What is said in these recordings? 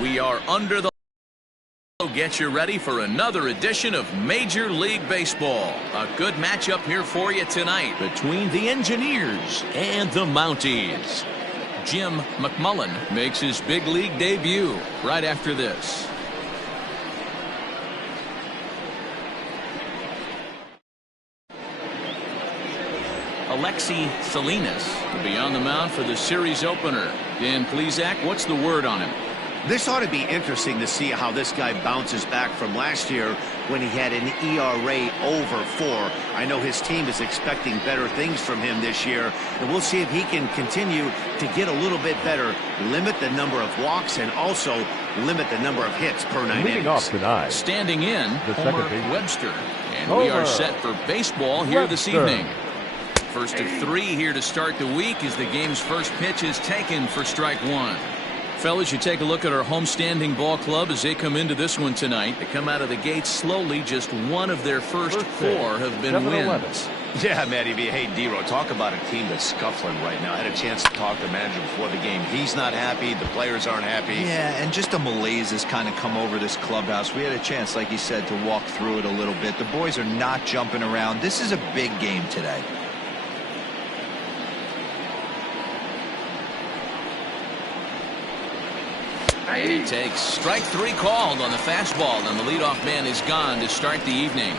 We are under the get you ready for another edition of Major League Baseball. A good matchup here for you tonight between the Engineers and the Mounties. Jim McMullen makes his big league debut right after this. Alexi Salinas will be on the mound for the series opener. Dan Plesac, what's the word on him? This ought to be interesting to see how this guy bounces back from last year when he had an ERA over 4. I know his team is expecting better things from him this year, and we'll see if he can continue to get a little bit better, limit the number of walks, and also limit the number of hits per 9 innings. Off tonight, standing in, Homer Webster. And we are set for baseball here this evening. First of 3 here to start the week as the game's first pitch is taken for strike 1. Fellas, you take a look at our homestanding ball club as they come into this one tonight. They come out of the gate slowly. Just one of their first 4 have been wins. Yeah, Matty B. Hey, D-Row, talk about a team that's scuffling right now. I had a chance to talk to the manager before the game. He's not happy. The players aren't happy. Yeah, and just a malaise has kind of come over this clubhouse. We had a chance, like you said, to walk through it a little bit. The boys are not jumping around. This is a big game today. And he takes strike 3 called on the fastball, and the leadoff man is gone to start the evening.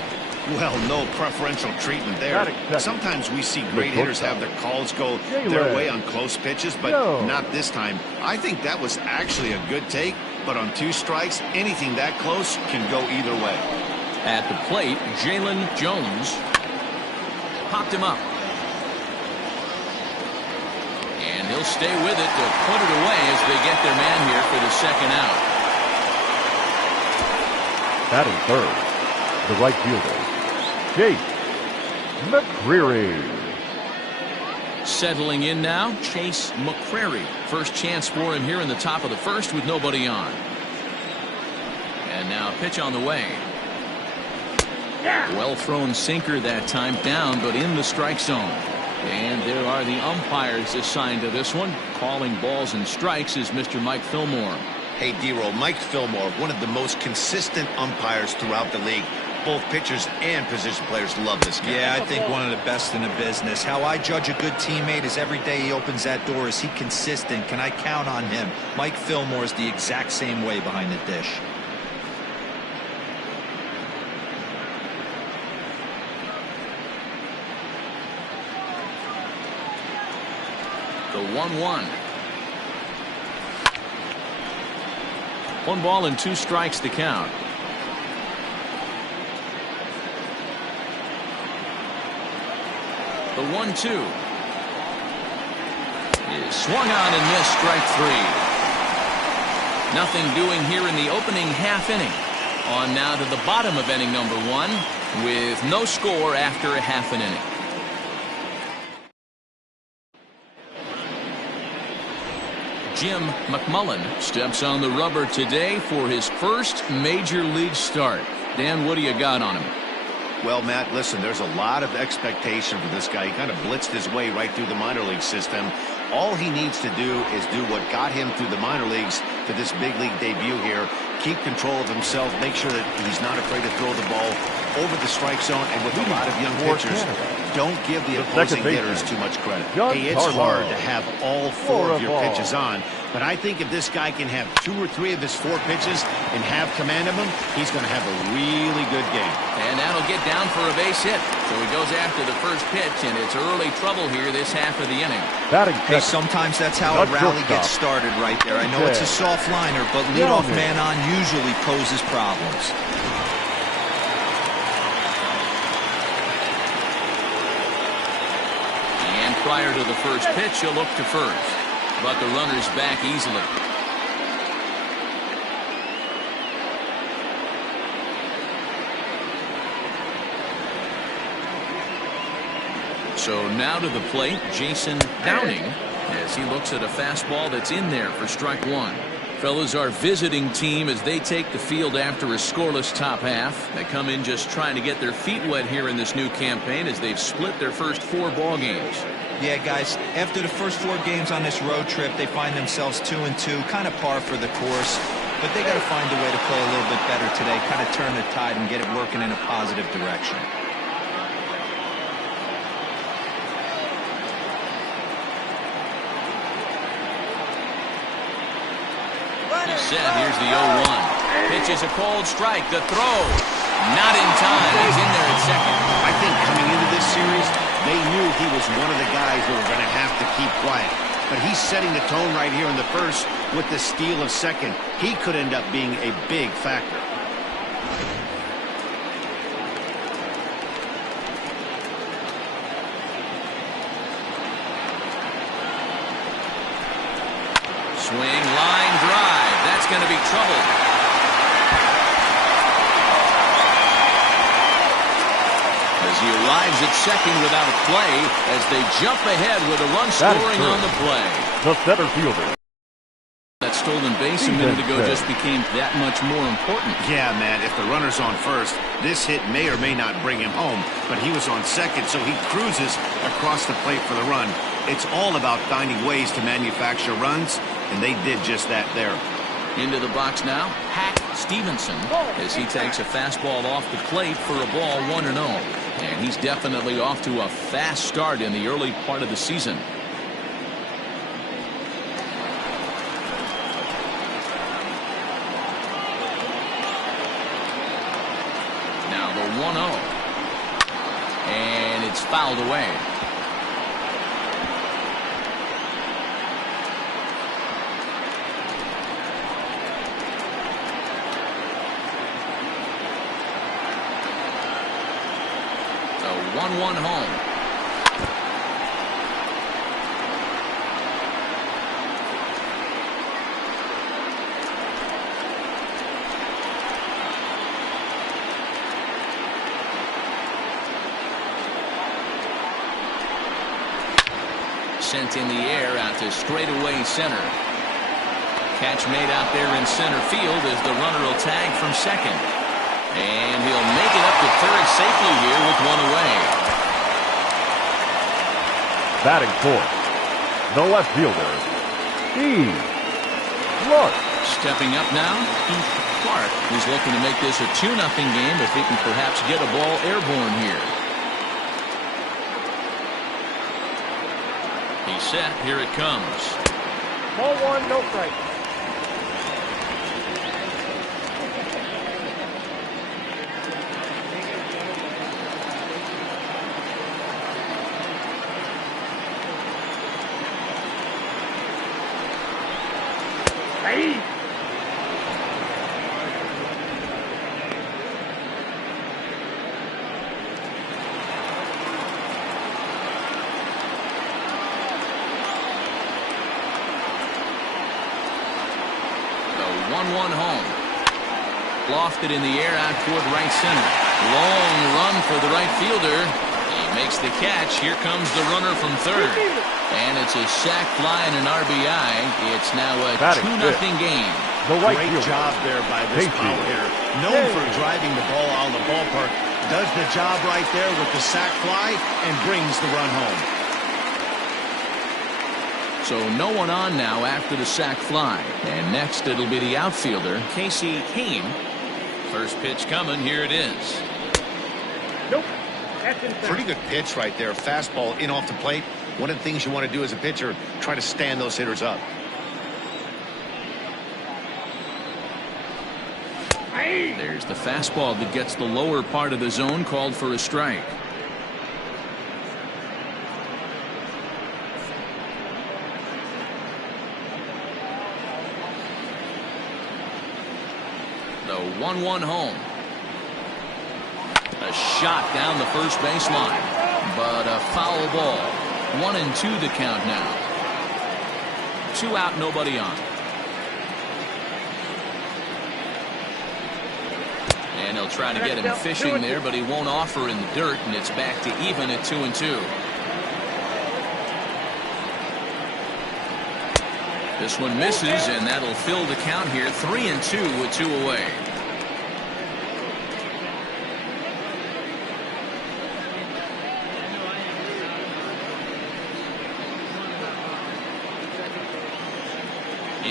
Well, no preferential treatment there. Sometimes we see great hitters have their calls go their way on close pitches, but not this time. I think that was actually a good take, but on 2 strikes, anything that close can go either way. At the plate, Jalen Jones popped him up. And he'll stay with it to put it away as they get their man here for the second out. Batting third, the right fielder, Chase McCreary. Settling in now, Chase McCreary. First chance for him here in the top of the first with nobody on. And now pitch on the way. Well thrown sinker that time, down but in the strike zone. And there are the umpires assigned to this one. Calling balls and strikes is Mr. Mike Fillmore. Hey, D-Roll, Mike Fillmore, one of the most consistent umpires throughout the league. Both pitchers and position players love this guy. Yeah, I think one of the best in the business. How I judge a good teammate is every day he opens that door. Is he consistent? Can I count on him? Mike Fillmore is the exact same way behind the dish. The 1-1. 1 ball and 2 strikes to count. The 1-2 is swung on and missed, strike 3. Nothing doing here in the opening half inning. On now to the bottom of inning number 1 with no score after a half an inning. Jim McMullen steps on the rubber today for his first major league start. Dan, what do you got on him? Well, Matt, listen, there's a lot of expectation for this guy. He kind of blitzed his way right through the minor league system. All he needs to do is do what got him through the minor leagues to this big league debut here. Keep control of himself. Make sure that he's not afraid to throw the ball over the strike zone. And with a lot of young pitchers, don't give the opposing hitters too much credit. Hey, it's hard to have all 4 of your pitches on. But I think if this guy can have 2 or 3 of his 4 pitches and have command of them, he's going to have a really good game. And that'll get down for a base hit. So he goes after the first pitch, and it's early trouble here this half of the inning. Hey, sometimes that's how a rally gets started right there. I know it's a soft liner, but leadoff man on usually poses problems. And prior to the first pitch, he'll look to first. But the runner's back easily. So now to the plate, Jason Downing, as he looks at a fastball that's in there for strike 1. Fellas, our visiting team as they take the field after a scoreless top half. They come in just trying to get their feet wet here in this new campaign as they've split their first 4 ball games. Yeah, guys, after the first 4 games on this road trip, they find themselves 2-2, kind of par for the course. but they got to find a way to play a little bit better today, kind of turn the tide and get it working in a positive direction. He's set. Here's the 0-1. Pitch is a cold strike. The throw. Not in time. He's in there at second. I think coming into this series, they knew he was one of the guys that were going to have to keep quiet. But he's setting the tone right here in the first with the steal of second. He could end up being a big factor. Swing, line, drive. That's going to be trouble. As he arrives at second without a play, as they jump ahead with a run scoring on the play. The center fielder. That stolen base a minute ago just became that much more important. Yeah, man, if the runner's on first, this hit may or may not bring him home, but he was on second, so he cruises across the plate for the run. It's all about finding ways to manufacture runs, and they did just that there. Into the box now, Hack Stevenson, as he takes a fastball off the plate for a ball 1-0. And he's definitely off to a fast start in the early part of the season. Now the 1-0. And it's fouled away. The 1-1 home. Sent in the air out to straightaway center. Catch made out there in center field as the runner will tag from second. And he'll make it up to third safely here with one away. Batting fourth, the left fielder, Steve Clark. Stepping up now, Keith Clark, who's looking to make this a 2-0 game if he can perhaps get a ball airborne here. He's set. Here it comes. Ball one, no strike. Hey! The 1-1 home. Lofted in the air out toward right center. Long run for the right fielder. He makes the catch. Here comes the runner from third. And it's a sac fly and an RBI. It's now a 2-0 game. Great job there by this power hitter. Known for driving the ball out of the ballpark. Does the job right there with the sac fly and brings the run home. So no one on now after the sac fly. And next it'll be the outfielder, Casey Kane. First pitch coming. Here it is. Nope. That's inside. Pretty good pitch right there. Fastball in off the plate. One of the things you want to do as a pitcher, try to stand those hitters up. There's the fastball that gets the lower part of the zone, called for a strike. The 1-1 home. A shot down the first baseline, but a foul ball. 1-2 the count now. 2 out, nobody on. And he'll try to get him fishing there, but he won't offer in the dirt, and it's back to even at 2-2. This one misses, and that'll fill the count here. 3-2 with 2 away.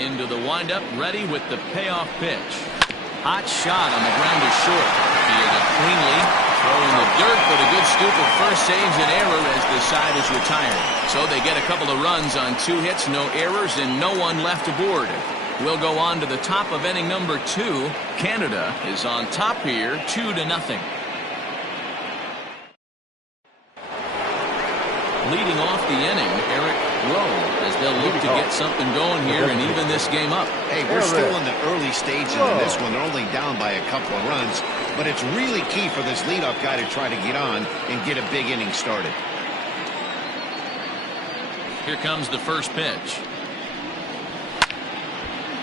into the windup, ready with the payoff pitch. Hot shot on the ground is short. Fielded cleanly. Throw in the dirt, but a good scoop of first saves and error as the side is retired. So they get a couple of runs on 2 hits, no errors, and no one left aboard. We'll go on to the top of inning number 2. Canada is on top here, 2-0. Leading off the inning, Eric Rowe, as they'll look to get something going here and even this game up. Hey, we're still in the early stages of this one. They're only down by a couple of runs, but it's really key for this leadoff guy to try to get on and get a big inning started. Here comes the first pitch.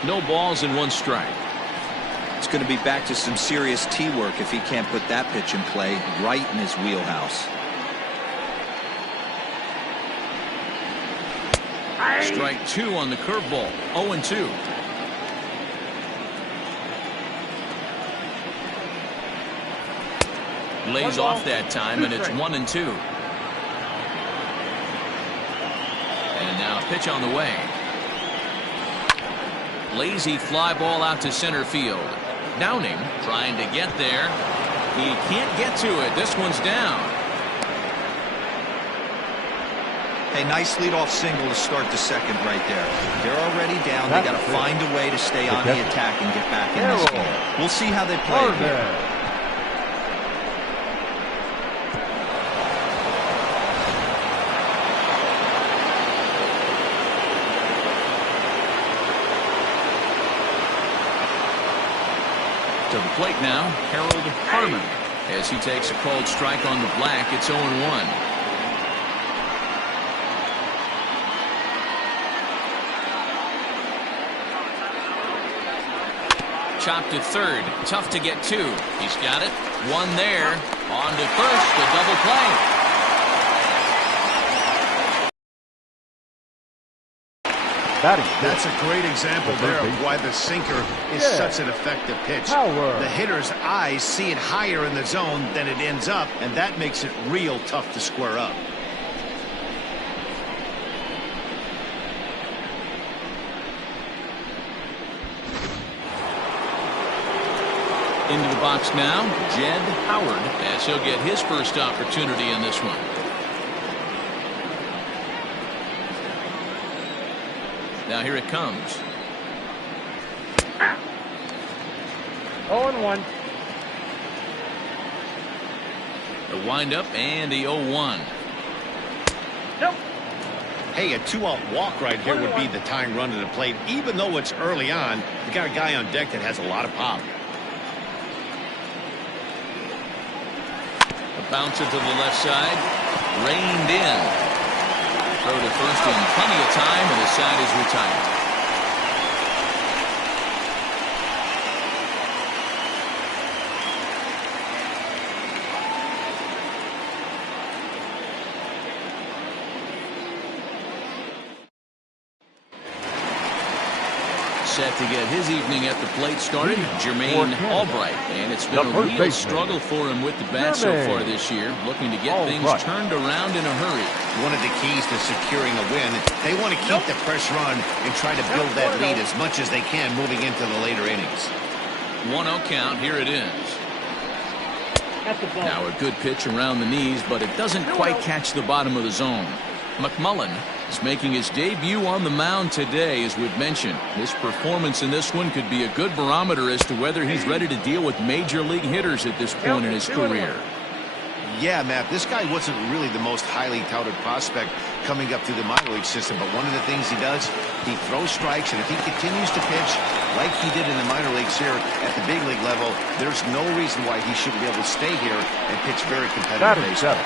No balls and 1 strike. It's going to be back to some serious tee work if he can't put that pitch in play right in his wheelhouse. Strike 2 on the curveball. 0-2. Lays off that time, and it's 1-2. And now pitch on the way. Lazy fly ball out to center field. Downing trying to get there. He can't get to it. This one's down. A nice leadoff single to start the second right there. They're already down. They got to find a way to stay on the attack and get back in this game. We'll see how they play it here. To the plate now, Harold Harmon. As he takes a called strike on the black, it's 0-1. Chopped to third. Tough to get to. He's got it. 1 there. On to first. The double play. That's a great example there of why the sinker is such an effective pitch. The hitter's eyes see it higher in the zone than it ends up, and that makes it real tough to square up. Into the box now, Jed Howard, as he'll get his first opportunity in this one. Now here it comes. 0-1. The windup and the 0-1. Nope. Hey, a 2-out walk right here would be the tying run to the plate. Even though it's early on, you got a guy on deck that has a lot of pop. A bouncer to the left side. Reined in. Throw to first in plenty of time, and the side is retired. Set to get his evening at the plate started, Jermaine Albright, and it's been a real struggle for him with the bat so far this year, looking to get things turned around in a hurry. One of the keys to securing a win, they want to keep the pressure on and try to build that lead as much as they can moving into the later innings. 1-0 count, here it is. Now a good pitch around the knees, but it doesn't quite catch the bottom of the zone. McMullen is making his debut on the mound today, as we've mentioned. His performance in this one could be a good barometer as to whether he's ready to deal with major league hitters at this point in his career. Yeah, Matt, this guy wasn't really the most highly touted prospect coming up through the minor league system, but one of the things he does, he throws strikes, and if he continues to pitch like he did in the minor leagues here at the big league level, there's no reason why he shouldn't be able to stay here and pitch very competitive baseball.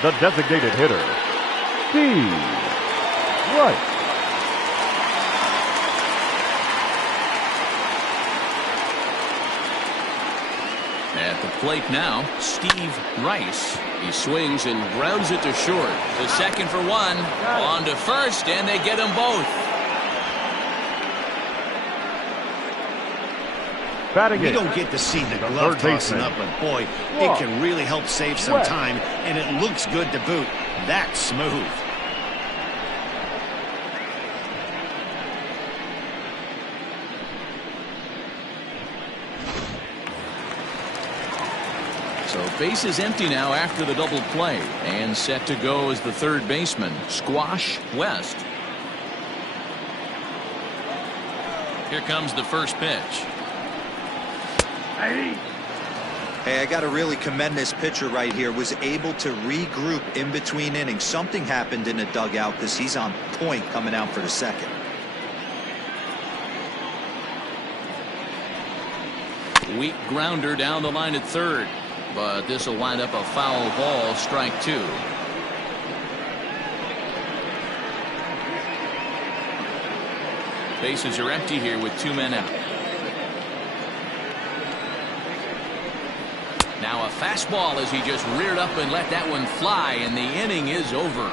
The designated hitter, Steve Rice. At the plate now, Steve Rice. He swings and grounds it to short. To second for 1. On to first, and they get them both. We don't get to see the glove tossing up, but boy, it can really help save some time, and it looks good to boot. That's smooth. So base is empty now after the double play, and set to go is the third baseman, Squash West. Here comes the first pitch. Hey, I got to really commend this pitcher right here. Was able to regroup in between innings. Something happened in the dugout because he's on point coming out for the second. Weak grounder down the line at third, but this will wind up a foul ball, strike two. Bases are empty here with two men out. Now a fastball as he just reared up and let that one fly, and the inning is over.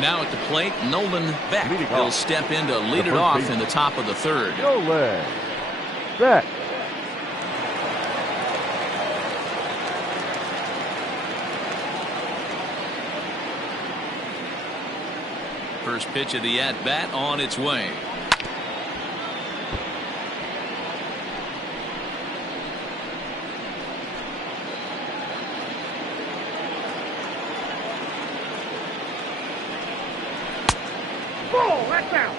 Now at the plate, Nolan Beck. He'll step in to lead it off in the top of the third. Nolan Beck. First pitch of the at-bat on its way. That's out.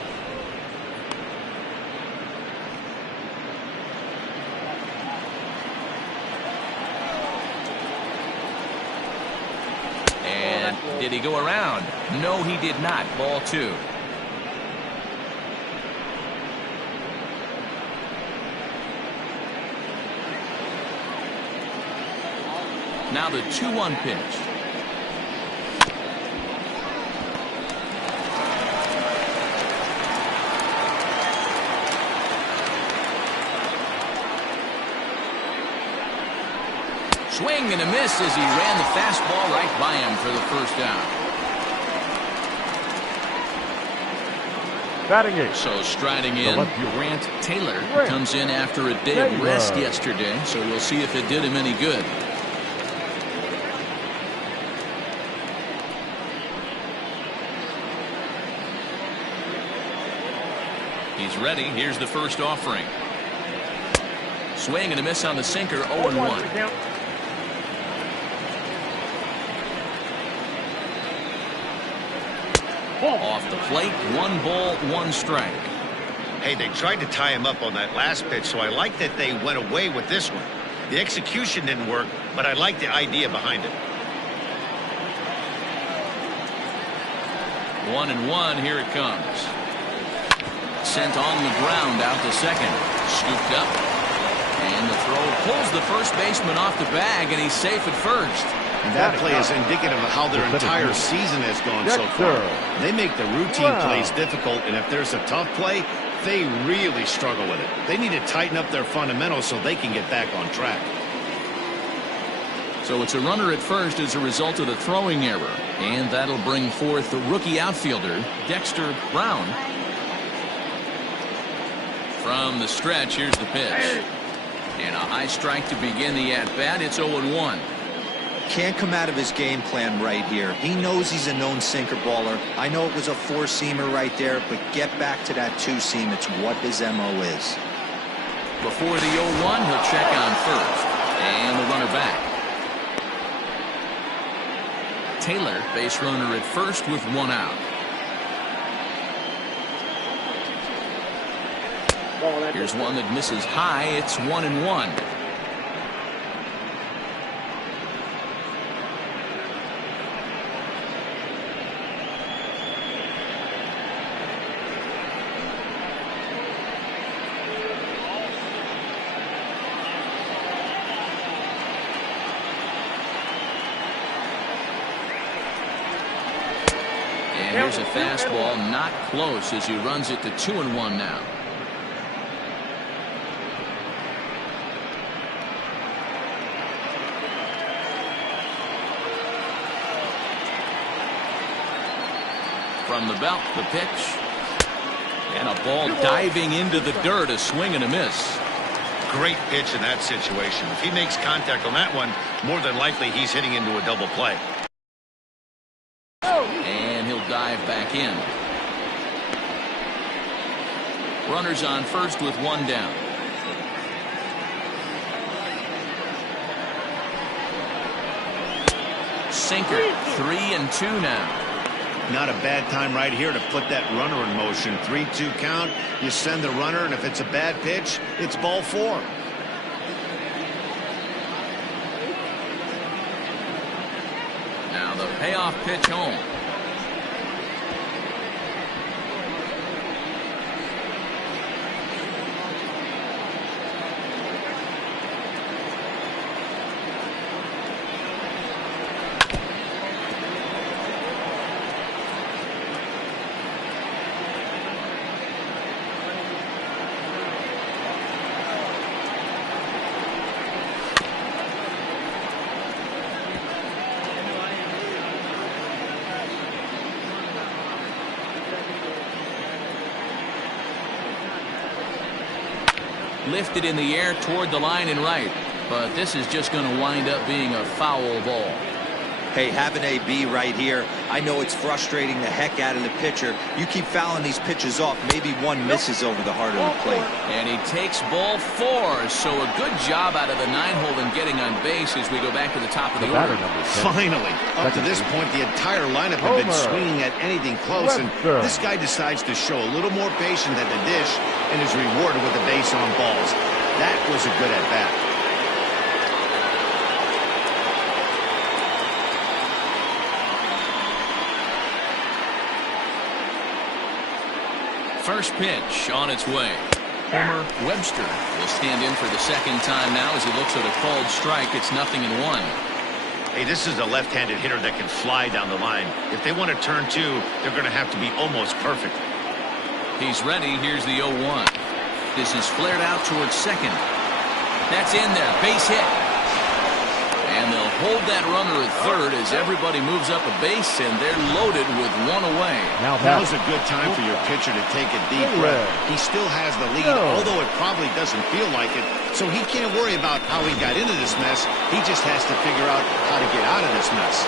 And did he go around? No, he did not. Ball two. Now the 2-1 pitch. Swing and a miss as he ran the fastball right by him for the first down. Batting eight. So striding in, Grant Taylor comes in after a day of rest yesterday, so we'll see if it did him any good. He's ready. Here's the first offering. Swing and a miss on the sinker, 0-1. Off the plate, 1 ball, 1 strike. Hey, they tried to tie him up on that last pitch, so I like that they went away with this one. The execution didn't work, but I like the idea behind it. 1-1, here it comes. Sent on the ground out to second. Scooped up. And the throw pulls the first baseman off the bag, and he's safe at first. And that play is indicative of how their entire season has gone so far. They make the routine plays difficult, and if there's a tough play, they really struggle with it. They need to tighten up their fundamentals so they can get back on track. So it's a runner at first as a result of the throwing error, and that'll bring forth the rookie outfielder, Dexter Brown. From the stretch, here's the pitch. And a high strike to begin the at-bat. It's 0-1. Can't come out of his game plan right here. He knows he's a known sinker baller. I know it was a 4-seamer right there, but get back to that 2-seam. It's what his MO is. Before the 0-1, he'll check on first. And the runner back. Taylor, base runner at first with 1 out. Here's one that misses high. It's 1-1. And here's a fastball, not close as he runs it to 2-1 now. From the belt, the pitch. And a ball diving into the dirt, a swing and a miss. Great pitch in that situation. If he makes contact on that one, more than likely he's hitting into a double play. And he'll dive back in. Runners on first with one down. Sinker, 3-2 now. Not a bad time right here to put that runner in motion. 3-2 count. You send the runner, and if it's a bad pitch, it's ball 4. Now the payoff pitch home. Lifted in the air toward the line and right, but this is just going to wind up being a foul ball. Hey, have an AB right here. I know it's frustrating the heck out of the pitcher. You keep fouling these pitches off, maybe one misses over the heart of the plate. And he takes ball 4, so a good job out of the 9-hole in getting on base as we go back to the top of the order. Finally, up to this point, the entire lineup had been swinging at anything close, and this guy decides to show a little more patience at the dish and is rewarded with a base on balls. That was a good at-bat. First pitch on its way. Homer Webster will stand in for the second time now as he looks at a called strike. It's 0-1. Hey, this is a left-handed hitter that can fly down the line. If they want to turn 2, they're going to have to be almost perfect. He's ready. Here's the 0-1. This is flared out towards second. That's in there. Base hit. And they'll hold that runner at third as everybody moves up a base, and they're loaded with one away. Now's a good time for your pitcher to take a deep breath. He still has the lead, although it probably doesn't feel like it. So he can't worry about how he got into this mess. He just has to figure out how to get out of this mess.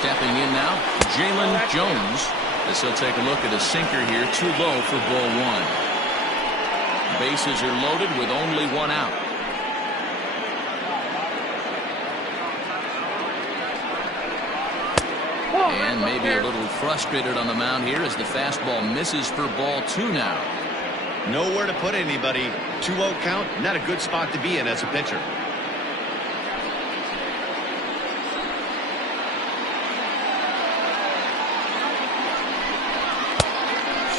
Stepping in now, Jalen Jones, as he'll take a look at a sinker here, too low for ball 1. Bases are loaded with only one out. And maybe a little frustrated on the mound here as the fastball misses for ball 2 now. Nowhere to put anybody. 2-0 count, not a good spot to be in as a pitcher.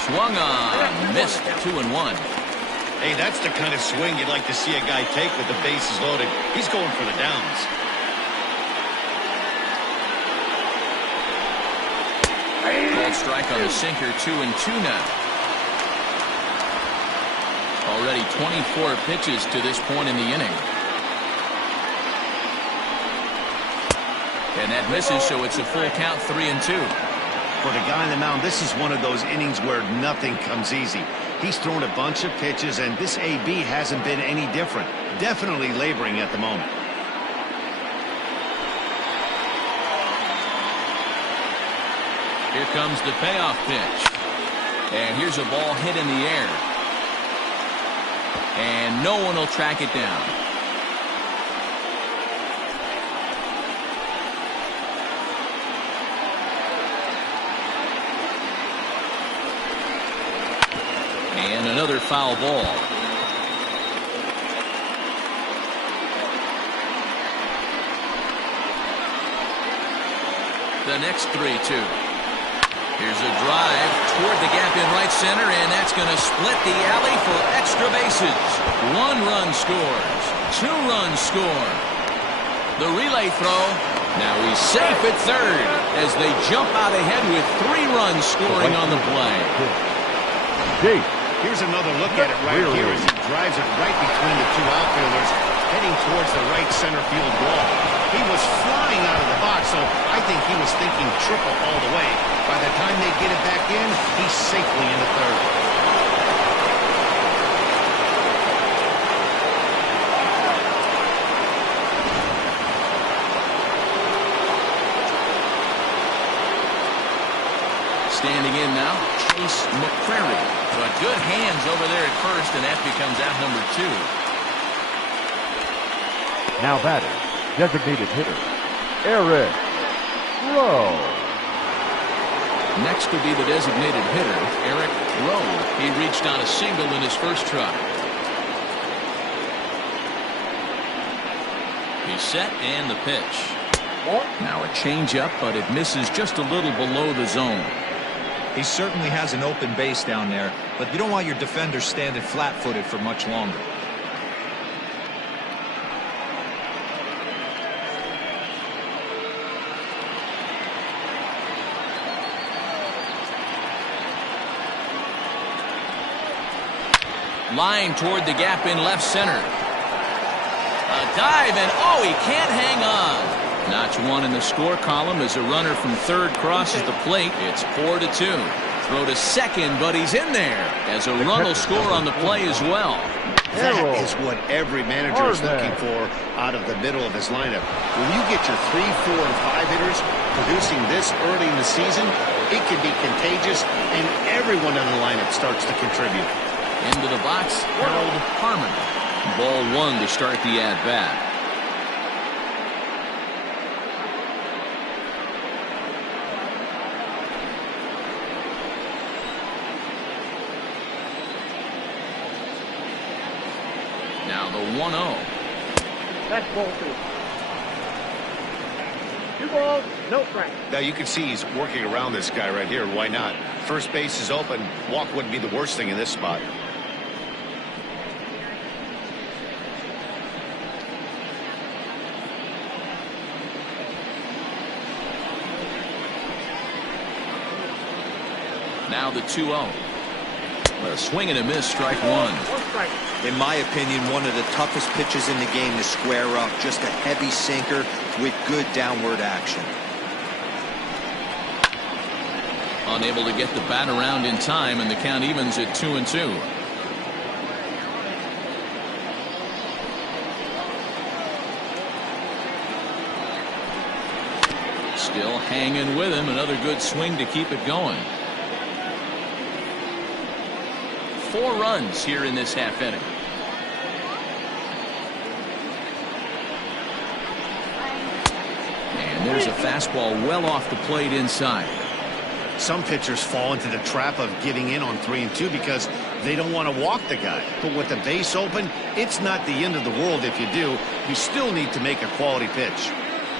Swung on, missed. 2-1. Hey, that's the kind of swing you'd like to see a guy take with the bases loaded. He's going for the downs. Called strike on the sinker. 2-2 now. Already 24 pitches to this point in the inning. And that misses, so it's a full count. 3-2. For the guy on the mound, this is one of those innings where nothing comes easy. He's thrown a bunch of pitches, and this AB hasn't been any different. Definitely laboring at the moment. Here comes the payoff pitch. And here's a ball hit in the air. And no one will track it down. And another foul ball. The next 3-2. Here's a drive toward the gap in right center, and that's going to split the alley for extra bases. 1 run scores. 2 runs score. The relay throw. Now he's safe at third as they jump out ahead with 3 runs scoring on the play. Here's another look at it right here as he drives it right between the 2 outfielders, heading towards the right center field wall. He was flying out of the box, so I think he was thinking triple all the way. By the time they get it back in, he's safely into third. in now, Chase McCrary. But good hands over there at first, and that becomes out number 2. Now batter, designated hitter, Eric Rowe. Next will be the designated hitter, Eric Rowe. He reached on a single in his first try. He's set, and the pitch. Now a changeup, but it misses just a little below the zone. He certainly has an open base down there, but you don't want your defender standing flat-footed for much longer. Line toward the gap in left center. A dive, and oh, he can't hang on. Notch 1 in the score column as a runner from third crosses the plate. It's 4-2. Throw to second, but he's in there as a run will score on the play as well. That is what every manager is looking for out of the middle of his lineup. When you get your 3, 4, and 5 hitters producing this early in the season, it can be contagious, and everyone in the lineup starts to contribute. Into the box, Harold Harmon. Ball 1 to start the at-bat. Now the 1-0. That's ball 2. 2 balls, no strikes. Now you can see he's working around this guy right here. Why not? First base is open. Walk wouldn't be the worst thing in this spot. Now the 2-0. A swing and a miss, strike 1. In my opinion, one of the toughest pitches in the game to square up. Just a heavy sinker with good downward action. Unable to get the bat around in time, and the count evens at 2-2. Still hanging with him. Another good swing to keep it going. 4 runs here in this half inning. And there's a fastball well off the plate inside. Some pitchers fall into the trap of giving in on 3 and 2 because they don't want to walk the guy. But with the base open, it's not the end of the world if you do. You still need to make a quality pitch.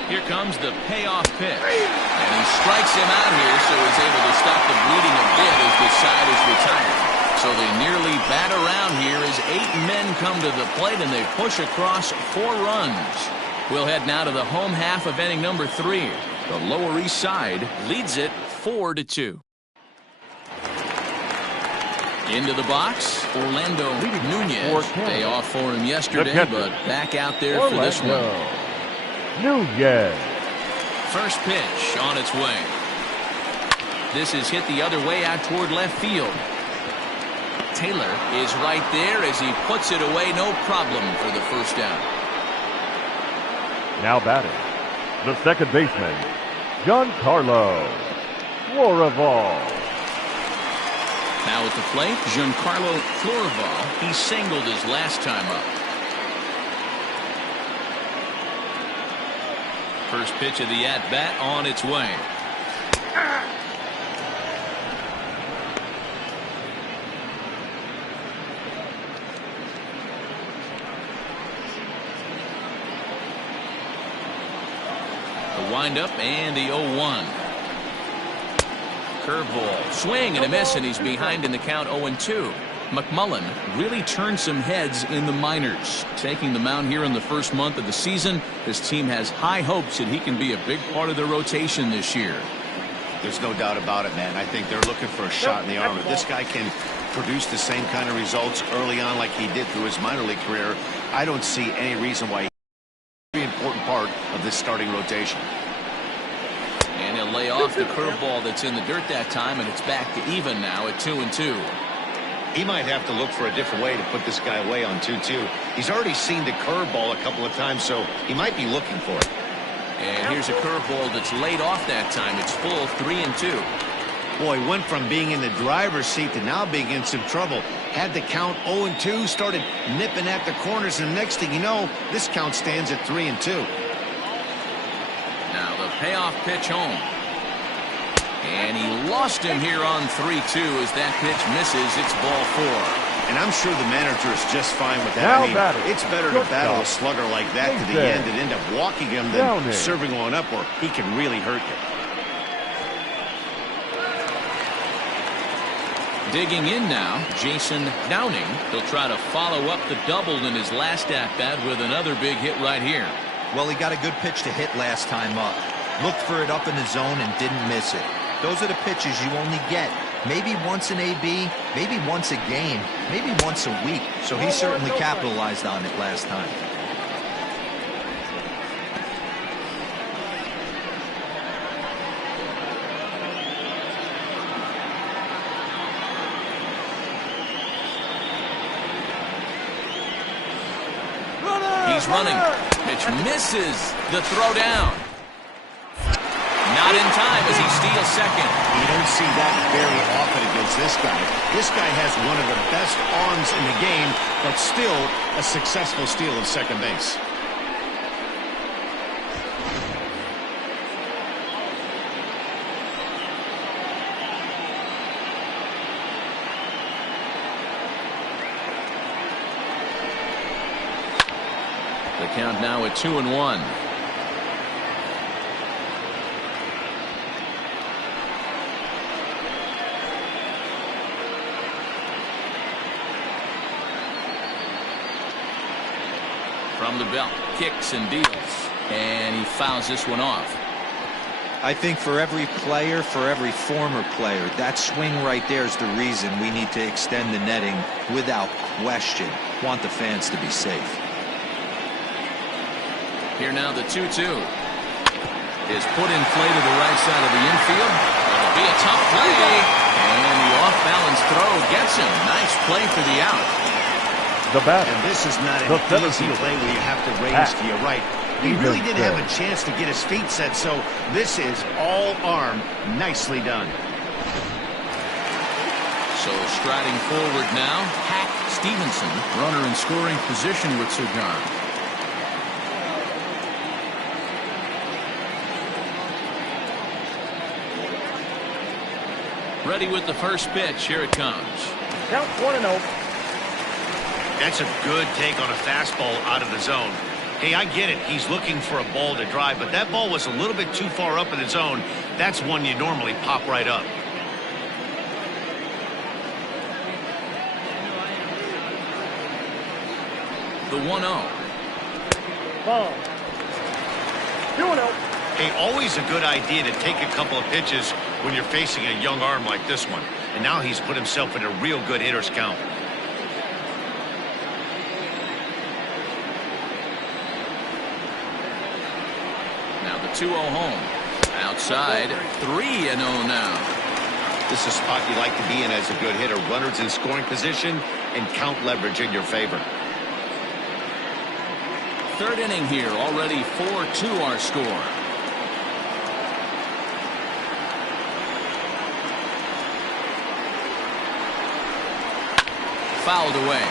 Here comes the payoff pitch. And he strikes him out here, so he's able to stop the bleeding a bit as the side is retired. So they nearly bat around here as 8 men come to the plate, and they push across 4 runs. We'll head now to the home half of inning number 3. The Lower East Side leads it 4-2. Into the box, Orlando Nunez. Day off for him yesterday, but back out there for this one. Nunez. First pitch on its way. This is hit the other way out toward left field. Taylor is right there as he puts it away, no problem for the first down. Now batting, the second baseman, Giancarlo Florival. Now at the plate, Giancarlo Florival. He singled his last time up. First pitch of the at-bat on its way. Windup and the 0-1. Curveball, swing and a miss, and he's behind in the count 0-2. McMullen really turned some heads in the minors. Taking the mound here in the first month of the season, this team has high hopes that he can be a big part of their rotation this year. There's no doubt about it, man. I think they're looking for a shot in the arm. If this guy can produce the same kind of results early on like he did through his minor league career, I don't see any reason why he's a very important part of this starting rotation. And he'll lay off the curveball that's in the dirt that time, and it's back to even now at 2-2. He might have to look for a different way to put this guy away on 2-2. He's already seen the curveball a couple of times, so he might be looking for it. And here's a curveball that's laid off that time. It's full 3-2. Boy, went from being in the driver's seat to now being in some trouble. Had the count 0-2, started nipping at the corners, and the next thing you know, this count stands at 3-2. Now the payoff pitch home. And he lost him here on 3-2 as that pitch misses. It's ball 4. And I'm sure the manager is just fine with that. Now I mean, batter. it's better to battle a slugger like that to the end and end up walking him than serving one up where he can really hurt you. Digging in now, Jason Downing. He'll try to follow up the double in his last at-bat with another big hit right here. Well, he got a good pitch to hit last time up. Looked for it up in the zone and didn't miss it. Those are the pitches you only get maybe once in AB, maybe once a game, maybe once a week. So he certainly capitalized on it last time. He's running. Pitch misses the throw down. Not in time as he steals second. You don't see that very often against this guy. This guy has one of the best arms in the game, but still a successful steal of second base. The count now at 2-1. From the belt, kicks and deals, and he fouls this one off. I think for every player, for every former player, that swing right there is the reason we need to extend the netting without question. Want the fans to be safe. Here now the 2-2 is put in play to the right side of the infield. It'll be a tough play, and the off-balance throw gets him. Nice play for the out. The batter. And this is not an easy play where you have to raise to your right. He really didn't have a chance to get his feet set, so this is all arm. Nicely done. So striding forward now, Hack Stevenson, runner in scoring position with Cigar. Ready with the first pitch. Here it comes. Count 1-0. That's a good take on a fastball out of the zone. Hey, I get it. He's looking for a ball to drive, but that ball was a little bit too far up in the zone. That's one you normally pop right up. The 1-0. Ball. 2-0. Hey, always a good idea to take a couple of pitches when you're facing a young arm like this one. And now he's put himself in a real good hitter's count. Now the 2-0 home. Outside, 3-0 now. This is a spot you like to be in as a good hitter. Runners in scoring position and count leverage in your favor. Third inning here, already 4-2 our score. Fouled away.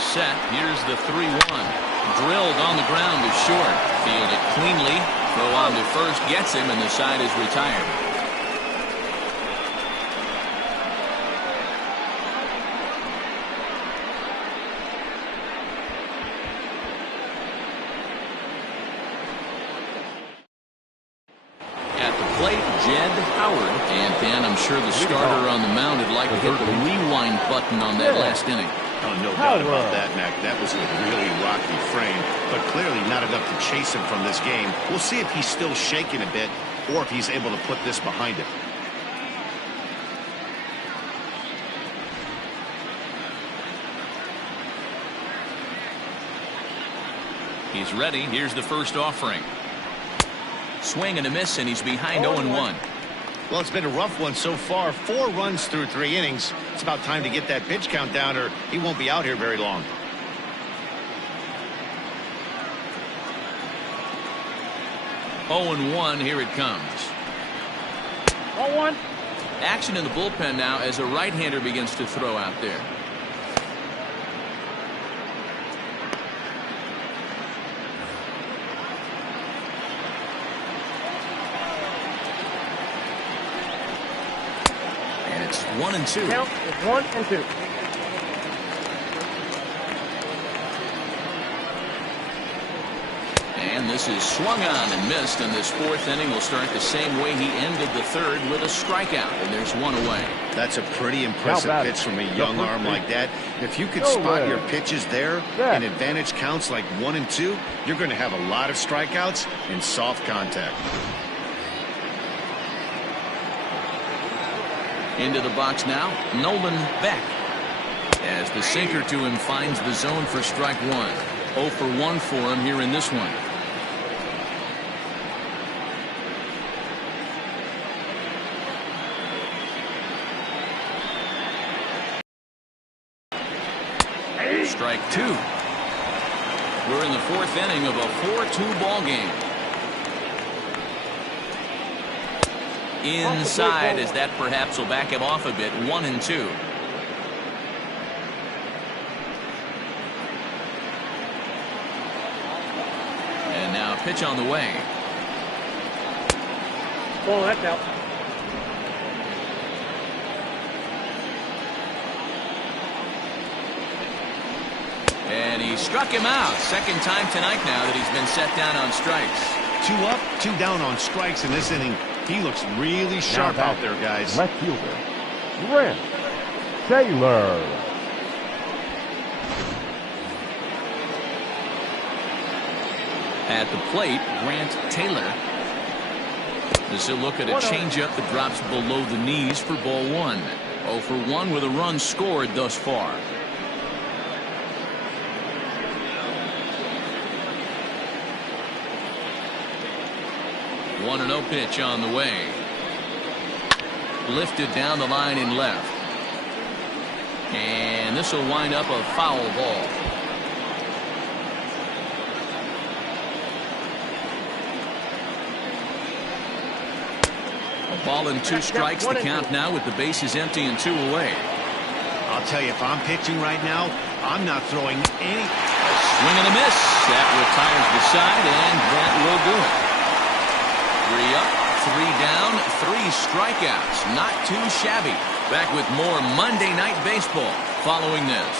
Set. Here's the 3-1. Drilled on the ground is short. Field it cleanly. Throw on to first gets him, and the side is retired. At the plate, Jed Howard. And Dan, I'm sure the starter on the mound would like to hit the rewind button on that last inning. Oh, no doubt about that, Mac. That was a really rocky frame, but clearly not enough to chase him from this game. We'll see if he's still shaking a bit or if he's able to put this behind him. He's ready. Here's the first offering. Swing and a miss, and he's behind 0-1. Well, it's been a rough one so far. 4 runs through 3 innings. It's about time to get that pitch count down or he won't be out here very long. Oh, and 1, here it comes. 0-1. Action in the bullpen now as a right-hander begins to throw out there. And it's 1-2. Count is 1-2. And this is swung on and missed, and this 4th inning will start the same way he ended the 3rd with a strikeout, and there's 1 away. That's a pretty impressive pitch from a young arm like that. If you could spot your pitches there and advantage counts like 1 and 2, you're going to have a lot of strikeouts and soft contact. Into the box now, Nolan Beck. As the sinker to him finds the zone for strike 1. 0 for 1 for him here in this one. Strike 2. We're in the 4th inning of a 4-2 ball game. Inside, as that perhaps will back him off a bit. 1-2. And now a pitch on the way. Oh, that's out. And he struck him out. 2nd time tonight now that he's been set down on strikes. 2 up, 2 down on strikes in this inning. He looks really sharp out there, guys. Left fielder, Grant Taylor. At the plate, Grant Taylor. This is a look at a changeup that drops below the knees for ball 1. 0 for 1 with a run scored thus far. One 1-0 pitch on the way. Lifted down the line in left. And this will wind up a foul ball. A ball and 2 strikes. The count now with the bases empty and 2 away. I'll tell you, if I'm pitching right now, I'm not throwing any. Swing and a miss. That retires the side, and that will do it. 3 up, 3 down, 3 strikeouts. Not too shabby. Back with more Monday Night Baseball following this.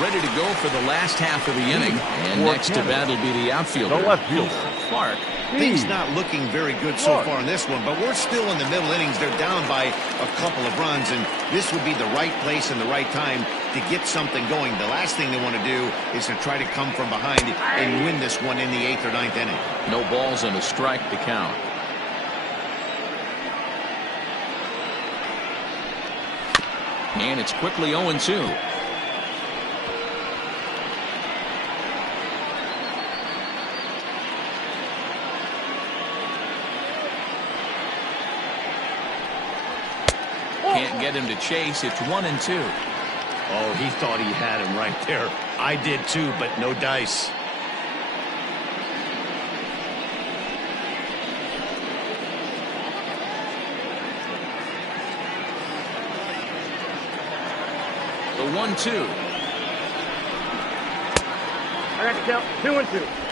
Ready to go for the last half of the inning. And next to bat will be the outfielder, The left fielder, Clark. Things not looking very good so far in this one, but we're still in the middle innings. They're down by a couple of runs, and this would be the right place and the right time to get something going. The last thing they want to do is to try to come from behind and win this one in the 8th or 9th inning. No balls and a strike to count. And it's quickly 0-2. Can't get him to chase. It's 1-2. Oh, he thought he had him right there. I did too, but no dice. The 1-2. I got to count 2-2.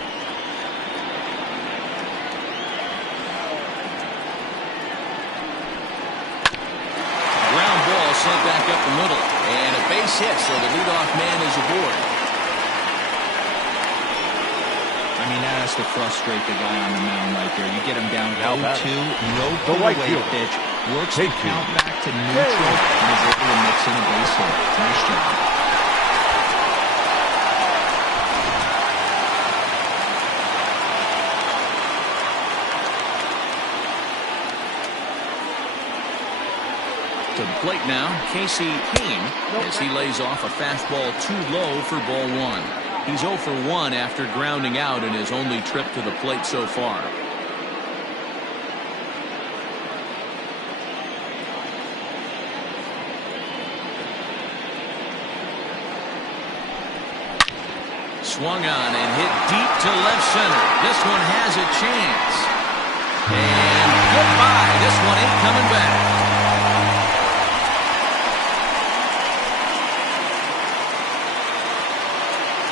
Sent back up the middle, and a base hit, so the leadoff man is aboard. I mean, that has to frustrate the guy on the mound right there. You get him down 0-2, no pull-away pitch, works the count back to neutral, and is able to mix in a base hit. Nice job. To the plate now, Casey Kane, as he lays off a fastball too low for ball 1. He's 0 for 1 after grounding out in his only trip to the plate so far. Swung on and hit deep to left center. This one has a chance. And goodbye. This one ain't coming back.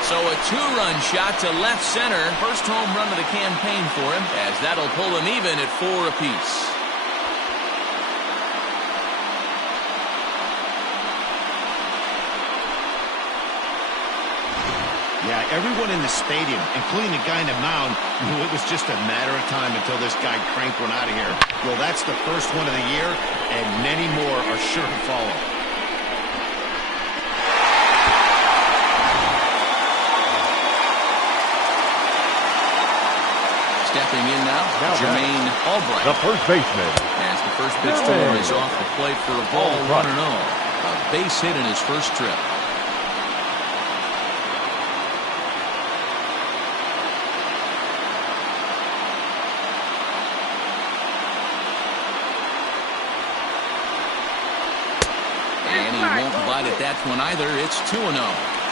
So a 2-run shot to left center. First home run of the campaign for him, as that'll pull him even at 4 apiece. Yeah, everyone in the stadium, including the guy in the mound, knew it was just a matter of time until this guy cranked one out of here. Well, that's the first one of the year, and many more are sure to follow. Stepping in now Jermaine Albright. The first baseman. As the first pitch to him is off the plate for a ball, 1-0. A base hit in his first trip. At that one either. It's 2-0.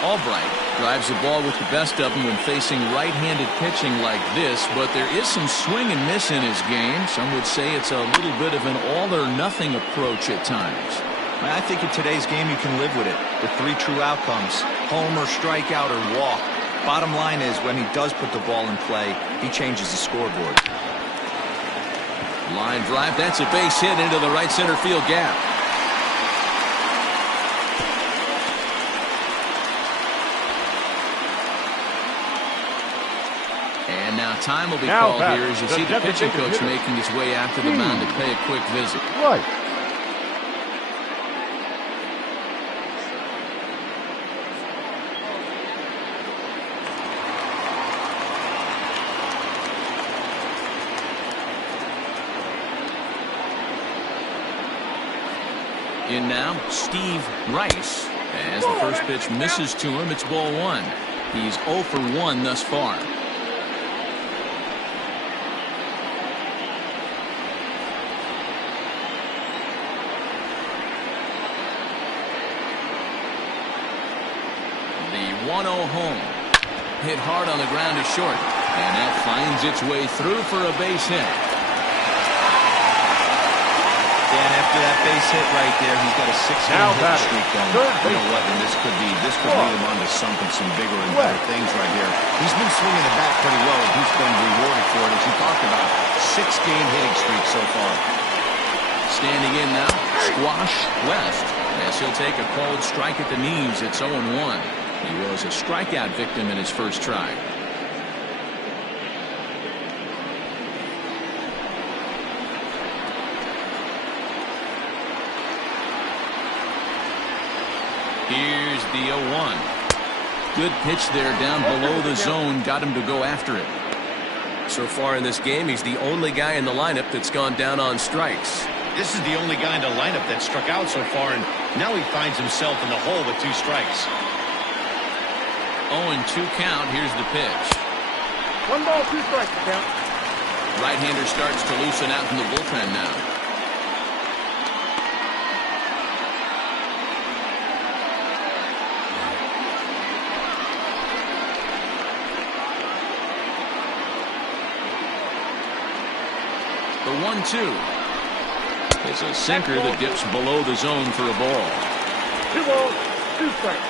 Albright drives the ball with the best of them when facing right-handed pitching like this, but there is some swing and miss in his game. Some would say it's a little bit of an all-or-nothing approach at times. I think in today's game you can live with it. The 3 true outcomes: homer, strikeout, or walk. Bottom line is, when he does put the ball in play, he changes the scoreboard. Line drive. That's a base hit into the right center field gap. And now time will be called here as you see the pitching coach making his way out to the mound to pay a quick visit. Right. In now, Steve Rice. As the first pitch misses to him, it's ball 1. He's 0 for 1 thus far. The 1-0 home. Hit hard on the ground to short. And that finds its way through for a base hit. Dan, after that base hit right there, he's got a 6-game hit streak going. You know what, and this could lead him on to some bigger and better things right here. He's been swinging the bat pretty well, and he's been rewarded for it, as you talked about. 6-game hitting streak so far. Standing in now, Squash West, as he'll take a cold strike at the knees. It's 0-1. He was a strikeout victim in his first try. Here's the 0-1. Good pitch there down below the zone. Got him to go after it. So far in this game, he's the only guy in the lineup that's gone down on strikes. This is the only guy in the lineup that struck out so far, and now he finds himself in the hole with 2 strikes. 0-2 count. Here's the pitch. 1 ball, 2 strikes to count. Right-hander starts to loosen out in the bullpen now. The 1-2 is a sinker that dips below the zone for a ball. 2 balls, 2 strikes.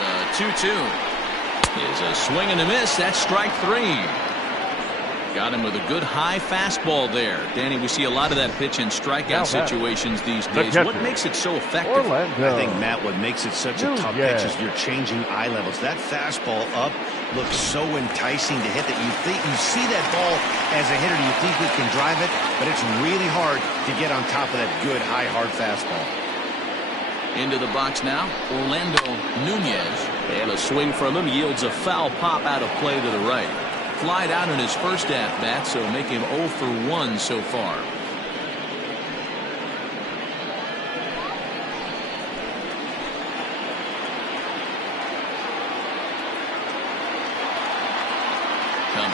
The 2-2 is a swing and a miss. That's strike 3. Got him with a good high fastball there. Danny, we see a lot of that pitch in strikeout situations these days. What makes it so effective? I think, Matt, what makes it such a tough pitch is you're changing eye levels. That fastball up looks so enticing to hit that you see that ball as a hitter, you think you can drive it, but it's really hard to get on top of that good, high, hard fastball. Into the box now, Orlando Nunez. And a swing from him yields a foul pop out of play to the right. Flied out in his first at-bat, so make him 0 for 1 so far.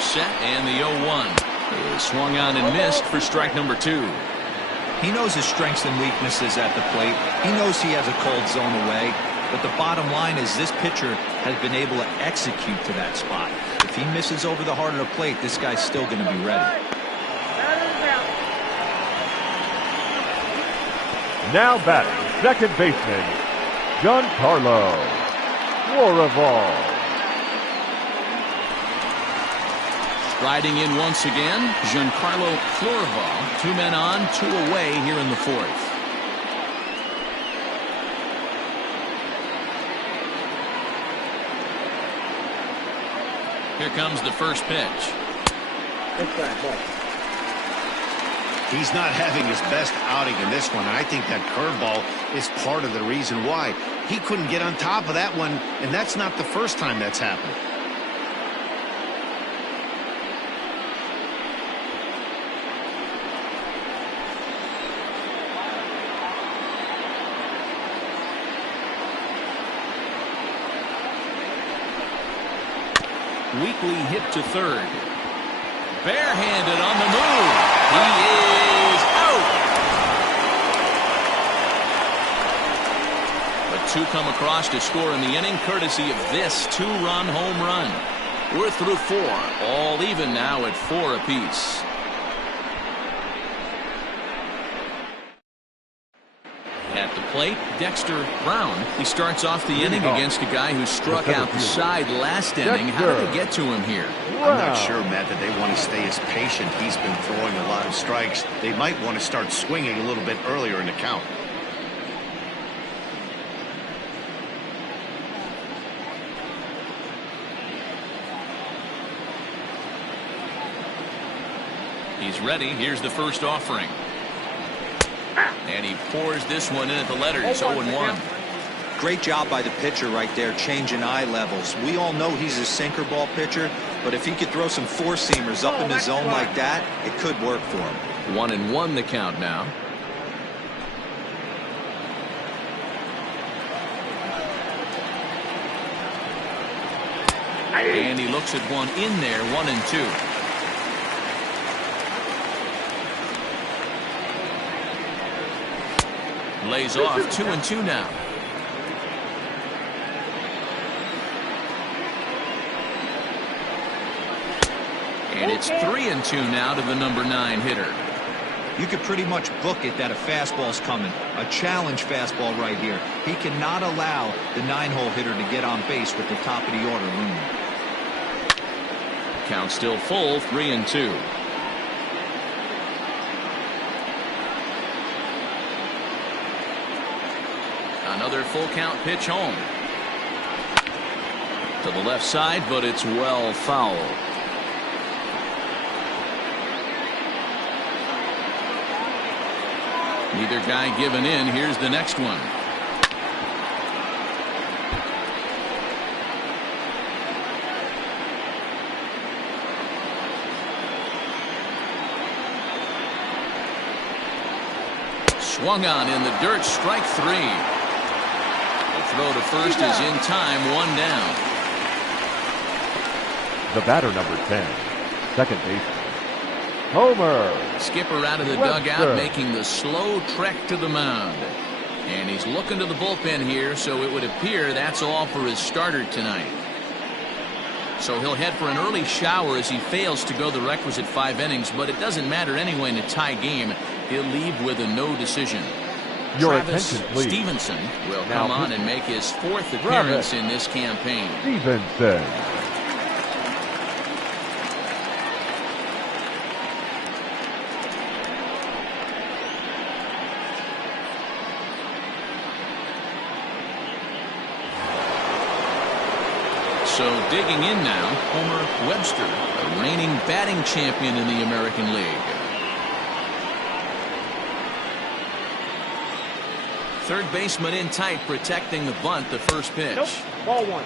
set, and the 0-1 is swung on and missed for strike number 2. He knows his strengths and weaknesses at the plate. He knows he has a cold zone away. But the bottom line is this pitcher has been able to execute to that spot. If he misses over the heart of the plate, this guy's still going to be ready. Now batting, second baseman, Giancarlo Florival. Striding in once again, Giancarlo Florival. 2 men on, 2 away here in the 4th. Here comes the first pitch. He's not having his best outing in this one, and I think that curveball is part of the reason why. He couldn't get on top of that one, and that's not the first time that's happened. Weakly hit to third. Barehanded on the move. He is out. But 2 come across to score in the inning, courtesy of this 2-run home run. We're through 4, all even now at 4 apiece. At the plate, Dexter Brown. He starts off the inning against a guy who struck out the side last inning. How did they get to him here? I'm not sure, Matt, that they want to stay as patient. He's been throwing a lot of strikes. They might want to start swinging a little bit earlier in the count. He's ready. Here's the first offering. And he pours this one in at the letters. 0-1. Great job by the pitcher right there, changing eye levels. We all know he's a sinker ball pitcher, but if he could throw some four-seamers up in the zone like that, it could work for him. 1-1 the count now. And he looks at one in there, 1-2. Lays off 2-2 now. And it's 3-2 now to the number 9 hitter. You could pretty much book it that a fastball's coming. A challenge fastball right here. He cannot allow the 9-hole hitter to get on base with the top of the order looming. Count still full, 3-2. Another full count pitch home. To the left side, but it's well foul. Neither guy giving in. Here's the next one. Swung on in the dirt, strike 3. The throw to first is in time, 1 down. The batter, number 10, second baseman, Homer. Skipper out of the Webster. dugout, making the slow trek to the mound. And he's looking to the bullpen here, so it would appear that's all for his starter tonight. So he'll head for an early shower as he fails to go the requisite 5 innings, but it doesn't matter anyway in a tie game. He'll leave with a no decision. Your Travis attention, please. Stevenson will Now come on pitching. and make his 4th appearance in this campaign. Stevenson. So digging in now, Homer Webster, a reigning batting champion in the American League. Third baseman in tight, protecting the bunt, the first pitch. Nope. Ball 1.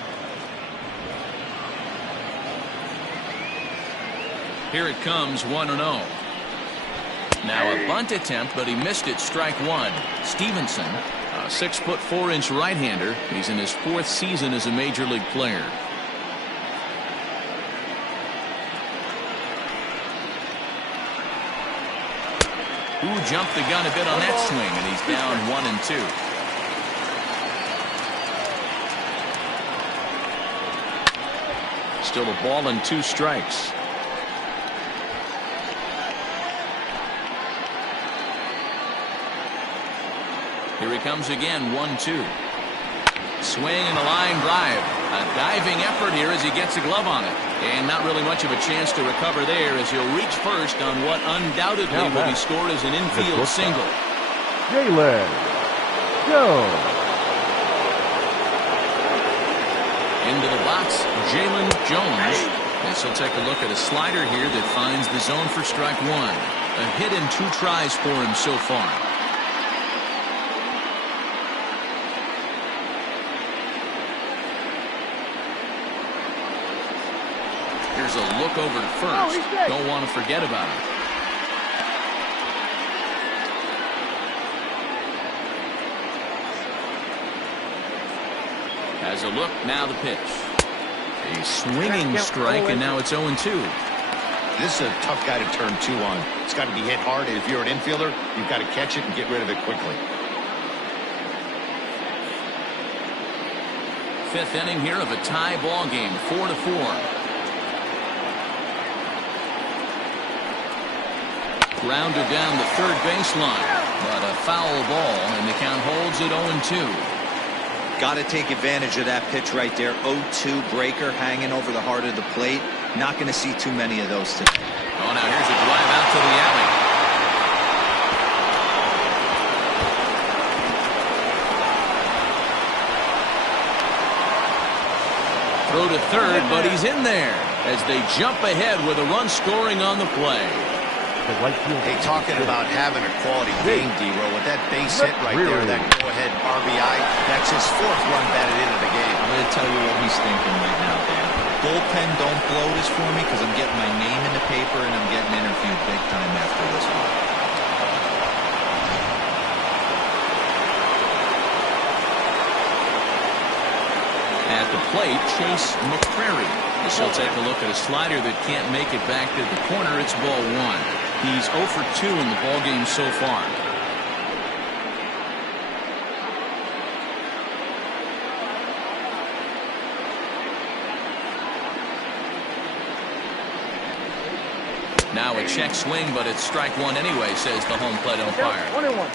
Here it comes, 1-0. Now a bunt attempt, but he missed it, strike 1. Stevenson, a 6'4" right-hander. He's in his 4th season as a major league player. Who jumped the gun a bit on that swing, and he's down 1-2. Still a ball and 2 strikes. Here he comes again, 1-2. Swing and a line drive. A diving effort here as he gets a glove on it. And not really much of a chance to recover there as he'll reach first on what undoubtedly will be scored as an infield single. Jalen Jones. Into the box, Jalen Jones. As he'll take a look at a slider here that finds the zone for strike 1. A hit and 2 tries for him so far. Here's a look over to first. Don't want to forget about him. Has a look, now the pitch. A swinging strike, and now it's 0-2. This is a tough guy to turn 2 on. It's got to be hit hard, and if you're an infielder, you've got to catch it and get rid of it quickly. 5th inning here of a tie ball game, 4-4. Grounded down the third baseline, but a foul ball, and the count holds at 0-2. Got to take advantage of that pitch right there. 0-2 breaker hanging over the heart of the plate. Not going to see too many of those today. Oh, now here's a drive out to the alley. Throw to third, but he's in there as they jump ahead with a run scoring on the play. Hey, talking about having a quality game, D-Roll, with that base hit right there, that go-ahead RBI, that's his 4th run batted into the game. I'm going to tell you what he's thinking right now, Dan. Bullpen, don't blow this for me because I'm getting my name in the paper and I'm getting interviewed big time after this one. At the plate, Chase McCrary. She'll take a look at a slider that can't make it back to the corner. It's ball 1. He's 0 for 2 in the ballgame so far. Now a check swing, but it's strike 1 anyway, says the home plate umpire. 21.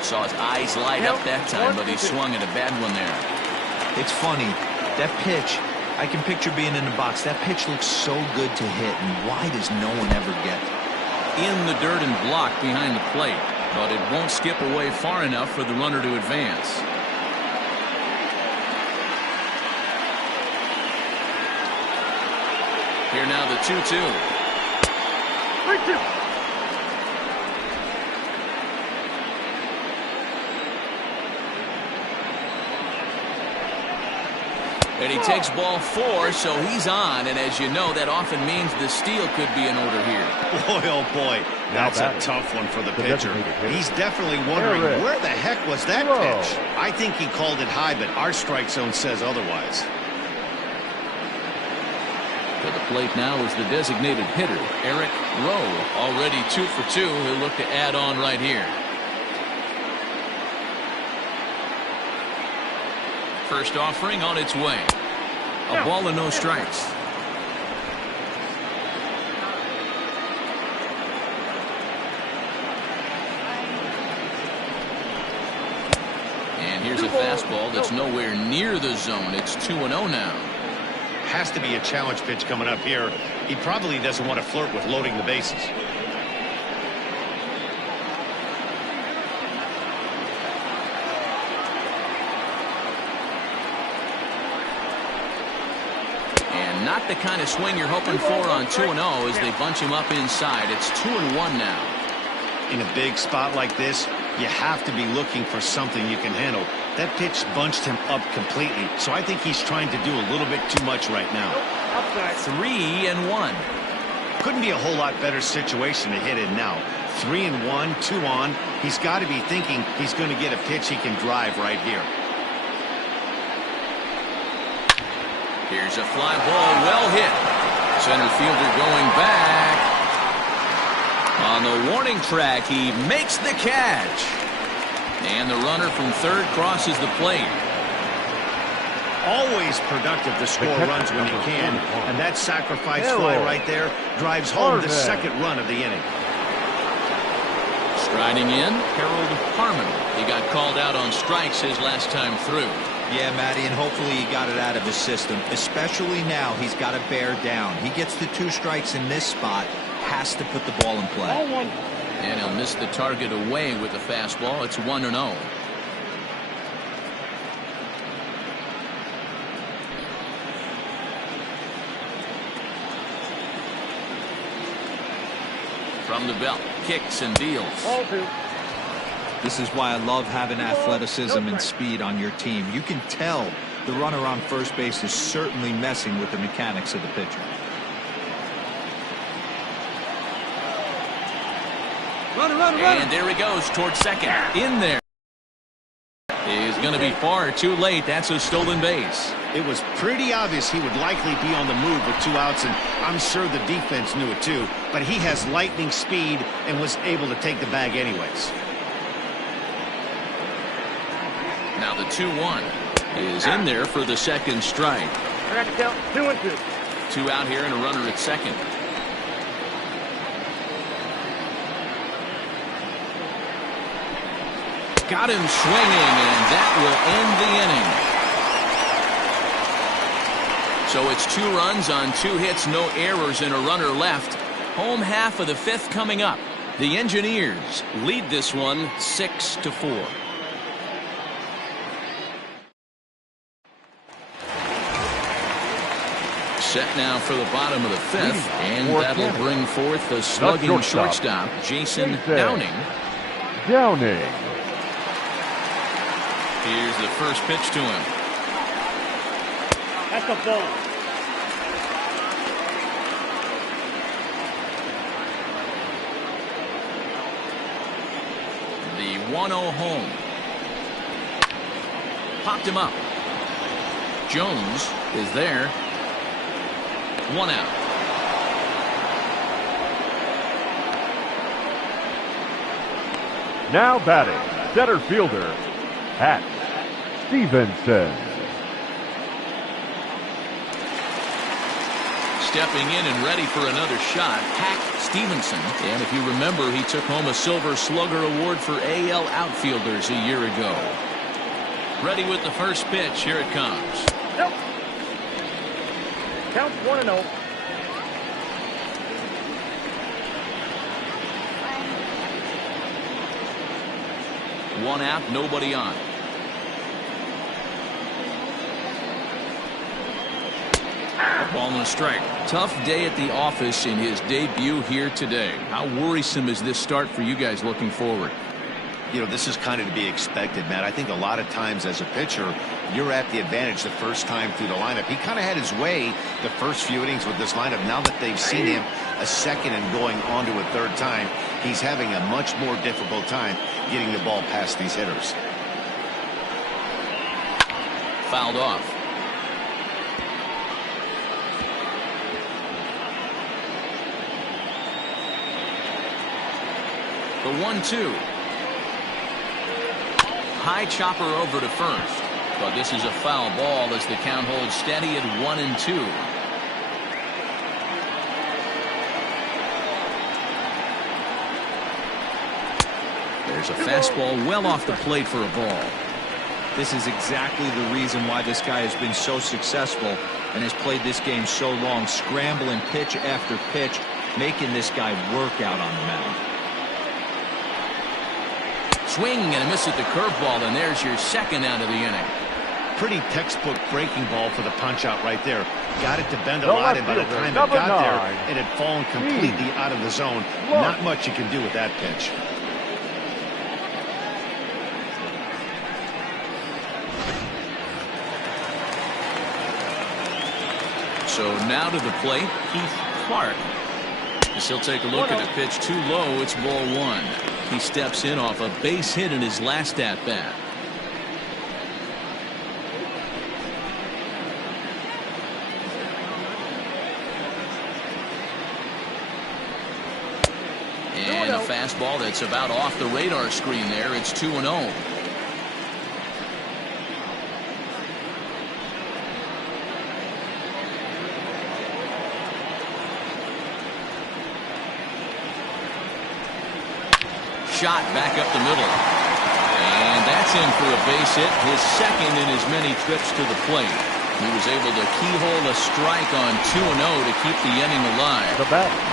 Saw his eyes light up that time, but he swung at a bad one there. It's funny. That pitch, I can picture being in the box. That pitch looks so good to hit, and why does no one ever get it? In the dirt and blocked behind the plate, but it won't skip away far enough for the runner to advance. Here now the 2-2. 3-2. And he takes ball 4, so he's on. And as you know, that often means the steal could be in order here. Boy, oh boy, that's a tough one for the pitcher. He's definitely wondering, where the heck was that pitch? I think he called it high, but our strike zone says otherwise. To the plate now is the designated hitter, Eric Rowe. Already 2 for 2. He'll look to add on right here. First offering on its way. A ball and no strikes. And here's a fastball that's nowhere near the zone. It's 2-0 now. Has to be a challenge pitch coming up here. He probably doesn't want to flirt with loading the bases. Not the kind of swing you're hoping for on 2-0 as they bunch him up inside. It's 2-1 now. In a big spot like this, you have to be looking for something you can handle. That pitch bunched him up completely, so I think he's trying to do a little bit too much right now. 3-1. Couldn't be a whole lot better situation to hit in now. 3-1, 2 on. He's got to be thinking he's going to get a pitch he can drive right here. Here's a fly ball, well hit. Center fielder going back. On the warning track, he makes the catch. And the runner from third crosses the plate. Always productive to score runs when you can. And that sacrifice fly right there drives home the second run of the inning. Striding in, Harold Harmon. He got called out on strikes his last time through. Yeah, Matty, and hopefully he got it out of his system. Especially now, he's got to bear down. He gets the 2 strikes in this spot, has to put the ball in play. And he'll miss the target away with the fastball. It's 1-0. From the belt, kicks and deals. This is why I love having athleticism and speed on your team. You can tell the runner on first base is certainly messing with the mechanics of the pitcher. And there he goes towards second. In there. He's going to be far too late. That's a stolen base. It was pretty obvious he would likely be on the move with 2 outs, and I'm sure the defense knew it too. But he has lightning speed and was able to take the bag anyways. Now the 2-1 is in there for the second strike. I got to count 2-2. 2 out here and a runner at second. Got him swinging, and that will end the inning. So it's 2 runs on 2 hits, no errors, and a runner left. Home half of the 5th coming up. The Engineers lead this one 6-4. Set now for the bottom of the 5th, and that'll bring forth the slugging shortstop, Jason Downing. Here's the first pitch to him. That's a ball. The 1-0 home. Popped him up. Jones is there. 1 out. Now batting, center fielder, Pat Stevenson. Stepping in and ready for another shot, Hack Stevenson. And if you remember, he took home a Silver Slugger Award for AL outfielders a year ago. Ready with the first pitch. Here it comes. Nope. Count 1-0. One out, nobody on. Ball and a strike. Tough day at the office in his debut here today. How worrisome is this start for you guys looking forward? You know, this is kind of to be expected, Matt. I think a lot of times as a pitcher, you're at the advantage the first time through the lineup. He kind of had his way the first few innings with this lineup. Now that they've seen him a second and going on to a third time, he's having a much more difficult time getting the ball past these hitters. Fouled off. The 1-2. High chopper over to first. But this is a foul ball as the count holds steady at 1-2. There's a fastball well off the plate for a ball. This is exactly the reason why this guy has been so successful and has played this game so long, scrambling pitch after pitch, making this guy work out on the mound. Swing and a miss at the curveball, and there's your second out of the inning. Pretty textbook breaking ball for the punch out right there. Got it to bend a lot, and by the time it got there, it had fallen completely out of the zone. Not much you can do with that pitch. So now to the plate, Keith Clark. As he'll take a look at a pitch too low, it's ball 1. He steps in off a base hit in his last at-bat. fastball that's about off the radar screen there. It's 2-0. Shot back up the middle. And that's in for a base hit, his second in as many trips to the plate. He was able to keyhole a strike on 2-0 to keep the inning alive. The bat.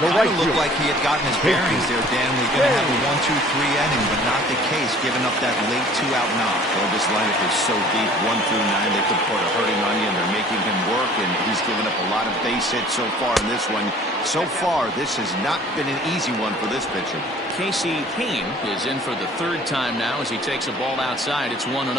Kind of looked like he had gotten his bearings there, Dan. Was going to have a 1-2-3 inning, but not the case, giving up that late 2-out knock. Well, this lineup is so deep, 1 through 9, they could put a hurting onion. They're making him work, and he's given up a lot of base hits so far in this one. So far, this has not been an easy one for this pitcher. Casey Hain is in for the third time now as he takes a ball outside. It's 1-0.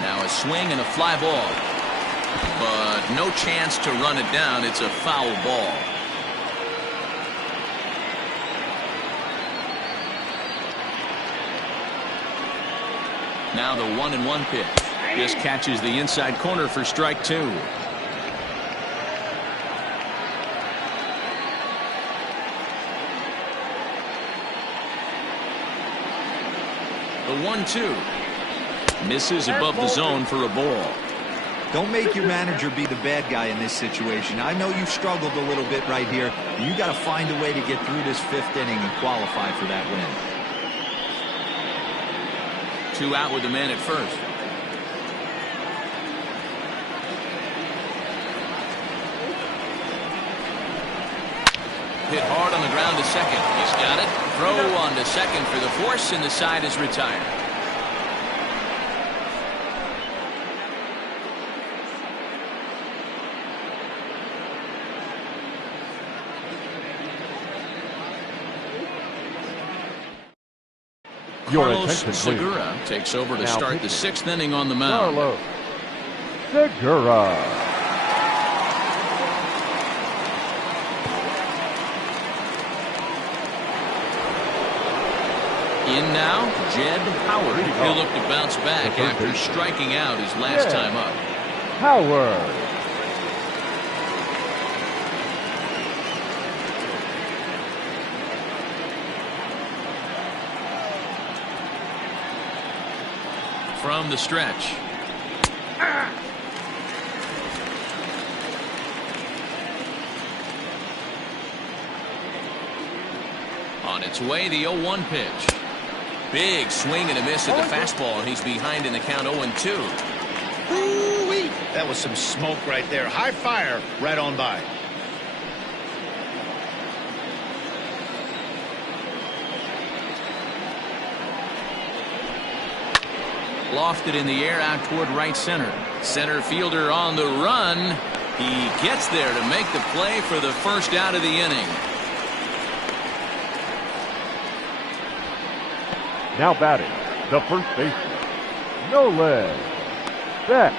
Now a swing and a fly ball, but no chance to run it down. It's a foul ball. Now the 1-1 pitch. Just catches the inside corner for strike 2. The 1-2. Misses above the zone for a ball. Don't make your manager be the bad guy in this situation. I know you struggled a little bit right here. You got to find a way to get through this 5th inning and qualify for that win. 2 out with the man at first. Hit hard on the ground to second. He's got it. Throw on to second for the force, and the side is retired. Carlos Segura takes over to start the 6th inning on the mound. Carlos Segura. In now, Jed Howard. He'll look to bounce back after striking out his last time up. Howard. From the stretch. On its way, the 0-1 pitch. Big swing and a miss at the fastball. He's behind in the count 0-2. Ooh-wee. That was some smoke right there. High fire right on by. Lofted in the air out toward right center. Center fielder on the run. He gets there to make the play for the first out of the inning. Now batting, the first baseman, Nolan Beck.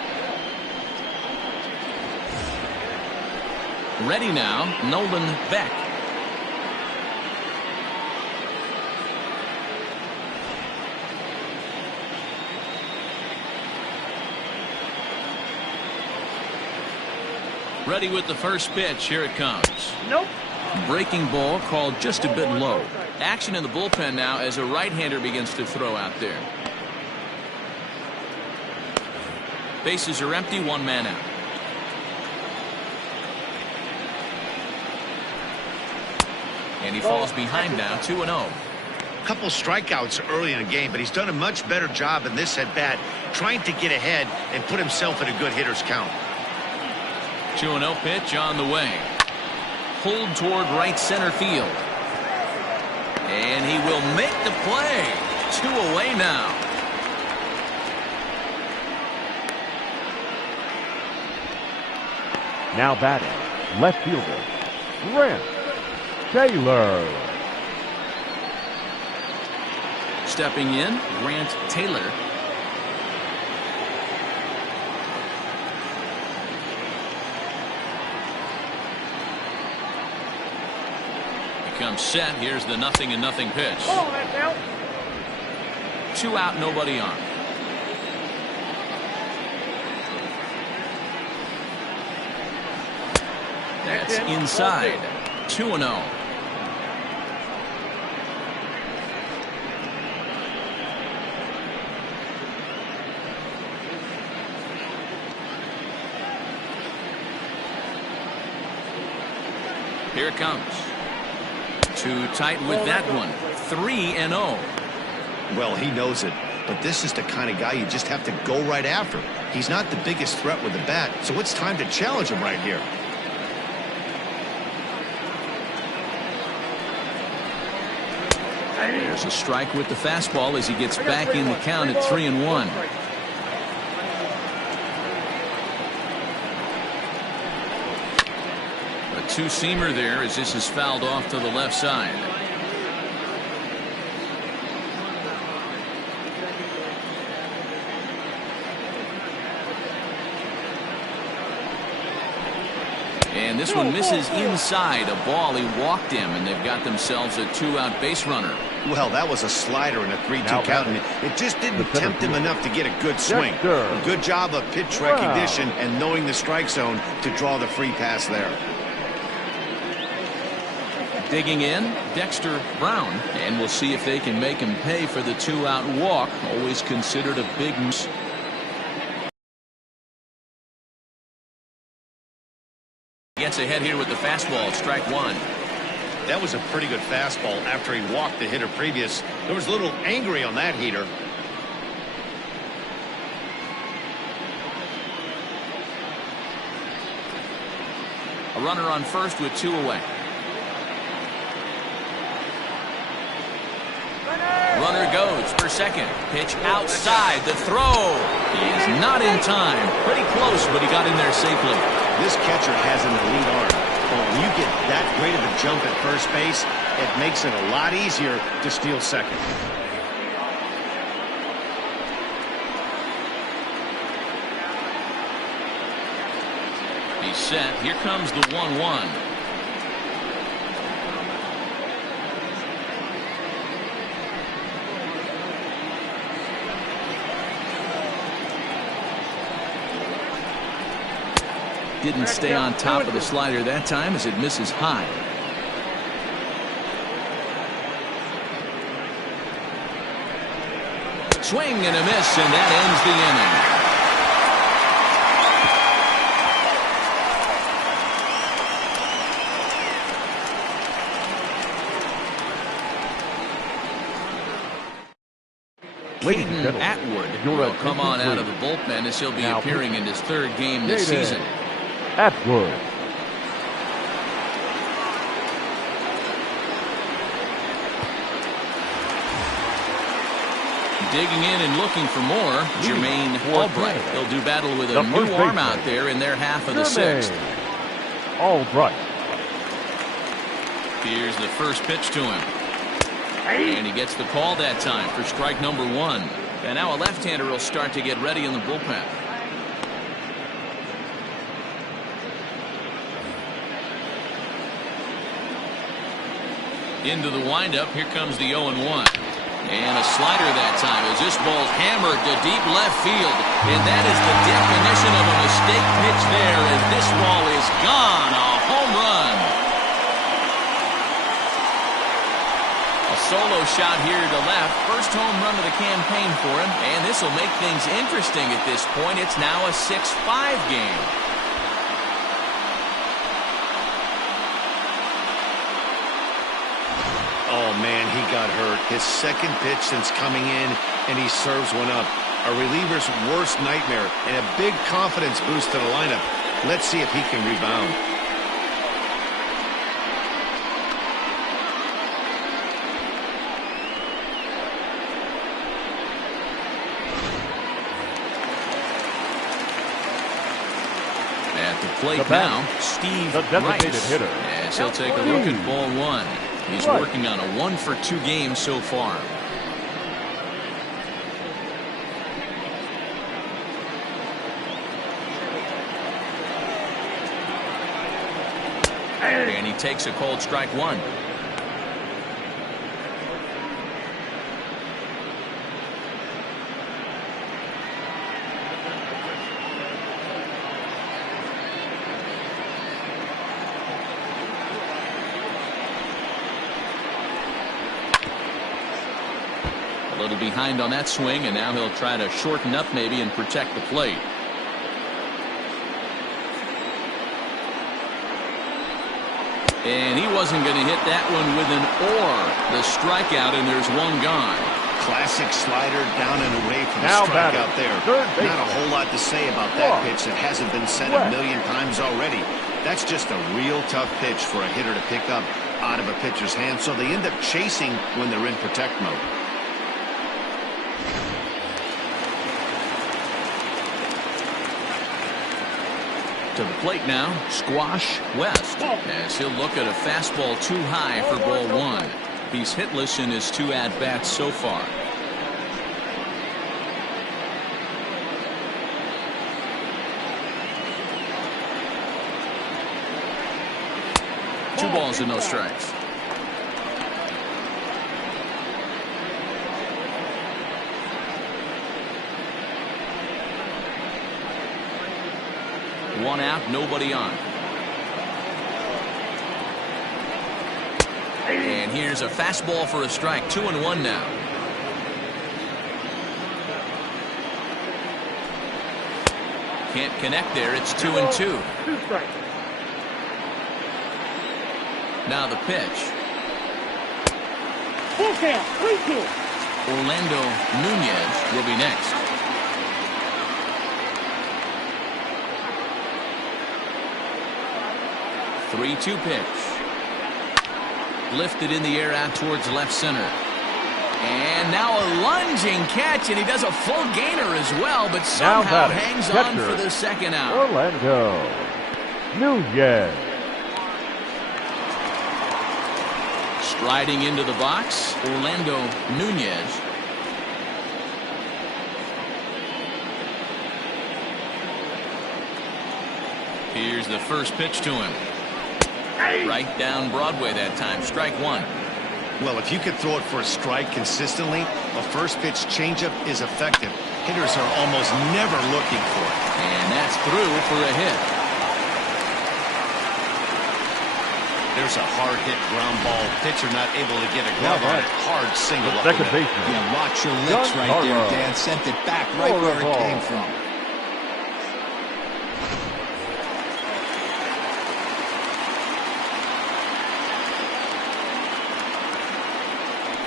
Ready now, Nolan Beck. Ready with the first pitch. Here it comes. Nope. Breaking ball called just a bit low. Action in the bullpen now as a right-hander begins to throw out there. Bases are empty, 1 man out. And he falls behind now, 2-0. Couple strikeouts early in the game, but he's done a much better job in this at-bat trying to get ahead and put himself in a good hitter's count. 2-0 pitch on the way. Pulled toward right center field. And he will make the play. 2 away now. Now batting, left fielder, Grant Taylor. Stepping in, Grant Taylor. Comes set. Here's the 0-0 pitch. 2 out, nobody on. That's inside. 2-0. Here it comes. Too tight with that one. 3-0. Well, he knows it, but this is the kind of guy you just have to go right after. He's not the biggest threat with the bat, so it's time to challenge him right here. There's a strike with the fastball as he gets back in the count at 3-1. A two-seamer there as this is fouled off to the left side. And this one misses inside. A ball. He walked him, and they've got themselves a two-out base runner. Well, that was a slider in a 3-2 count, and it just didn't tempt him enough to get a good swing. A good job of pitch recognition and knowing the strike zone to draw the free pass there. Digging in, Dexter Brown, and we'll see if they can make him pay for the two-out walk. Always considered a big miss. Gets ahead here with the fastball. Strike one. That was a pretty good fastball after he walked the hitter previous. There was a little angry on that heater. A runner on first with two away. Runner goes for second. Pitch outside. The throw. He is not in time. Pretty close, but he got in there safely. This catcher has an elite arm. But when you get that great of a jump at first base, it makes it a lot easier to steal second. He's set. Here comes the 1-1. Didn't stay on top of the slider that time as it misses high. Swing and a miss, and that ends the inning. Caden Atwood will come on out of the bullpen as he'll be appearing in his third game this season. Atwood. Digging in and looking for more, Jermaine Albright. They'll do battle with a new arm out there in their half of the sixth. Albright. Here's the first pitch to him. And he gets the call that time for strike number one. And now a left-hander will start to get ready in the bullpen. Into the windup. Here comes the 0-1. And a slider that time as this ball's hammered to deep left field. And that is the definition of a mistake pitch there as this ball is gone. A home run. A solo shot here to left. First home run of the campaign for him. And this will make things interesting at this point. It's now a 6-5 game. Oh, man, he got hurt. His second pitch since coming in, and he serves one up. A reliever's worst nightmare and a big confidence boost to the lineup. Let's see if he can rebound. At the plate now, Steve the designated Rice. hitter. Yes, he'll take a look at ball one. He's working on a 1-for-2 game so far. And he takes a cold strike one. A little behind on that swing, and now he'll try to shorten up maybe and protect the plate. And he wasn't going to hit that one with an the strikeout, and there's one gone. Classic slider down and away from the strikeout there. Not a whole lot to say about that pitch that hasn't been said a million times already. That's just a real tough pitch for a hitter to pick up out of a pitcher's hand, so they end up chasing when they're in protect mode. To the plate now, Squash West, as he'll look at a fastball too high for ball one. He's hitless in his 2 at-bats so far. Two balls and no strikes. One out, nobody on. And here's a fastball for a strike. 2-1 now. Can't connect there. It's 2-2. 2 strikes. Now the pitch. Full count. 3-2. Orlando Nunez will be next. Three-two pitch. Lifted in the air out towards left center. And now a lunging catch, and he does a full gainer as well, but somehow hangs on for the second out. Orlando Nunez. Striding into the box, Orlando Nunez. Here's the first pitch to him. Right down Broadway that time. Strike one. Well, if you could throw it for a strike consistently, a first pitch changeup is effective. Hitters are almost never looking for it. And that's through for a hit. There's a hard hit ground ball. Pitcher not able to get a glove on it. Hard single up. Second baseman. Yeah, watch your lips right there, Dan. Sent it back right where it came from.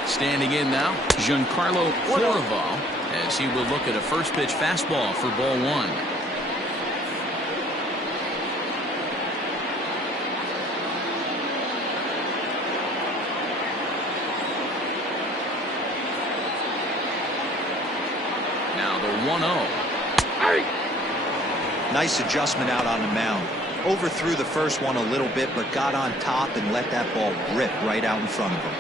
Standing in now, Giancarlo Florival, as he will look at a first pitch fastball for ball one. Now the 1-0. Nice adjustment out on the mound. Overthrew the first one a little bit, but got on top and let that ball rip right out in front of him.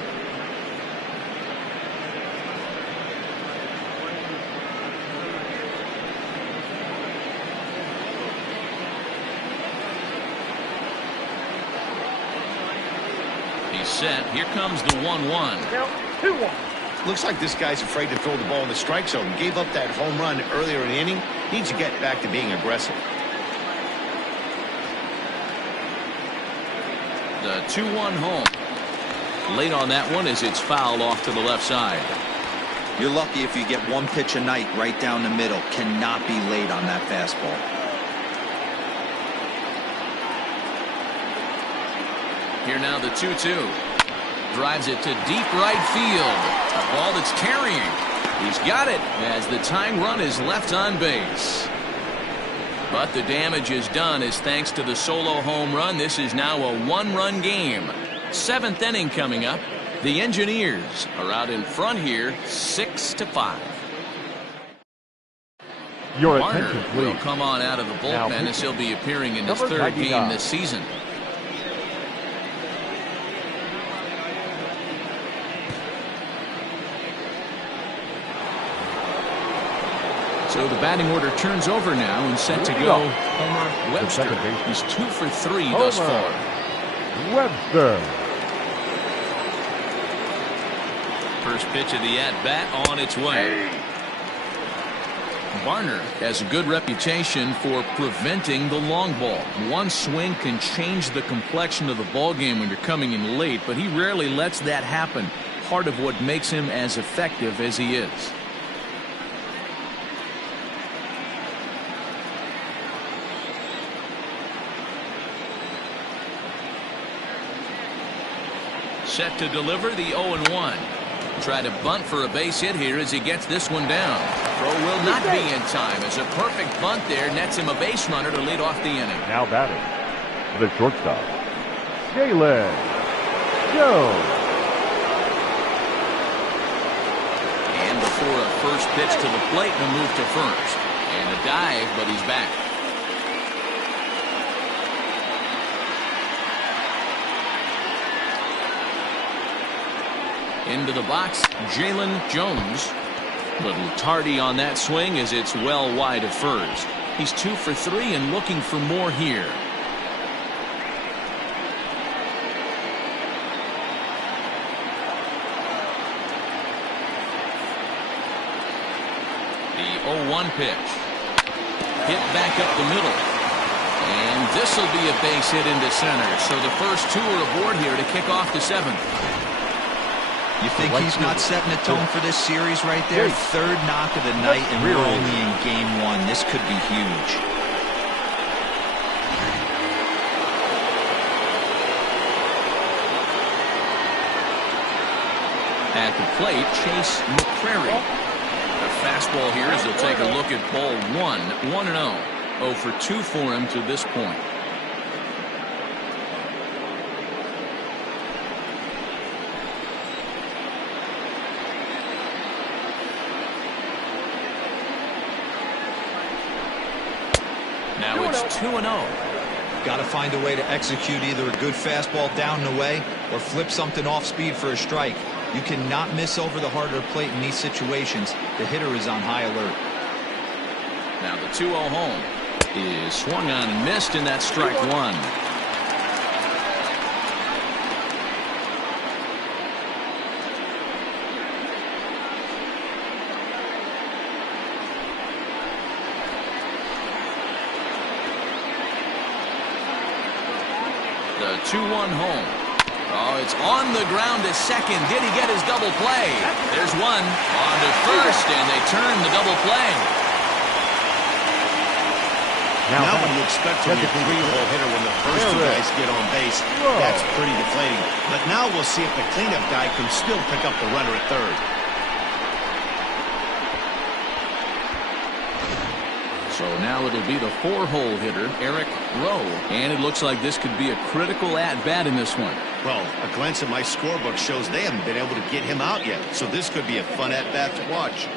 Set. Here comes the 1-1. Now 2-1. Looks like this guy's afraid to throw the ball in the strike zone. Gave up that home run earlier in the inning. Needs to get back to being aggressive. The 2-1 home. Late on that one as it's fouled off to the left side. You're lucky if you get one pitch a night right down the middle. Cannot be late on that fastball. Here now the 2-2. Drives it to deep right field. A ball that's carrying. He's got it as the tying run is left on base. But the damage is done as thanks to the solo home run. This is now a 1-run game. 7th inning coming up. The Engineers are out in front here 6-5. Your Marner attention, will please. come on out of the bullpen as he'll be appearing in his Number 3rd 99. game this season. So the batting order turns over now and set to go. Homer Webster. He's 2 for 3 thus far. Webster. First pitch of the at-bat on its way. Barner has a good reputation for preventing the long ball. One swing can change the complexion of the ball game when you're coming in late, but he rarely lets that happen. part of what makes him as effective as he is. Set to deliver the 0-1. Try to bunt for a base hit here as he gets this one down. Throw will not be in time as a perfect bunt there nets him a base runner to lead off the inning. Now batting, the shortstop, Jalen Jones. And before a first pitch to the plate, a move to first. And a dive, but he's back. Into the box, Jalen Jones. Little tardy on that swing as it's well wide of first. He's 2 for 3 and looking for more here. The 0-1 pitch. Hit back up the middle. And this will be a base hit into center. So the first 2 are aboard here to kick off the 7th. You think he's not setting a tone for this series right there? Third knock of the night, and we're only in game 1. This could be huge. At the plate, Chase McCrary. A fastball here as he'll take a look at ball 1. 1-0. 0 for 2 for him to this point. Now it's 2-0. Got to find a way to execute either a good fastball down and away or flip something off speed for a strike. You cannot miss over the harder plate in these situations. The hitter is on high alert. Now the 2-0 home is swung on and missed, and that's strike 1. The 2-1 home. Oh, it's on the ground to second. Did he get his double play? There's one. On to first, and they turn the double play. Now what do you expect from your 3-hole hitter when the first 2 guys get on base? That's pretty deflating. But now we'll see if the cleanup guy can still pick up the runner at third. So now it'll be the 4-hole hitter, Eric Rowe. And it looks like this could be a critical at-bat in this one. Well, a glance at my scorebook shows they haven't been able to get him out yet. So this could be a fun at-bat to watch.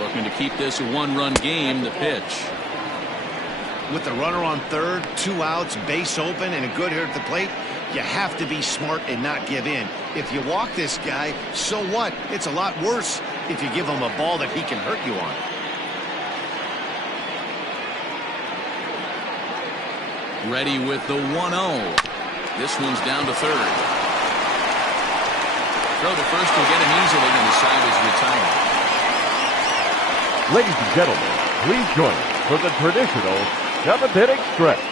Looking to keep this a 1-run game, the pitch. With the runner on third, 2 outs, base open, and a good hitter at the plate, you have to be smart and not give in. If you walk this guy, so what? It's a lot worse if you give him a ball that he can hurt you on. Ready with the 1-0. This one's down to third. Throw to first will get him easily, and the side is retired. Ladies and gentlemen, please join us for the traditional 7th inning stretch.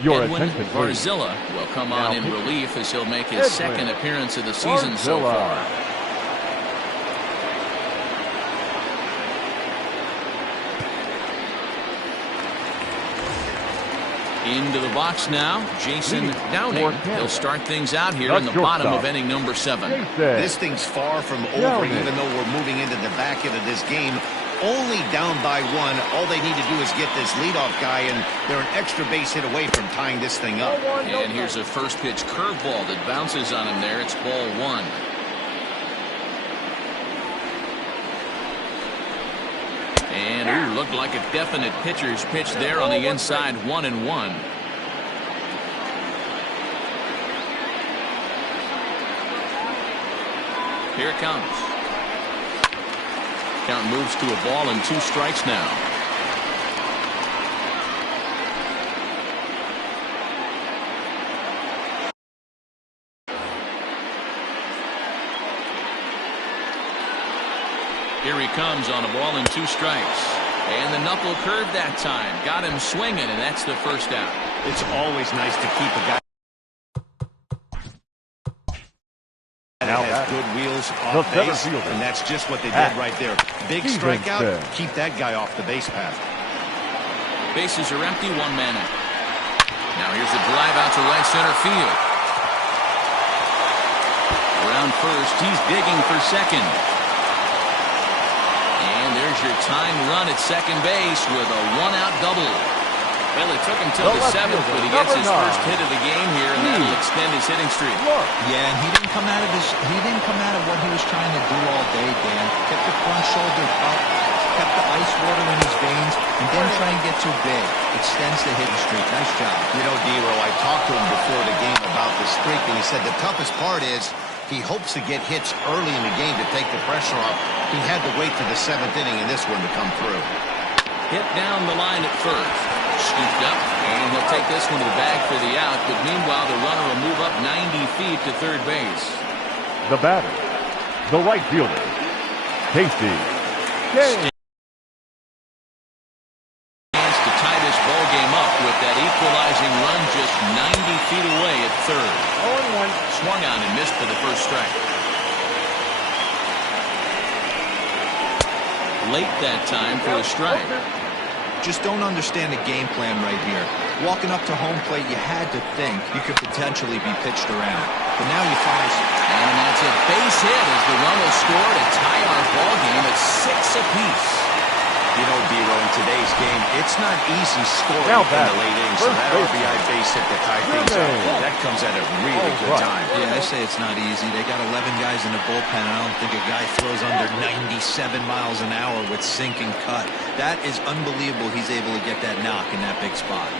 Your Edwin attention, please. Barzilla will come on in relief as he'll make his Edwin second appearance of the season so far. Into the box now, Jason Downing. He'll start things out here in the bottom of inning number 7. This thing's far from over, even though we're moving into the back end of this game. Only down by 1. All they need to do is get this leadoff guy, and they're an extra base hit away from tying this thing up. And here's a first pitch curveball that bounces on him there. It's ball 1. And looked like a definite pitcher's pitch there on the inside. 1-1. Here it comes. Count moves to a ball and 2 strikes now. Here he comes on a ball and 2 strikes. And the knuckle curve that time. Got him swinging, and that's the first out. It's always nice to keep a guy that has good wheels off base, and that's just what they did right there. Big strikeout, keep that guy off the base path. Bases are empty, 1 man out. Now here's a drive out to right center field. Around first, he's digging for second. And there's your tying run at second base with a 1-out double. Well, it took him till the 7th, but he gets his first hit of the game here, and that'll extend his hitting streak. Yeah, and he didn't come out of what he was trying to do all day, Dan. Kept the front shoulder up, kept the ice water in his veins, and didn't try and get too big. Extends the hitting streak. Nice job. You know, Dero, I talked to him before the game about the streak, and he said the toughest part is he hopes to get hits early in the game to take the pressure off. He had to wait to the 7th inning in this one to come through. Hit down the line at first. Scooped up, and he'll take this one to the bag for the out, but meanwhile the runner will move up 90 feet to third base. The batter, the right fielder, Casey. Chance to tie this ball game up with that equalizing run just 90 feet away at third. 0-1. Swung on and missed for the first strike. Late that time for a strike. Just don't understand the game plan right here. Walking up to home plate, you had to think you could potentially be pitched around. But now you find... And that's a base hit as the run will score to tie our ball game at 6 apiece. You know, Dero, in today's game, it's not easy scoring in the late innings. So that RBI base hit to tie things up, that comes at a really good time. Yeah, I say it's not easy. They got 11 guys in the bullpen. I don't think a guy throws under 97 miles an hour with sink and cut. That is unbelievable he's able to get that knock in that big spot.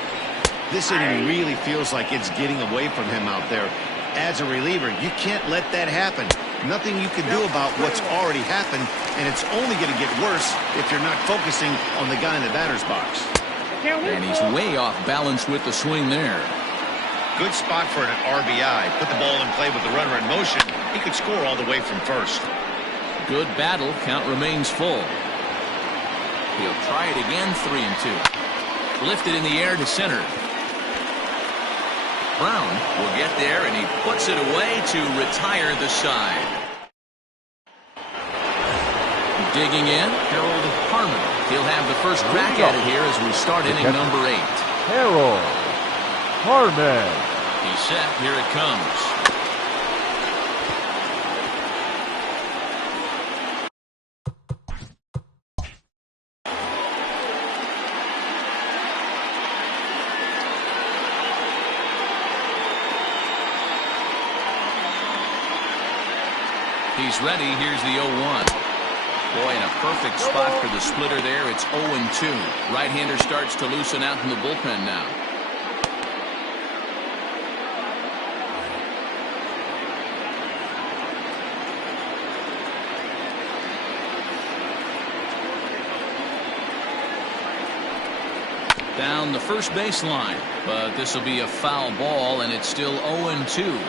This inning really feels like it's getting away from him out there. As a reliever, you can't let that happen. Nothing you can do about what's already happened, and it's only going to get worse if you're not focusing on the guy in the batter's box. And he's way off balance with the swing there. Good spot for an RBI. Put the ball in play with the runner in motion. He could score all the way from first. Good battle. Count remains full. He'll try it again, 3-2. Lifted in the air to center. Brown will get there, and he puts it away to retire the side. Digging in, Harold Harmon. He'll have the first crack at it here as we start inning number 8. Harold Harmon. He's set. Here it comes. He's ready. Here's the 0-1. Boy, in a perfect spot for the splitter there. It's 0-2. Right-hander starts to loosen out in the bullpen now. Down the first baseline, but this will be a foul ball, and it's still 0-2.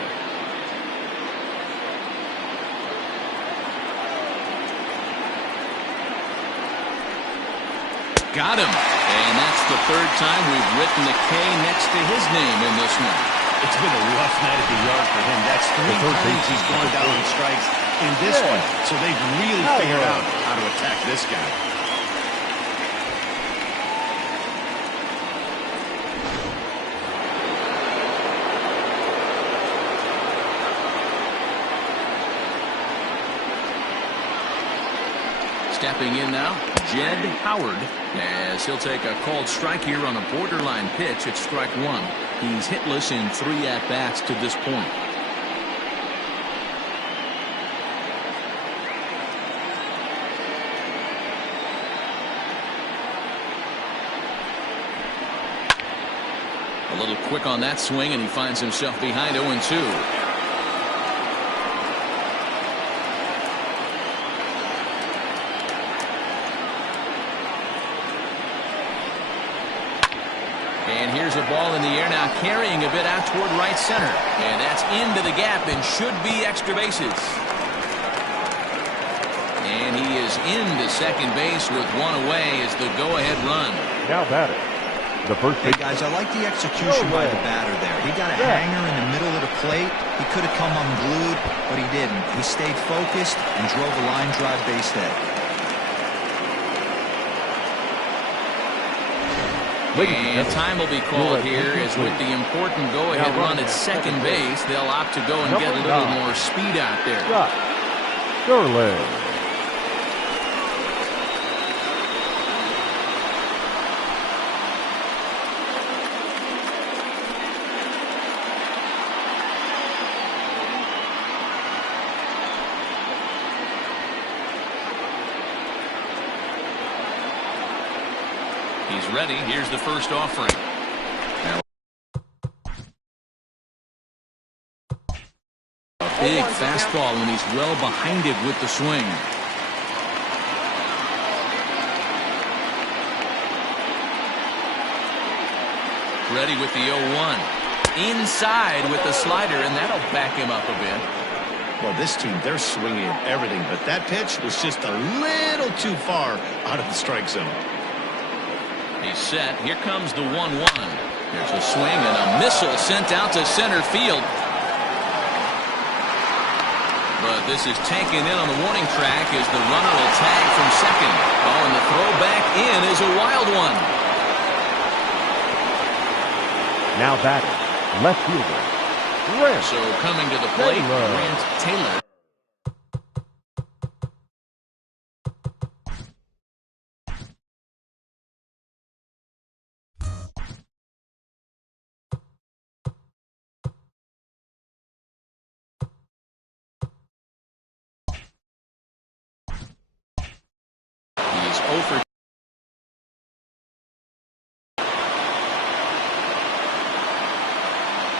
Got him. And that's the third time we've written the K next to his name in this one. It's been a rough night at the yard for him. That's 3 times he's gone down on strikes in this one. So they've really figured out how to attack this guy. Stepping in now, Jed Howard, as he'll take a called strike here on a borderline pitch at strike 1. He's hitless in 3 at-bats to this point. A little quick on that swing, and he finds himself behind 0-2. And here's a ball in the air now, carrying a bit out toward right center. And that's into the gap and should be extra bases. And he is is into second base with one away as the go-ahead run. Now batting. The first Hey guys, I like the execution by the batter there. He got a hanger in the middle of the plate. He could have come unglued, but he didn't. He stayed focused and drove a line drive base hit. And time will be called here as with the important go-ahead run at second base, they'll opt to go and get a little more speed out there. Sterling. He's ready. Here's the first offering. A big fastball, and he's well behind it with the swing. Ready with the 0-1. Inside with the slider, and that'll back him up a bit. Well, this team, they're swinging at everything, but that pitch was just a little too far out of the strike zone. He's set. Here comes the 1-1. There's a swing and a missile sent out to center field. But this is taken in on the warning track as the runner will tag from second. Oh, and the throw back in is a wild one. Now batting. Left fielder. Grant. So coming to the plate, Grant Taylor.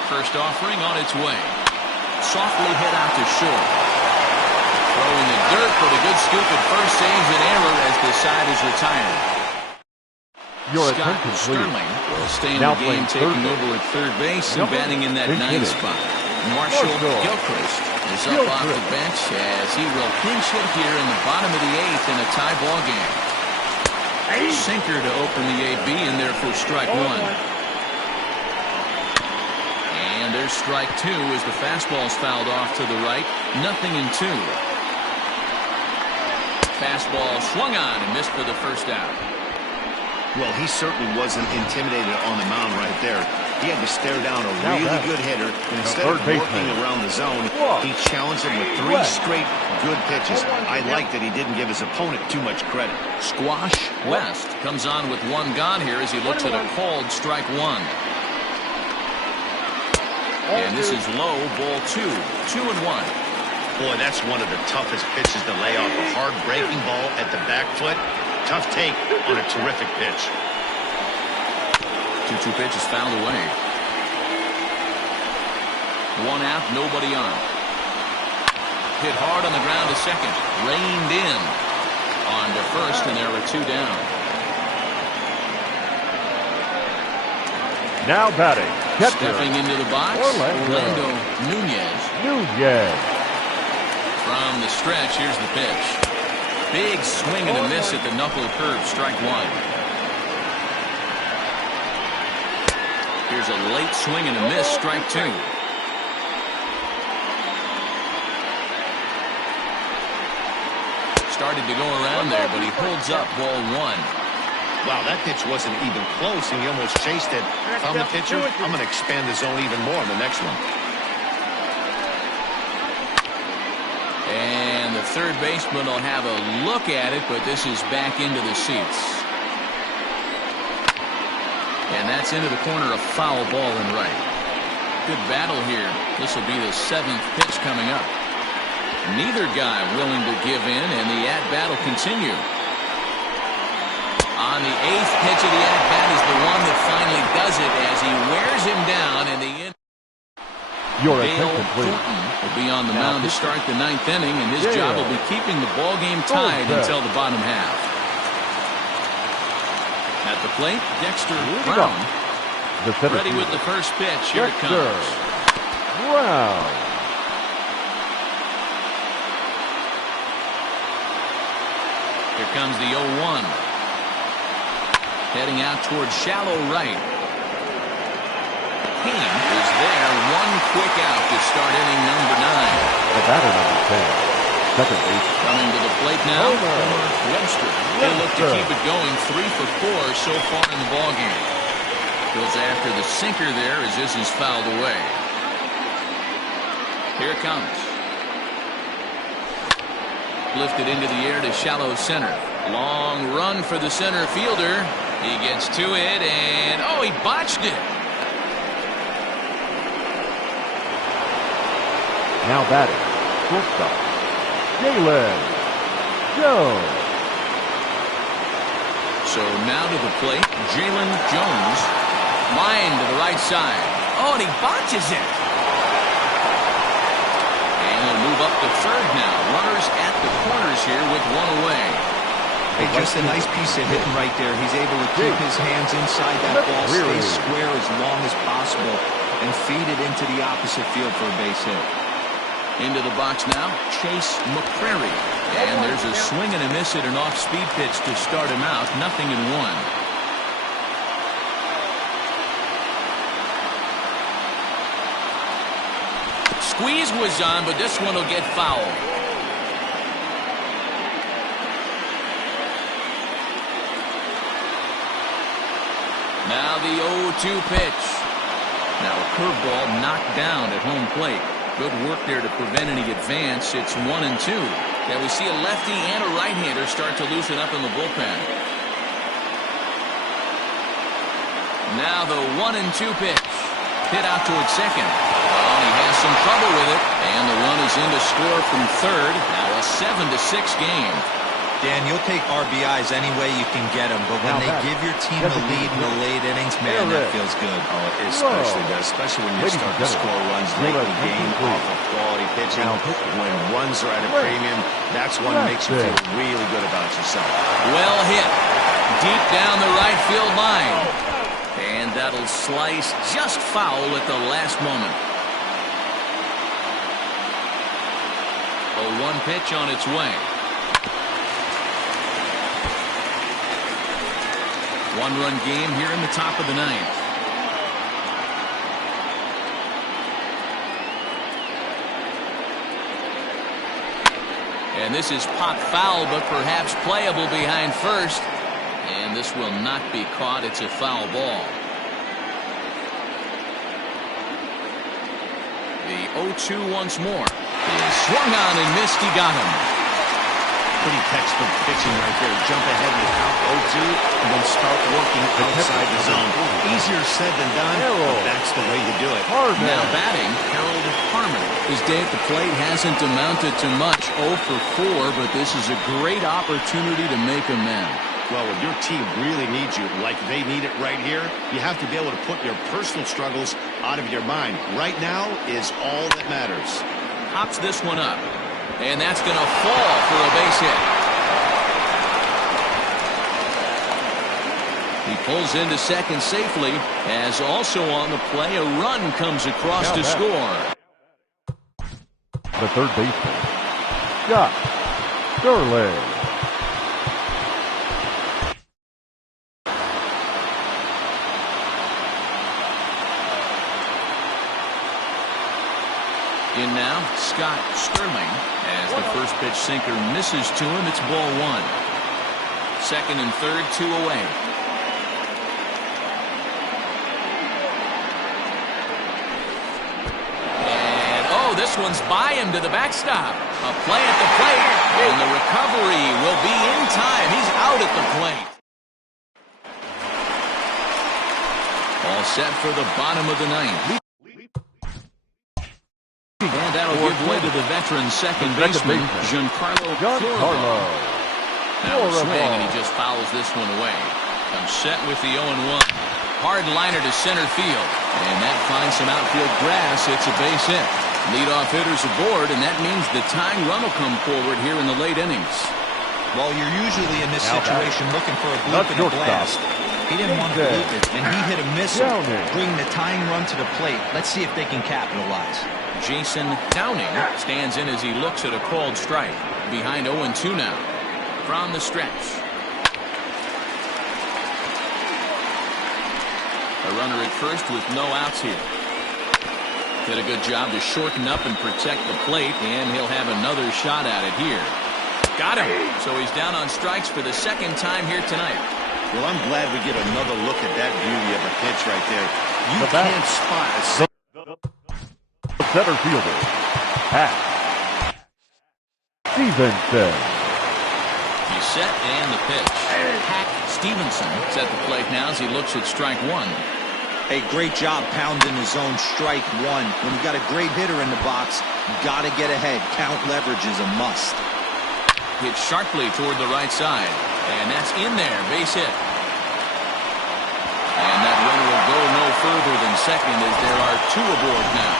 First offering on its way. Softly hit out to short. Throw in the dirt, but a good scoop at first saves an error as the side is retired. Scott Sterling will stay in the game, taking over at third base and batting in that 9th spot. Marshall Gilchrist is up off the bench as he will pinch hit here in the bottom of the 8th in a tie ball game. Sinker to open the AB, and therefore strike one. And there's strike two as the fastball's fouled off to the right. 0-2. Fastball swung on and missed for the first out. Well, he certainly wasn't intimidated on the mound right there. He had to stare down a really good hitter, and instead of working around the zone, he challenged him with 3 straight good pitches. I like that he didn't give his opponent too much credit. Squash West comes on with one gone here as he looks at a called strike one. And this is low, ball 2. 2-1. Boy, that's one of the toughest pitches to lay off. A hard breaking ball at the back foot. Tough take on a terrific pitch. 2-2 pitch is fouled away. 1 out, nobody on. Hit hard on the ground to second. Reined in. On to first, and there are 2 down. Now batting. Stepping into the box, Orlando Nunez. From the stretch, here's the pitch. Big swing and a miss at the knuckle curve, strike one. Here's a late swing and a miss, strike two. Started to go around there, but he holds up ball 1. Wow, that pitch wasn't even close, and he almost chased it. If I'm the pitcher, I'm going to expand the zone even more in the next one. And the third baseman will have a look at it, but this is back into the seats. And that's into the corner, a foul ball and right. Good battle here. This will be the 7th pitch coming up. Neither guy willing to give in, and the at-bat will continue. On the 8th pitch of the at-bat is the one that finally does it as he wears him down in the end. Dale Thornton will be on the mound to start the 9th inning, and his job will be keeping the ball game tied until the bottom half. At the plate, Dexter Brown. Ready with the first pitch. Here it comes. Brown. Here comes the 0-1. Heading out towards shallow right. Kane is there. One quick out to start inning number 9. The batter, number 10. Second base. Coming to the plate now, Webster. They look to keep it going. 3 for 4 so far in the ballgame. Goes after the sinker there as this is fouled away. Here it comes. Lifted into the air to shallow center. Long run for the center fielder. He gets to it, and oh, he botched it. Now batting, shortstop, Jalen Jones. So now to the plate, Jalen Jones. Line to the right side. Oh, and he botches it. And he'll move up to third now. Runners at the corners here with one away. Hey, just a nice piece of hitting right there. He's able to keep his hands inside that ball, stay square as long as possible, and feed it into the opposite field for a base hit. Into the box now, Chase McCrary. And there's a swing and a miss at an off-speed pitch to start him out. 0-1. Squeeze was on, but this one will get fouled. Now the 0-2 pitch. Now a curveball knocked down at home plate. Good work there to prevent any advance. It's 1-2. Now we see a lefty and a right-hander start to loosen up in the bullpen. Now the 1-2 pitch. Hit out towards second. Oh, he has some trouble with it. And the run is in to score from third. Now a 7-6 game. Dan, you'll take RBIs any way you can get them, but when they give your team a lead in the late innings, man, that feels good. Oh, it especially does, especially when you start to score runs late in the game off of quality pitching. When runs are at a premium, that's what makes you feel really good about yourself. Well hit. Deep down the right field line. And that'll slice just foul at the last moment. A 1 pitch on its way. 1-run game here in the top of the 9th. And this is pop foul, but perhaps playable behind first. And this will not be caught. It's a foul ball. The 0-2 once more. He swung on and missed. He got him. Pretty textbook pitching right there. Jump ahead and count 0-2 and then start working outside the zone. Easier said than done, but that's the way you do it. Now batting, Harold Harmon. His day at the plate hasn't amounted to much. 0 for 4, but this is a great opportunity to make amends. Well, when your team really needs you, like they need it right here, you have to be able to put your personal struggles out of your mind. Right now is all that matters. Hops this one up. And that's going to fall for a base hit. He pulls into second safely, as also on the play, a run comes across to score. The third baseman, Scott Sterling. In now, Scott Sterling, as the first pitch sinker misses to him. It's ball 1. Second and third, 2 away. And, oh, this one's by him to the backstop. A play at the plate, and the recovery will be in time. He's out at the plate. All set for the bottom of the 9th. And that'll give way to the veteran second baseman, Giancarlo Floro. Now a swing, and he just fouls this one away. Comes set with the 0-1. Hard liner to center field. And that finds some outfield grass. It's a base hit. Leadoff hitters aboard, and that means the tying run will come forward here in the late innings. Well, you're usually in this situation looking for a bloop and a blast. He didn't want to bloop it, and he hit a missile, bringing the tying run to the plate. Let's see if they can capitalize. Jason Downing stands in as he looks at a called strike. Behind 0-2 now. from the stretch. A runner at first with no outs here. Did a good job to shorten up and protect the plate, and he'll have another shot at it here. Got him. So he's down on strikes for the second time here tonight. Well, I'm glad we get another look at that beauty of a pitch right there. You can't spot a center fielder, Pat Stevenson. He's set and the pitch. Pat Stevenson is at the plate now as he looks at strike one. Hey, great job pounding his own strike one. When you got a great hitter in the box, you got to get ahead. Count leverage is a must. Hit sharply toward the right side, and that's in there. Base hit. And that runner will go no further than second as there are two aboard now.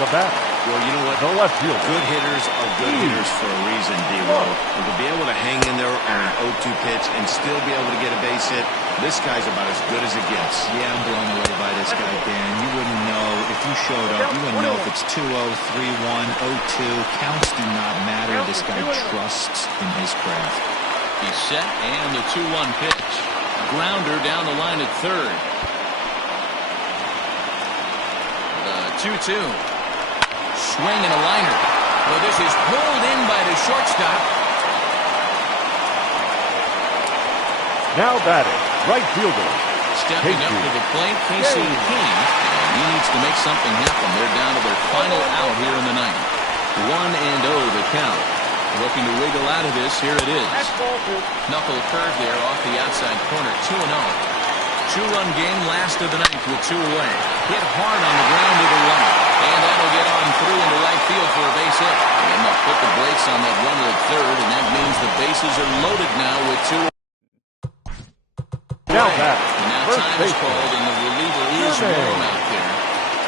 The batter. Well, you know what? The left fielder. Good hitters are good hitters for a reason, D-Lo. And to be able to hang in there on an 0-2 pitch and still be able to get a base hit, this guy's about as good as it gets. Yeah, I'm blown away by this guy, Dan. You wouldn't know if you showed up. You wouldn't know if it's 2-0, 3-1, 0-2. Counts do not matter. This guy trusts in his craft. He's set and the 2-1 pitch. Grounder down the line at third. The 2-2. Swing and a liner. Well, this is pulled in by the shortstop. Now batting, right fielder. Stepping up to the plate, Casey King. And he needs to make something happen. They're down to their final out here in the ninth. 1-0 the count. Looking to wiggle out of this. Here it is. Knuckle curve there off the outside corner. 2-0. Two-run game, last of the ninth with two away. Hit hard on the ground to the right. And that'll get on through into right field for a base hit. And they'll put the brakes on that runner at third, and that means the bases are loaded now with two. Now back. And now time is called, and the reliever is warm out there.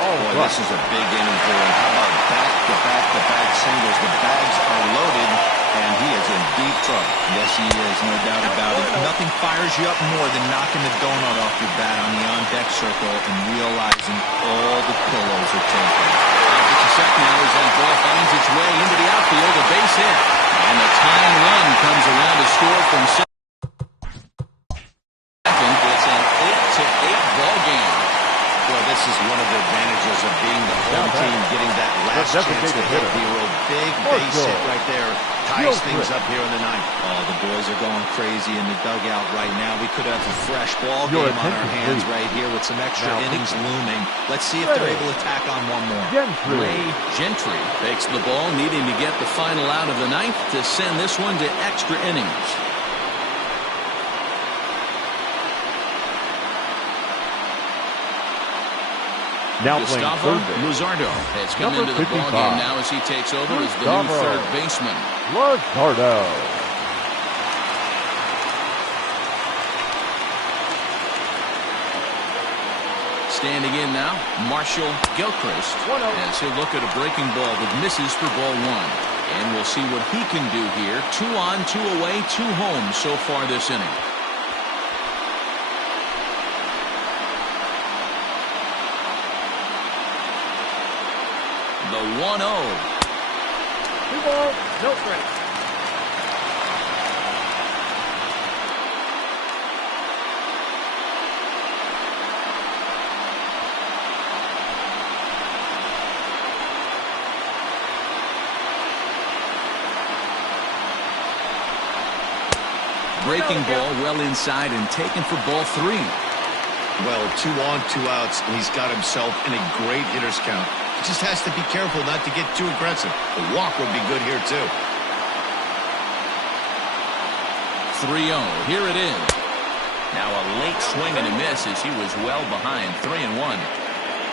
Oh, boy, this is a big inning for him. How about back-to-back-to-back singles? The bags are loaded, and he is in deep trouble. Yes, he is, no doubt about it. Nothing fires you up more than knocking the donut off your bat on the on-deck circle and realizing all the pillows are taken. It's a set now as that ball finds its way into the outfield, a base hit. And the tying run comes around to score from second. It's an 8-8 ball game. Well, this is one of the advantages of being the home team, getting that last chance to hit the big base hit right there. Ties things up here in the ninth. Oh, the boys are going crazy in the dugout right now. We could have a fresh ball game on our hands right here with some extra innings looming. Let's see if they're able to tack on one more. Ray Gentry takes the ball, needing to get the final out of the ninth to send this one to extra innings. Now Gustavo Luzardo has come into the ball game now as he takes over as the new third baseman. Luzardo. Standing in now, Marshall Gilchrist, as he'll look at a breaking ball that misses for ball one. And we'll see what he can do here. 2 on, 2 away, 2 home so far this inning. The 1-0. 2 balls, no strikes. Breaking ball well inside and taken for ball 3. Well, 2 on, 2 outs, and he's got himself in a great hitter's count. He just has to be careful not to get too aggressive. A walk would be good here, too. 3-0. Here it is. Now a late swing and a miss as he was well behind. 3-1.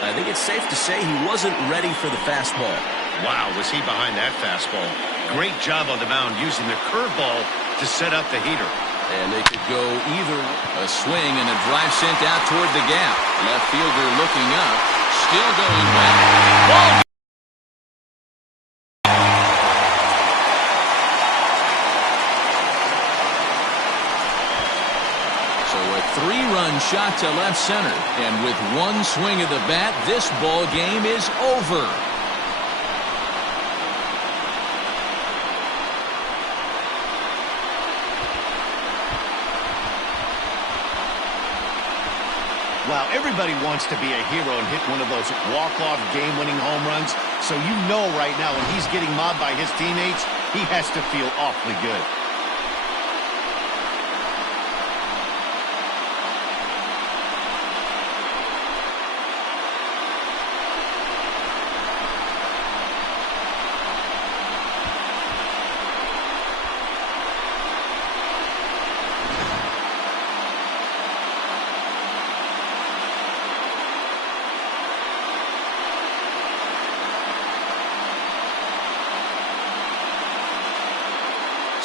I think it's safe to say he wasn't ready for the fastball. Wow, was he behind that fastball. Great job on the mound using the curveball to set up the heater. And they could go either a swing and a drive sent out toward the gap. Left fielder looking up. Still going back. Ball. So a 3-run shot to left center. And with one swing of the bat, this ball game is over. Well, everybody wants to be a hero and hit one of those walk-off game-winning home runs. So you know right now when he's getting mobbed by his teammates, he has to feel awfully good.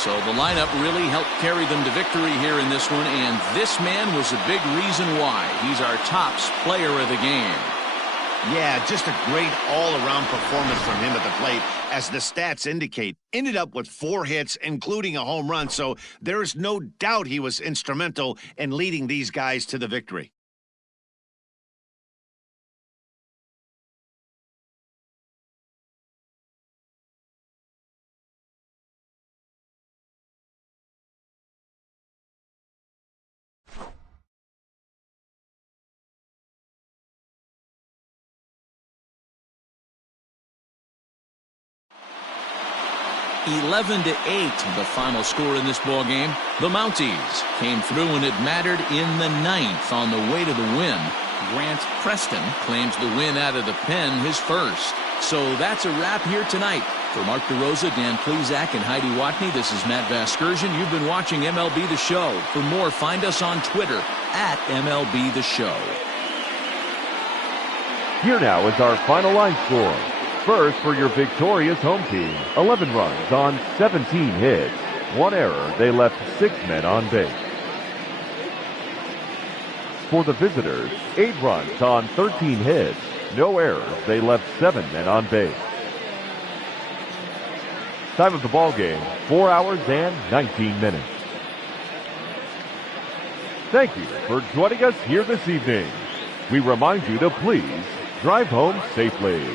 So the lineup really helped carry them to victory here in this one, and this man was a big reason why. He's our top player of the game. Yeah, just a great all-around performance from him at the plate. As the stats indicate, ended up with 4 hits, including a home run. So there is no doubt he was instrumental in leading these guys to the victory. (11-8) the final score in this ball game. The Mounties came through when it mattered in the 9th on the way to the win. Grant Preston claims the win out of the pen, his first. So that's a wrap here tonight. For Mark DeRosa, Dan Plezak, and Heidi Watney, this is Matt Vasgersian. You've been watching MLB The Show. For more, find us on Twitter at MLB The Show. Here now is our final line score. First, for your victorious home team, 11 runs on 17 hits. 1 error, they left 6 men on base. For the visitors, 8 runs on 13 hits. No errors, they left 7 men on base. Time of the ball game, 4 hours and 19 minutes. Thank you for joining us here this evening. We remind you to please drive home safely.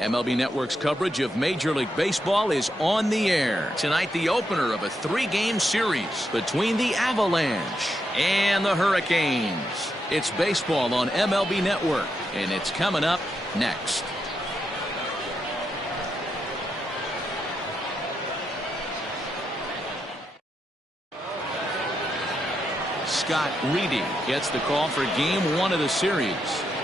MLB Network's coverage of Major League Baseball is on the air. Tonight, the opener of a 3-game series between the Avalanche and the Hurricanes. It's baseball on MLB Network, and it's coming up next. Scott Reedy gets the call for game 1 of the series.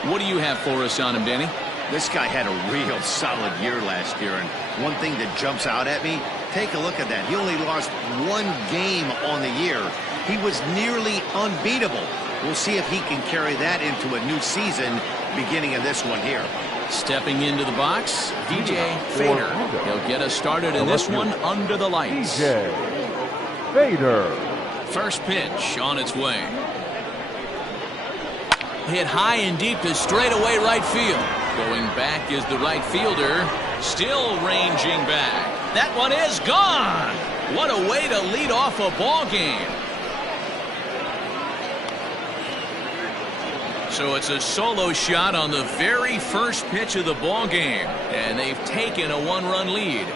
What do you have for us on him, Danny? This guy had a real solid year last year, and one thing that jumps out at me, take a look at that. He only lost 1 game on the year. He was nearly unbeatable. We'll see if he can carry that into a new season beginning of this one here. Stepping into the box, DJ Fader. He'll get us started in this one under the lights. DJ Fader. First pitch on its way. Hit high and deep to straightaway right field. Going back is the right fielder. Still ranging back. That one is gone. What a way to lead off a ball game. So it's a solo shot on the very first pitch of the ball game, and they've taken a 1-run lead.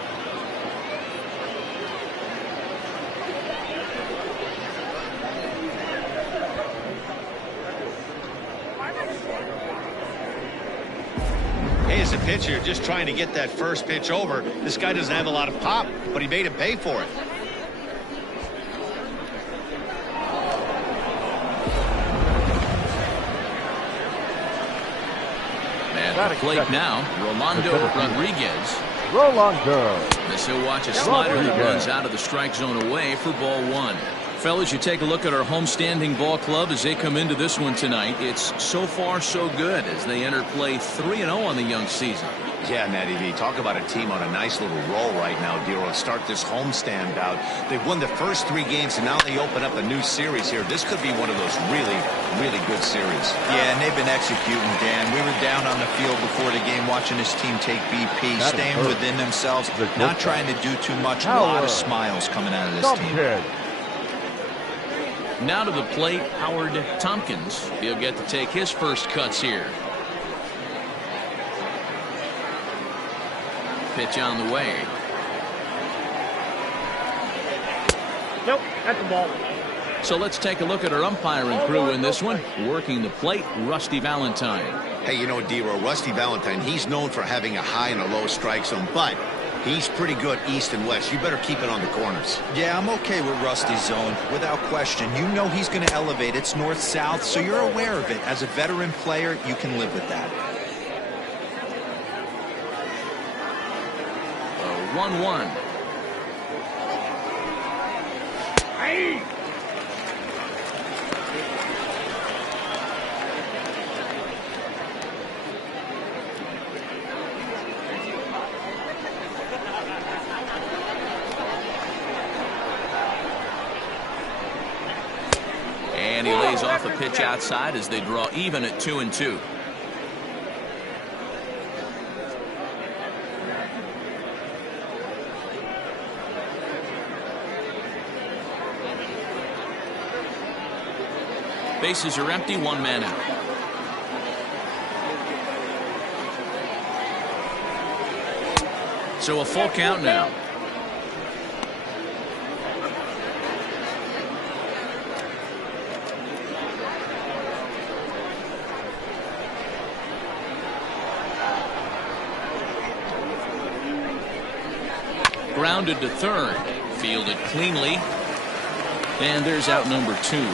Hey, as a pitcher, just trying to get that first pitch over. This guy doesn't have a lot of pop, but he made him pay for it. At the plate now, Rolando Rodriguez. Rolando. This he'll watch a slider that runs out of the strike zone away for ball 1. Fellas, you take a look at our homestanding ball club as they come into this one tonight. It's so far so good as they enter play 3-0 on the young season. Yeah, Matty V, talk about a team on a nice little roll right now, Dero. Start this homestand out. They've won the first 3 games, and now they open up a new series here. This could be one of those really, really good series. Yeah, and they've been executing, Dan. We were down on the field before the game watching this team take BP, staying within themselves, not trying to do too much. A lot of smiles coming out of this team. Now to the plate, Howard Tompkins. He'll get to take his first cuts here. Pitch on the way. Nope, that's a ball. So let's take a look at our umpiring crew in this one. Working the plate, Rusty Valentine. Hey, you know, Dero, Rusty Valentine, he's known for having a high and a low strike zone, but he's pretty good east and west. You better keep it on the corners. Yeah, I'm okay with Rusty's zone, without question. You know he's going to elevate. It's north-south, so you're aware of it. As a veteran player, you can live with that. 1-1. Hey! And he lays off a pitch outside as they draw even at 2-2. Bases are empty, 1 man out. So a full count now. Grounded to third. Fielded cleanly. And there's out number 2.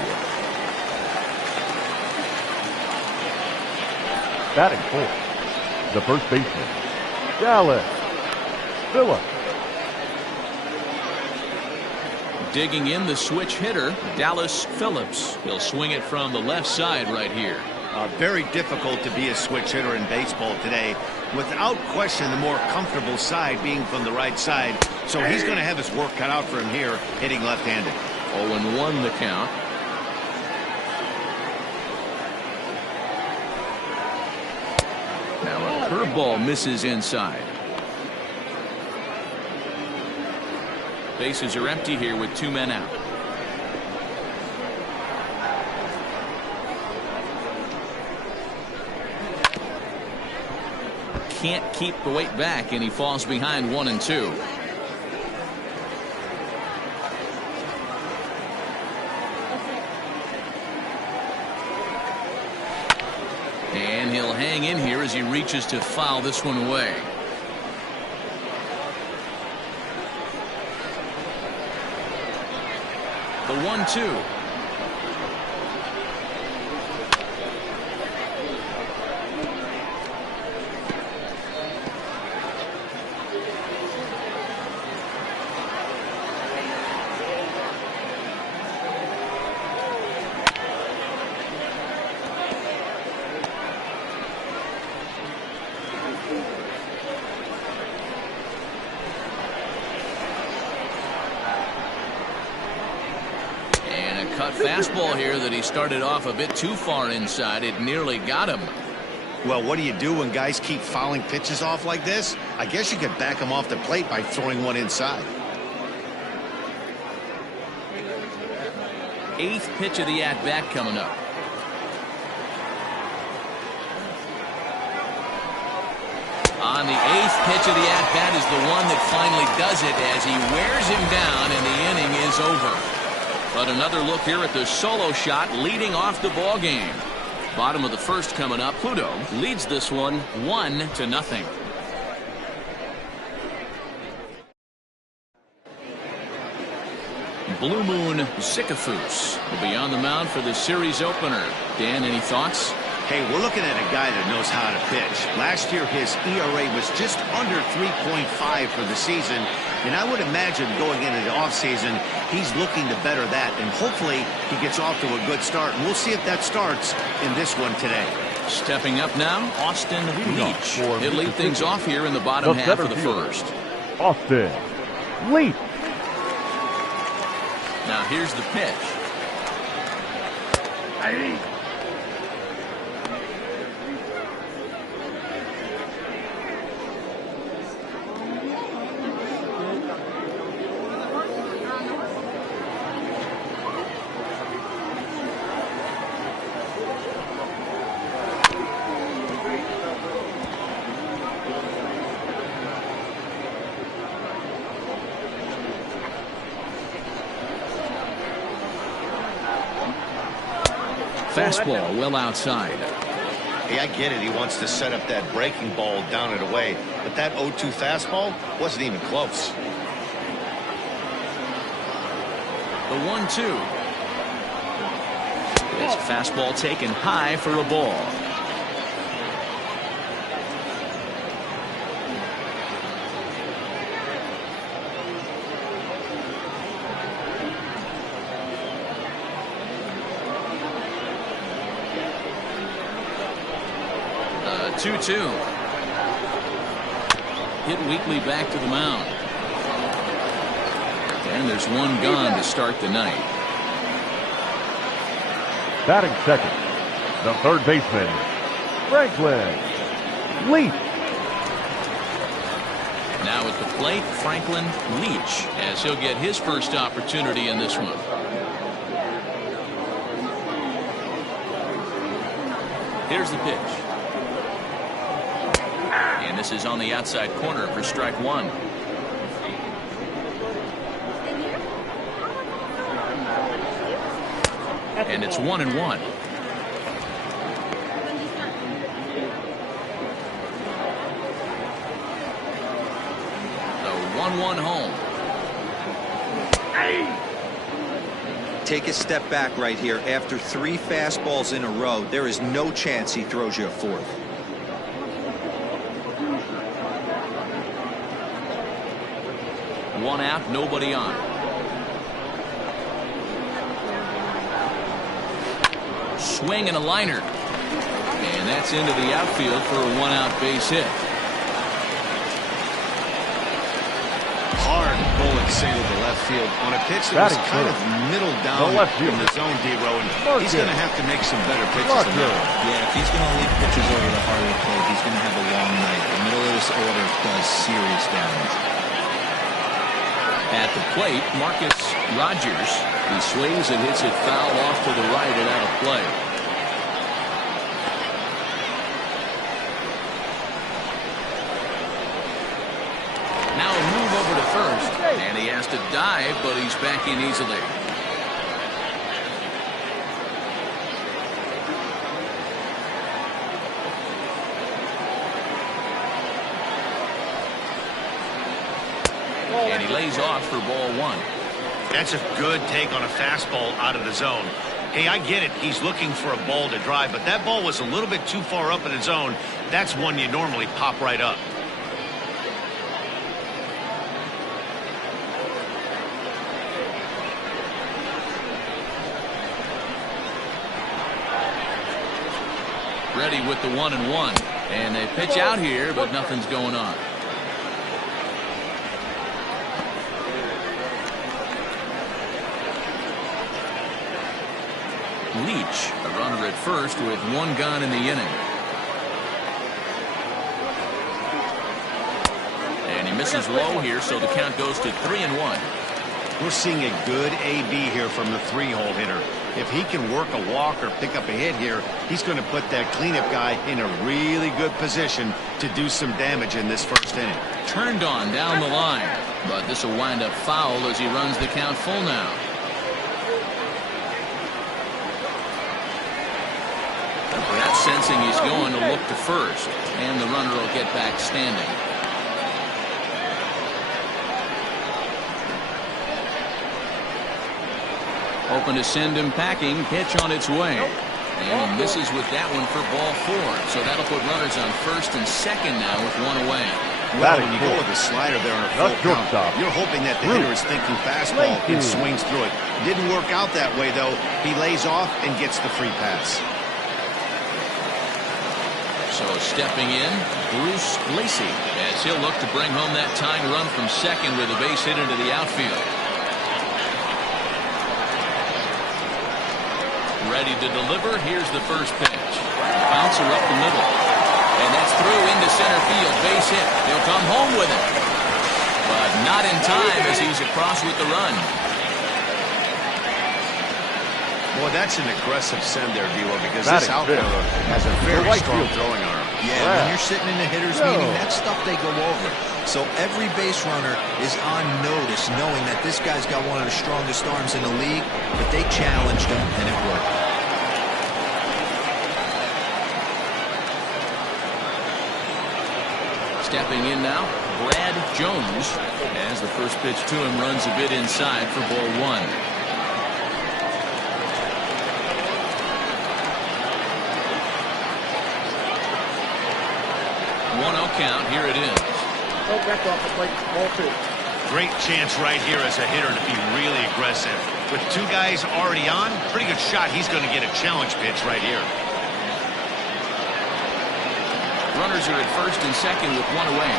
Batting fourth, the first baseman, Dallas Phillips. Digging in the switch hitter, Dallas Phillips. He'll swing it from the left side right here. Very difficult to be a switch hitter in baseball today. Without question, the more comfortable side being from the right side. So he's going to have his work cut out for him here, hitting left-handed. 0-1 the count. Now a curveball misses inside. Bases are empty here with 2 men out. can't keep the weight back, and he falls behind 1-2. And he'll hang in here as he reaches to foul this one away. The 1-2. Fastball here that he started off a bit too far inside. It nearly got him. Well, what do you do when guys keep fouling pitches off like this? I guess you could back them off the plate by throwing one inside. 8th pitch of the at-bat coming up. On the 8th pitch of the at-bat is the one that finally does it as he wears him down and the inning is over. But another look here at the solo shot leading off the ball game. Bottom of the first coming up. Pluto leads this one 1-0. Blue Moon Zicafus will be on the mound for the series opener. Dan, any thoughts? Hey, we're looking at a guy that knows how to pitch. Last year, his ERA was just under 3.5 for the season. And I would imagine going into the offseason, he's looking to better that. And hopefully, he gets off to a good start. And we'll see if that starts in this one today. Stepping up now, Austin Leach. He'll lead things off here in the bottom half of the first. Austin Leach. Now here's the pitch. Fastball well outside. Hey, I get it. He wants to set up that breaking ball down and away. But that 0-2 fastball wasn't even close. The 1-2. This fastball taken high for a ball. The 2-2. Hit weakly back to the mound. And there's one gone to start the night. Batting second, the third baseman, Franklin Leach. Now at the plate, Franklin Leach, as he'll get his first opportunity in this one. Here's the pitch. And this is on the outside corner for strike one. And it's 1-1. The 1-1 home. Take a step back right here. After 3 fastballs in a row, there is no chance he throws you a fourth. One out, nobody on. Swing and a liner. And that's into the outfield for a 1-out base hit. Hard bullet single to left field on a pitch that was kind of middle down in the zone, D-Row, and he's going to have to make some better pitches than that. Yeah, if he's going to leave pitches over the heart of the plate, he's going to have a long night. The middle of this order does serious damage. At the plate, Marcus Rogers. He swings and hits it foul off to the right and out of play. to dive, but he's back in easily. And he lays off for ball one. That's a good take on a fastball out of the zone. Hey, I get it. He's looking for a ball to drive, but that ball was a little bit too far up in the zone. That's one you normally pop right up. Ready with the 1-1. And they pitch out here, but nothing's going on. Leach, a runner at first with one gone in the inning. And he misses low here, so the count goes to 3-1. We're seeing a good AB here from the three-hole hitter. If he can work a walk or pick up a hit here, he's going to put that cleanup guy in a really good position to do some damage in this first inning. Turned on down the line, but this will wind up foul as he runs the count full now. Perhaps sensing he's going to look to first, and the runner will get back standing. Open to send him packing. Pitch on its way. And he misses with that one for ball four. So that'll put runners on first and second now with one away. Well, when you go with a slider there on a full count, you're hoping that the hitter is thinking fastball and swings through it. Didn't work out that way, though. He lays off and gets the free pass. So stepping in, Bruce Lacey, as he'll look to bring home that tying run from second with a base hit into the outfield. Ready to deliver. Here's the first pitch. Bouncer up the middle. And that's through into center field. Base hit. He'll come home with it. But not in time as he's across with the run. Boy, that's an aggressive send there, Velo, because this outfielder has a very strong throwing arm. Yeah, when you're sitting in the hitter's meeting, that stuff they go over. So every base runner is on notice, knowing that this guy's got one of the strongest arms in the league, but they challenged him, and it worked. Stepping in now, Brad Jones, as the first pitch to him runs a bit inside for ball one. 1-0 count. Here it is. Oh, that's off the plate. Ball two. Great chance right here as a hitter to be really aggressive. With two guys already on, pretty good shot. He's going to get a challenge pitch right here. Runners are at first and second with one away.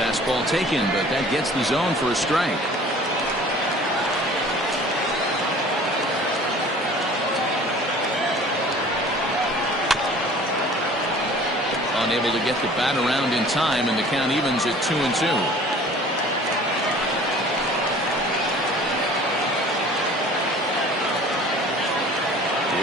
Fastball taken, but that gets the zone for a strike. Unable to get the bat around in time, and the count evens at 2-2.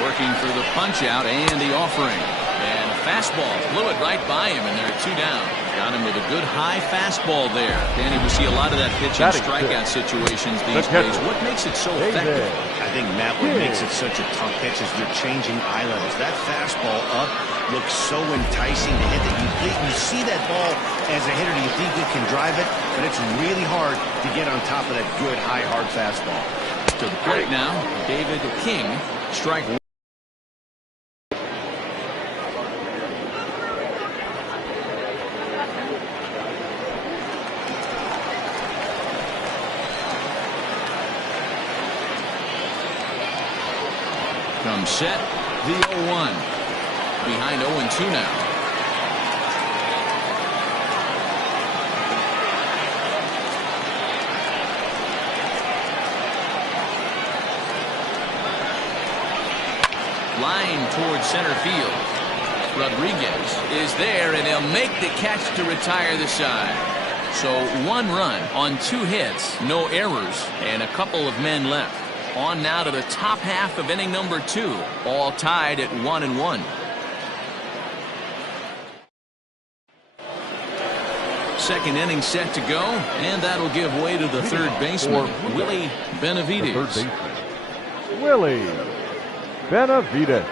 Working for the punch out and the offering. And a fastball blew it right by him, and they're 2 down. Got him with a good high fastball there. Danny, we see a lot of that pitch in strikeout situations these days. What makes it so effective? I think, Matt, what makes it such a tough pitch is you're changing eye levels. That fastball up looks so enticing to hit that you see that ball as a hitter, you think you can drive it, but it's really hard to get on top of that good, high, hard fastball. To the plate now, David King, strike one. Come set, the 0-1. Behind 0-2 now. Line towards center field. Rodriguez is there, and he'll make the catch to retire the side. So 1 run on 2 hits, no errors, and a couple of men left. On now to the top half of inning number 2, all tied at 1-1. second inning set to go, and that'll give way to the third baseman, Willie Benavides. Willie Benavides.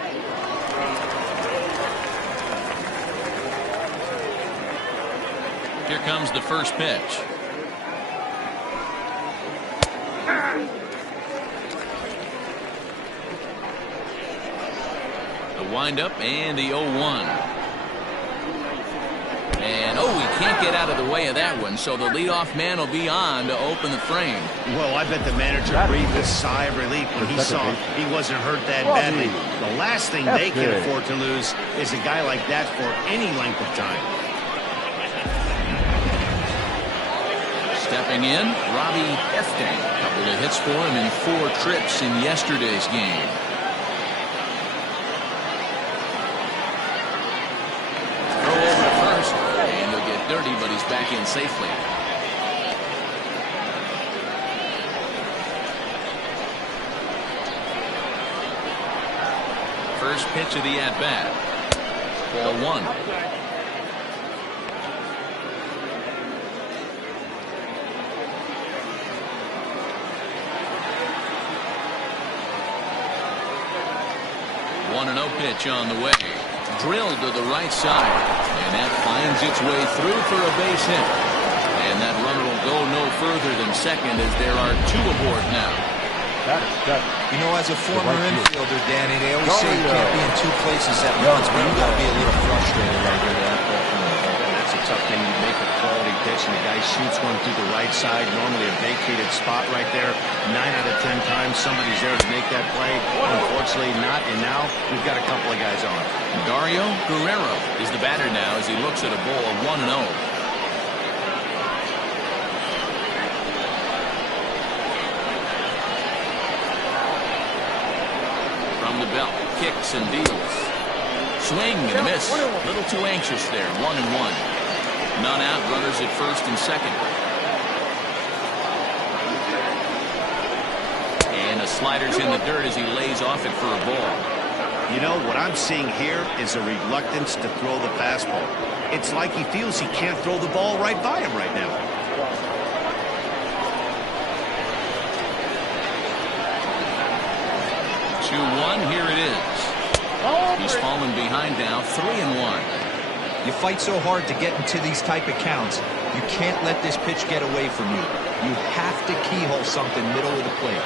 Here comes the first pitch. The windup and the 0-1. And he can't get out of the way of that one, so the leadoff man will be on to open the frame. Well, I bet the manager breathed a sigh of relief when he saw he wasn't hurt that badly. The last thing they can afford to lose is a guy like that for any length of time. Stepping in, Robbie Efting. A couple of hits for him in 4 trips in yesterday's game. Throw over to first, and he'll get dirty, but he's back in safely. First pitch of the at-bat. Ball 1. Pitch on the way. Drilled to the right side. And that finds its way through for a base hit. And that runner will go no further than second as there are 2 aboard now. You know, as a former infielder, Danny, they always say you can't be in 2 places at once, but you got to be a little frustrated right here. That's a tough thing. You make a quality pitch and the guy shoots one through the right side, normally a vacated spot right there. 9 out of 10 times somebody's there to make that play. Unfortunately not, and now we've got a couple of guys on. Dario Guerrero is the batter now as he looks at a ball 1-0. From the belt, kicks and deals. Swing and a miss. A little too anxious there. 1-1. None out. Runners at first and second. And a slider's in the dirt as he lays off it for a ball. You know, what I'm seeing here is a reluctance to throw the fastball. It's like he feels he can't throw the ball right by him right now. Here it is. He's fallen behind now, 3-1. You fight so hard to get into these type of counts. You can't let this pitch get away from you. You have to keyhole something middle of the plate.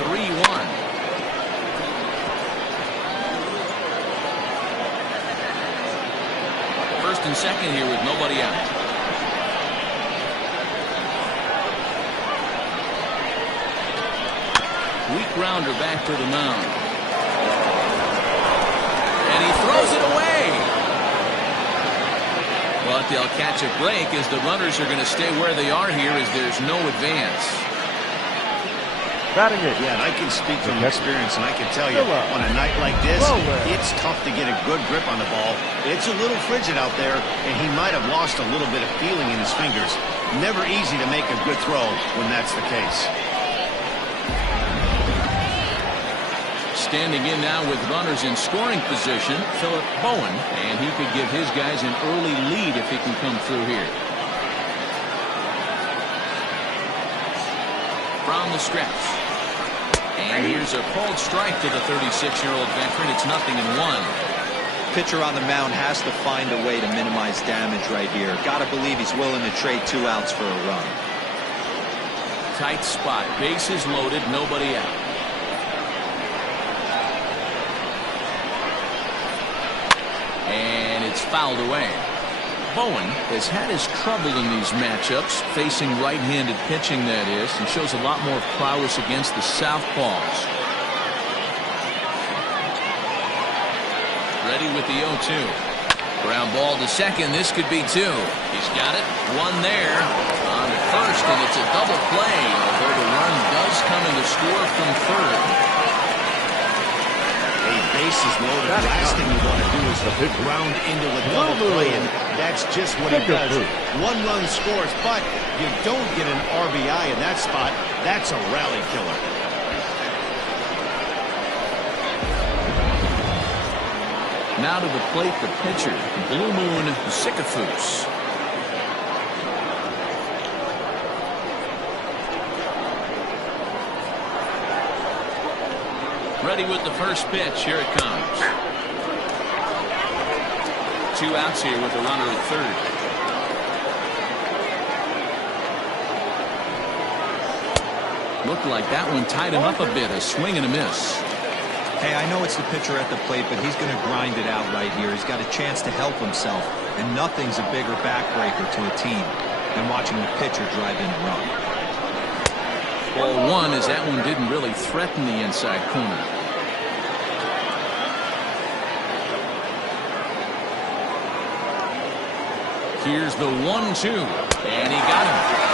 3-1. First and second here with nobody out. Weak grounder back to the mound. And he throws it away. But they'll catch a break as the runners are going to stay where they are here as there's no advance. Batting it. Yeah, and I can speak from experience, and I can tell you, on a night like this, it's tough to get a good grip on the ball. It's a little frigid out there, and he might have lost a little bit of feeling in his fingers. Never easy to make a good throw when that's the case. Standing in now with runners in scoring position, Philip Bowen, and he could give his guys an early lead if he can come through here. From the stretch. And here's a cold strike to the 36-year-old veteran. It's 0-1. Pitcher on the mound has to find a way to minimize damage right here. Got to believe he's willing to trade 2 outs for a run. Tight spot. Bases loaded. Nobody out. And it's fouled away. Bowen has had his trouble in these matchups, facing right-handed pitching, that is, and shows a lot more prowess against the southpaws. Ready with the 0-2. Ground ball to second. This could be 2. He's got it. 1 there on the first, and it's a double play, although the run does come in the score from third. Bases loaded. Last thing you want to do is ground into a double play, and that's just what he does. 1 run scores, but you don't get an RBI in that spot. That's a rally killer. Now to the plate, the pitcher, Blue Moon Sycophus. Ready with the first pitch. Here it comes. 2 outs here with a runner at third. Looked like that one tied him up a bit. A swing and a miss. Hey, I know it's the pitcher at the plate, but he's going to grind it out right here. He's got a chance to help himself, and nothing's a bigger backbreaker to a team than watching the pitcher drive in a run. Ball 1 as that one didn't really threaten the inside corner. Here's the 1-2, and he got him.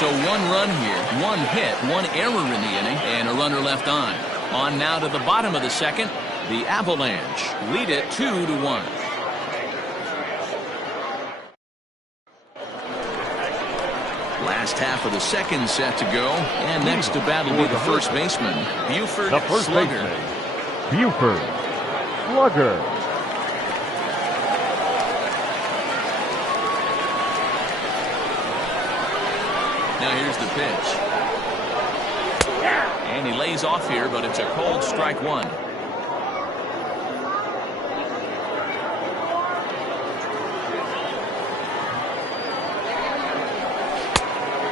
So 1 run here, 1 hit, 1 error in the inning, and a runner left on. On now to the bottom of the second. The Avalanche lead it 2-1. Last half of the second set to go, and next to bat will be the first baseman, Buford Slugger. Buford Slugger. Now here's the pitch. And he lays off here, but it's a cold strike 1.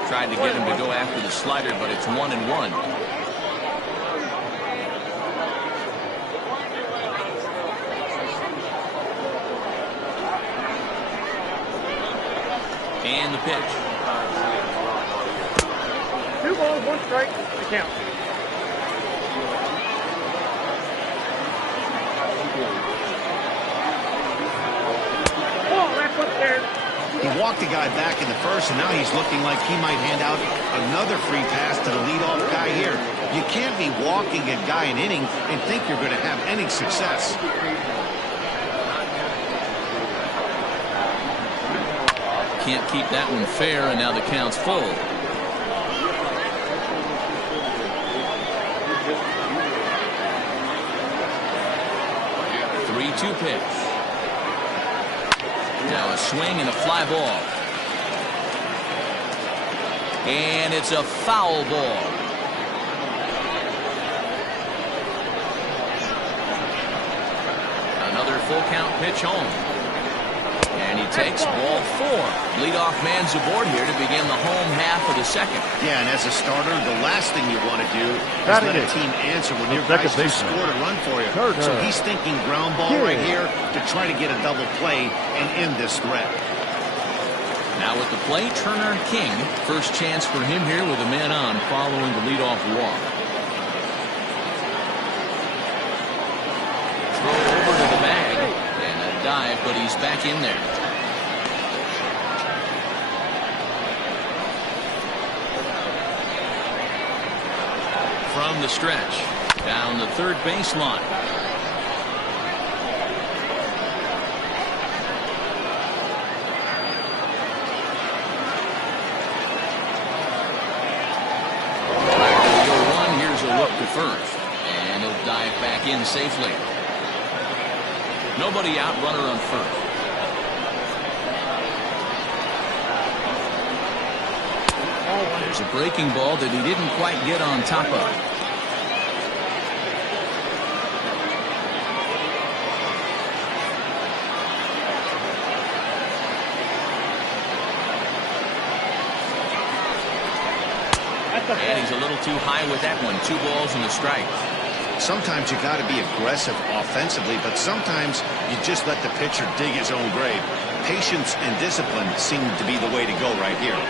Tried to get him to go after the slider, but it's 1-1. And the pitch. 2 balls, 1 strike. The count. Oh, that's up there. He walked the guy back in the first, and now he's looking like he might hand out another free pass to the leadoff guy here. You can't be walking a guy an inning and think you're going to have any success. Can't keep that one fair, and now the count's full. 3-2 pitch. Now a swing and a fly ball. And it's a foul ball. Another full count pitch home. And he takes ball 4. Leadoff man's aboard here to begin the home half of the second. Yeah, and as a starter, the last thing you want to do is let a team answer when your guys just scored a run for you. So he's thinking ground ball right here to try to get a double play and end this threat. Now with the play, Turner King. First chance for him here with a man on following the leadoff walk. Throw over to the bag. And a dive, but he's back in there. From the stretch, down the third baseline. Here's a look to first, and he'll dive back in safely. Nobody out, runner on first. There's a breaking ball that he didn't quite get on top of. And he's a little too high with that one. 2 balls and a strike. Sometimes you got to be aggressive offensively, but sometimes you just let the pitcher dig his own grave. Patience and discipline seem to be the way to go right here.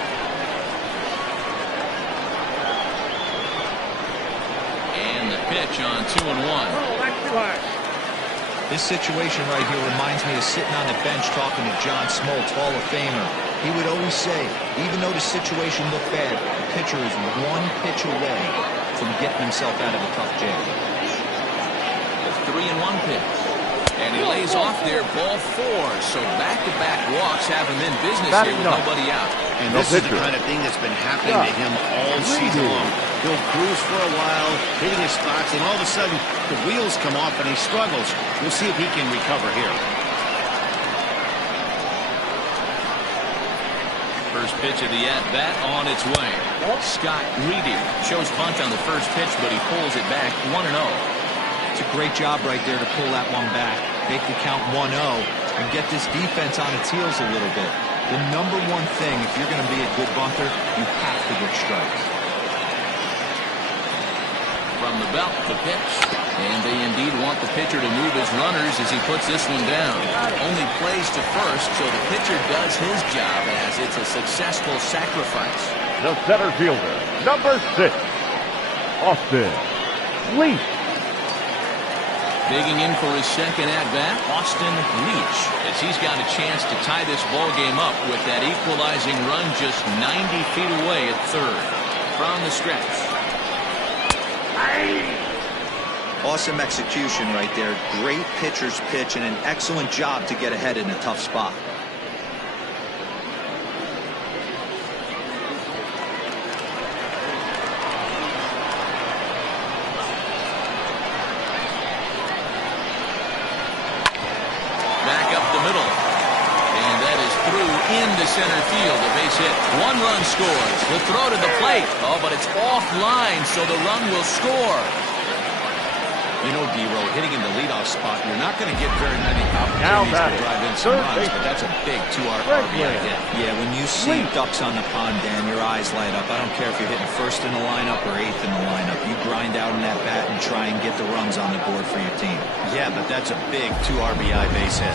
And the pitch on 2-1. Oh, that's too high. This situation right here reminds me of sitting on the bench talking to John Smoltz, Hall of Famer. He would always say, even though the situation looked bad, the pitcher is 1 pitch away from getting himself out of a tough jam. The 3-1 pitch. And he lays off there, ball 4. So back-to-back walks have him in business here with nobody out. And this is the kind of thing that's been happening to him all season long. He'll cruise for a while, hitting his spots, and all of a sudden the wheels come off and he struggles. We'll see if he can recover here. First pitch of the at-bat on its way. Scott Reedy shows bunt on the first pitch, but he pulls it back 1-0. It's a great job right there to pull that one back. Make the count 1-0 and get this defense on its heels a little bit. The number one thing, if you're going to be a good bunter, you have to get strikes. From the belt, the pitch. And they indeed want the pitcher to move his runners as he puts this one down. Only plays to first, so the pitcher does his job as it's a successful sacrifice. The center fielder, number 6, Austin Leach. Digging in for his second at-bat, Austin Leach, as he's got a chance to tie this ball game up with that equalizing run just 90 feet away at third. From the stretch. Awesome execution right there. Great pitcher's pitch and an excellent job to get ahead in a tough spot. Back up the middle. And that is through into center field. A base hit. 1 run scores. Will throw to the plate. Oh, but it's offline, so the run will score. You know, D-Row, hitting in the leadoff spot, you're not going to get very many opportunities to drive in some runs, but that's a big 2-RBI hit. Yeah, when you see ducks on the pond, Dan, your eyes light up. I don't care if you're hitting first in the lineup or 8th in the lineup. You grind out in that bat and try and get the runs on the board for your team. Yeah, but that's a big 2-RBI base hit.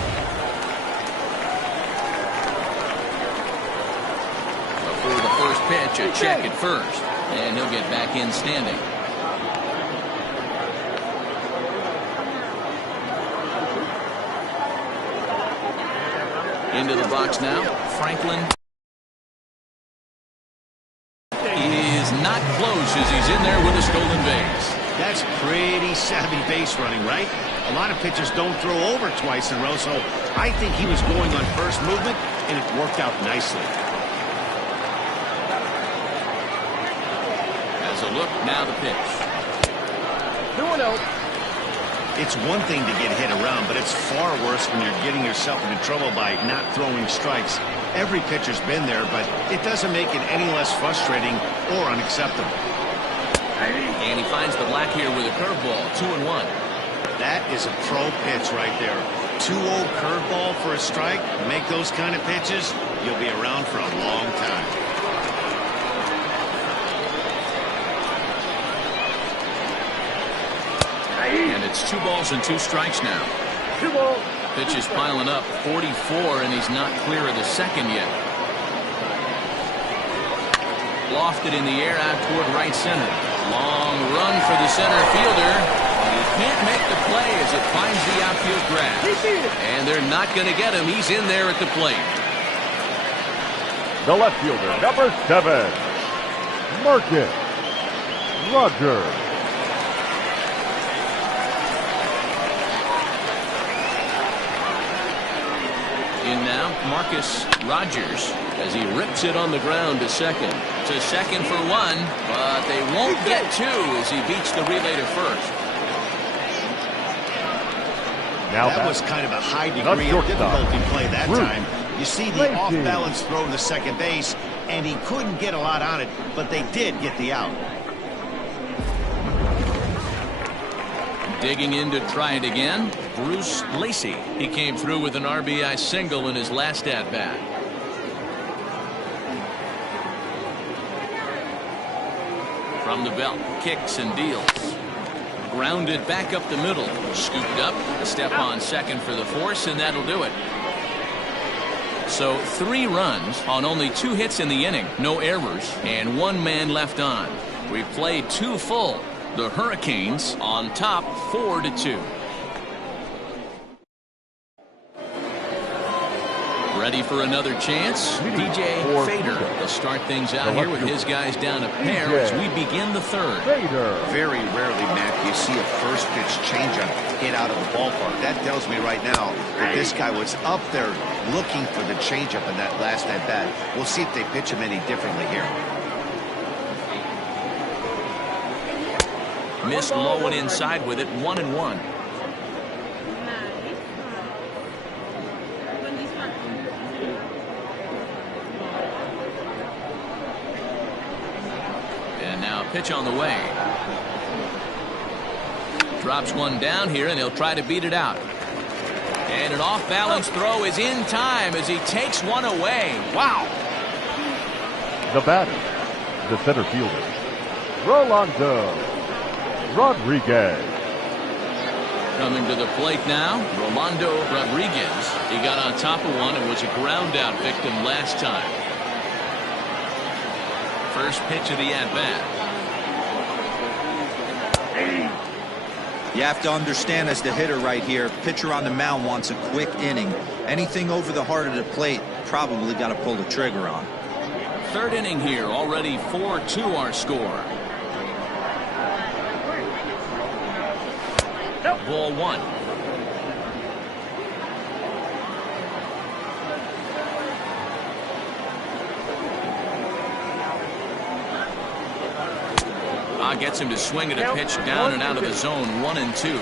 Before the first pitch, a check at first. And he'll get back in standing. Into the box now, Franklin is not close as he's in there with a stolen base. That's pretty savvy base running, right? A lot of pitchers don't throw over twice in a row, so I think he was going on first movement, and it worked out nicely. As a look, now the pitch. 2-0. It's one thing to get hit around, but it's far worse when you're getting yourself into trouble by not throwing strikes. Every pitcher's been there, but it doesn't make it any less frustrating or unacceptable. And he finds the black here with a curveball, 2-1. That is a pro pitch right there. 2-0 curveball for a strike. Make those kind of pitches, you'll be around for a long time. And it's 2 balls and 2 strikes now. 2 balls. Pitch is piling up, 44, and he's not clear of the second yet. Lofted in the air out toward right center. Long run for the center fielder. But he can't make the play as it finds the outfield grass. And they're not going to get him. He's in there at the plate. The left fielder, number 7, Marcus Rogers. In now, Marcus Rogers as he rips it on the ground to second. To second for 1, but they won't get 2 as he beats the relay to first. Now that was kind of a high degree of difficulty play that time. You see the off-balance throw to second base, and he couldn't get a lot on it, but they did get the out. Digging in to try it again, Bruce Lacey. He came through with an RBI single in his last at-bat. From the belt, kicks and deals. Grounded back up the middle. Scooped up, a step on second for the force, and that'll do it. So 3 runs on only 2 hits in the inning, no errors, and 1 man left on. We've played 2 full. The Hurricanes on top 4-2. Ready for another chance? DJ Fader will start things out here with his guys down a pair as we begin the third. Very rarely, Matt, you see a first pitch changeup hit out of the ballpark. That tells me right now that this guy was up there looking for the changeup in that last at bat. We'll see if they pitch him any differently here. Missed low and inside with it, 1-1. And now pitch on the way. Drops one down here, and he'll try to beat it out. And an off-balance throw is in time as he takes one away. Wow. The batter, the center fielder, Rolando Rodriguez. Coming to the plate now, Rolando Rodriguez. He got on top of one and was a ground out victim last time. First pitch of the at-bat. You have to understand, as the hitter right here, pitcher on the mound wants a quick inning. Anything over the heart of the plate, probably got to pull the trigger on. Third inning here, already 4-2 our score. Ball one. Gets him to swing at a pitch down and out of the zone, 1-2.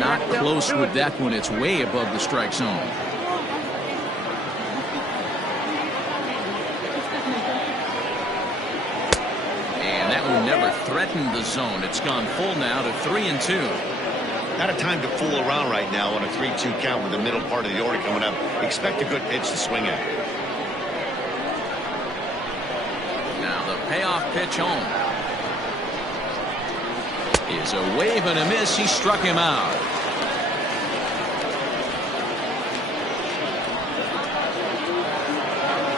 Not close with that one. It's way above the strike zone. And that one never threatened the zone. It's gone full now to 3-2. Not a time to fool around right now on a 3-2 count with the middle part of the order coming up. Expect a good pitch to swing at. Now the payoff pitch home. Is a wave and a miss. He struck him out.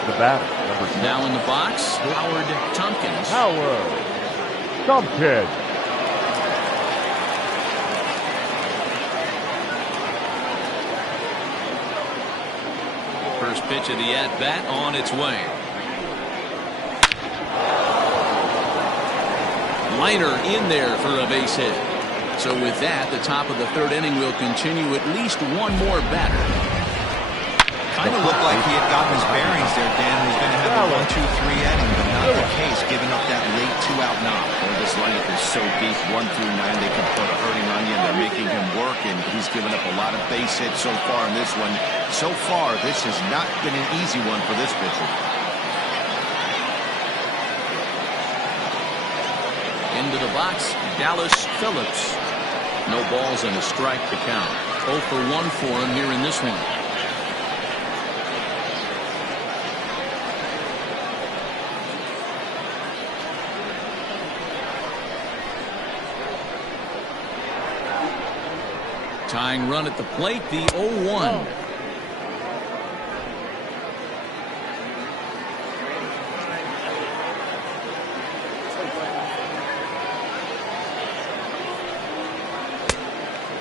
The batter, number 7. Now in the box, Howard Tompkins. Howard Tompkins. First pitch of the at-bat on its way. Liner in there for a base hit. So with that, the top of the third inning will continue at least one more batter. Kind of looked like he had gotten his bearings there, Dan. He was going to have a 1-2-3 inning, but not the case, giving up that late 2-out knock. Well, this lineup is so deep, 1 through 9, they can put a hurting on you, and they're making him work, and he's given up a lot of base hits so far in this one. So far, this has not been an easy one for this pitcher. Into the box, Dallas Phillips. No balls and a strike to count. 0 for 1 for him here in this one. Tying run at the plate, the 0-1.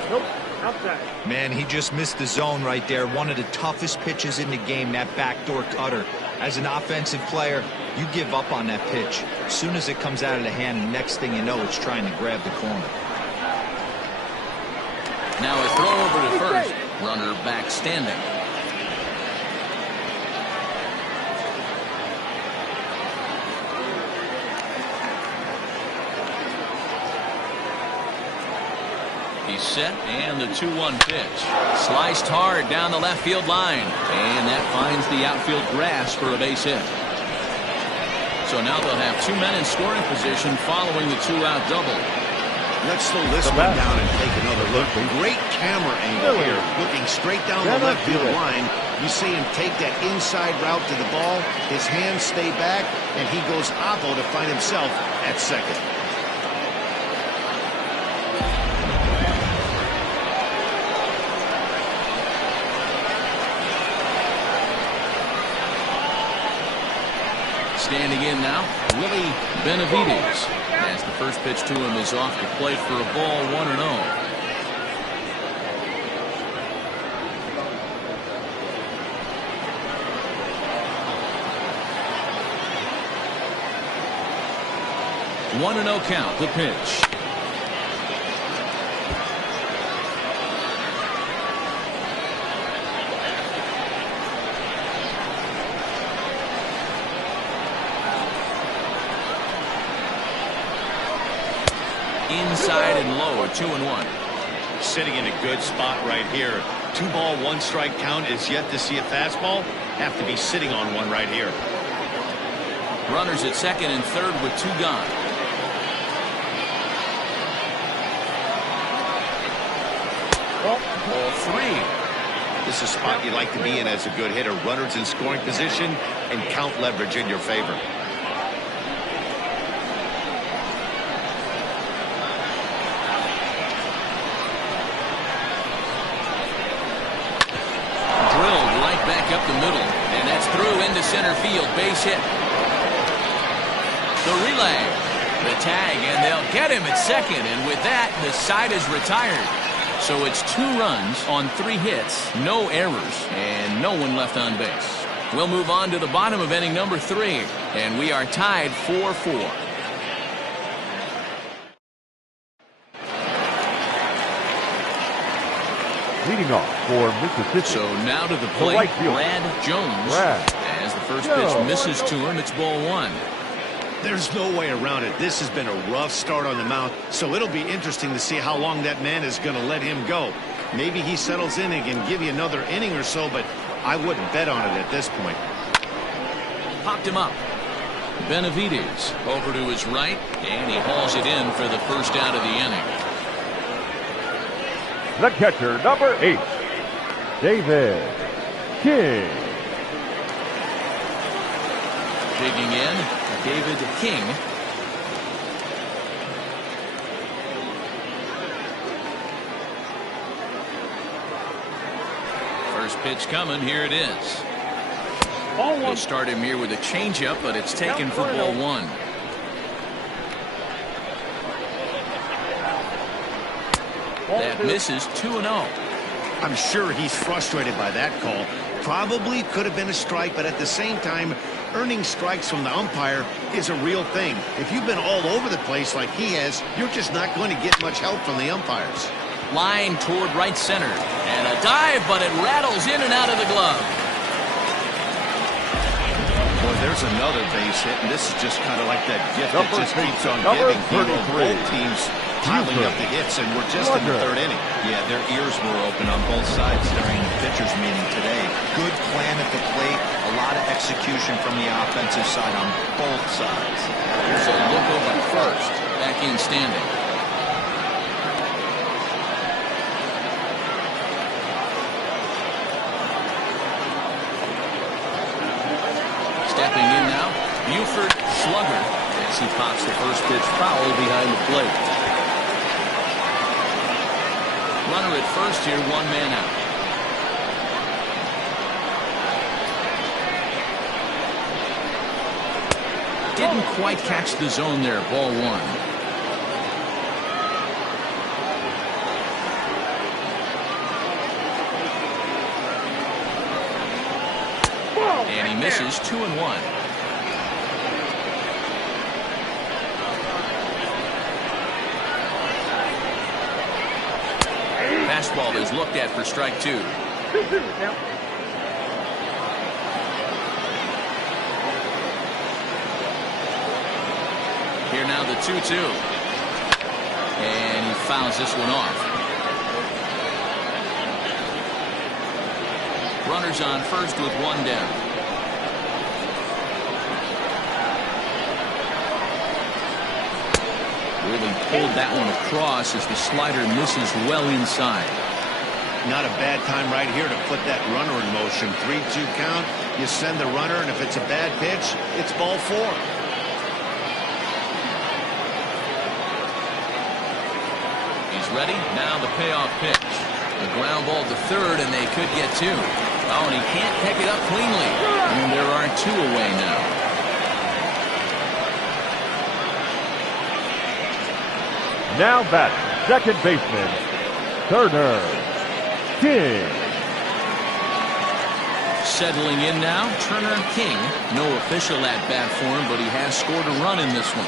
Nope, outside. Man, he just missed the zone right there. One of the toughest pitches in the game, that backdoor cutter. As an offensive player, you give up on that pitch. As soon as it comes out of the hand, the next thing you know, it's trying to grab the corner. Now a throw over to first. Runner back standing. He's set, and the 2-1 pitch. Sliced hard down the left field line. And that finds the outfield grass for a base hit. So now they'll have 2 men in scoring position following the 2-out double. Let's slow this one down and take another look. Great camera angle here, looking straight down the left field line. You see him take that inside route to the ball. His hands stay back, and he goes oppo to find himself at second. Standing in now, Willie Benavides. As the first pitch to him is off the plate for a ball, 1-0. One and 0 count. The pitch. Inside and low, 2-1. Sitting in a good spot right here. 2-ball, 1-strike count is yet to see a fastball. Have to be sitting on one right here. Runners at second and third with 2 gone. Ball 3. This is a spot you like to be in as a good hitter. Runners in scoring position and count leverage in your favor. Drilled right back up the middle, and that's through into center field. Base hit. The relay, the tag, and they'll get him at second, and with that the side is retired. So it's 2 runs on 3 hits, no errors, and no one left on base. We'll move on to the bottom of inning number 3, and we are tied 4-4. Leading off for Mississippi. So now to the plate, right Brad Jones. As the first pitch misses to him, it's ball 1. There's no way around it. This has been a rough start on the mound, so it'll be interesting to see how long that man is going to let him go. Maybe he settles in and can give you another inning or so, but I wouldn't bet on it at this point. Popped him up. Benavides over to his right, and he hauls it in for the first out of the inning. The catcher, number 8, David King. Digging in, David King. First pitch coming. Here it is. They'll start him here with a changeup, but it's taken for ball 1. That misses 2-0. I'm sure he's frustrated by that call. Probably could have been a strike, but at the same time, earning strikes from the umpire is a real thing. If you've been all over the place like he has, you're just not going to get much help from the umpires. Line toward right center. And a dive, but it rattles in and out of the glove. Boy, there's another base hit, and this is just kind of like that gift that just keeps on giving. Both teams piling up the hits, and we're just in the 3rd inning. Yeah, their ears were open on both sides during the pitchers' meeting today. Good plan at the plate, a lot of execution from the offensive side on both sides. Here's a look over first. Back in standing. Stepping in now, Buford Slugger as he pops the first pitch foul behind the plate. Runner at first here, 1 man out. Didn't quite catch the zone there, ball 1. And he misses 2-1. Fastball is looked at for strike 2. Here now the 2-2. And he fouls this one off. Runners on first with 1 down. Really pulled that one across as the slider misses well inside. Not a bad time right here to put that runner in motion. 3-2 count. You send the runner, and if it's a bad pitch, it's ball 4. He's ready. Now the payoff pitch. The ground ball to third, and they could get 2. Oh, and he can't pick it up cleanly. And there are 2 away now. Now batting, second baseman, Turner King. Settling in now, Turner King. No official at-bat for him, but he has scored a run in this one.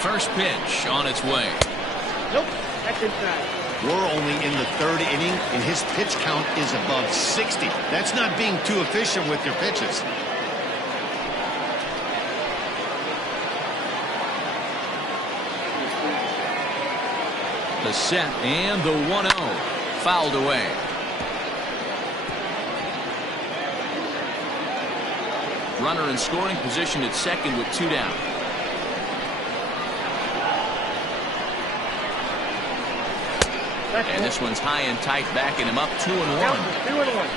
First pitch on its way. Nope, that's inside. We're only in the third inning, and his pitch count is above 60. That's not being too efficient with your pitches. The set and the 1-0. Fouled away. Runner in scoring position at second with 2 down. And this one's high and tight, backing him up 2-1. 2-1.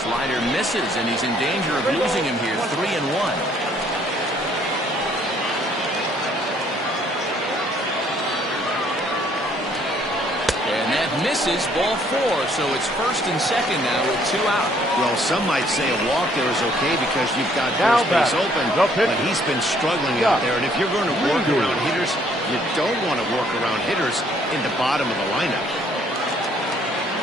Slider misses, and he's in danger of losing him here. 3-1. And that misses, ball 4. So it's first and second now with 2 out. Well, some might say a walk there is okay because you've got first base open, but he's been struggling out there. And if you're going to work around hitters, you don't want to work around hitters in the bottom of the lineup.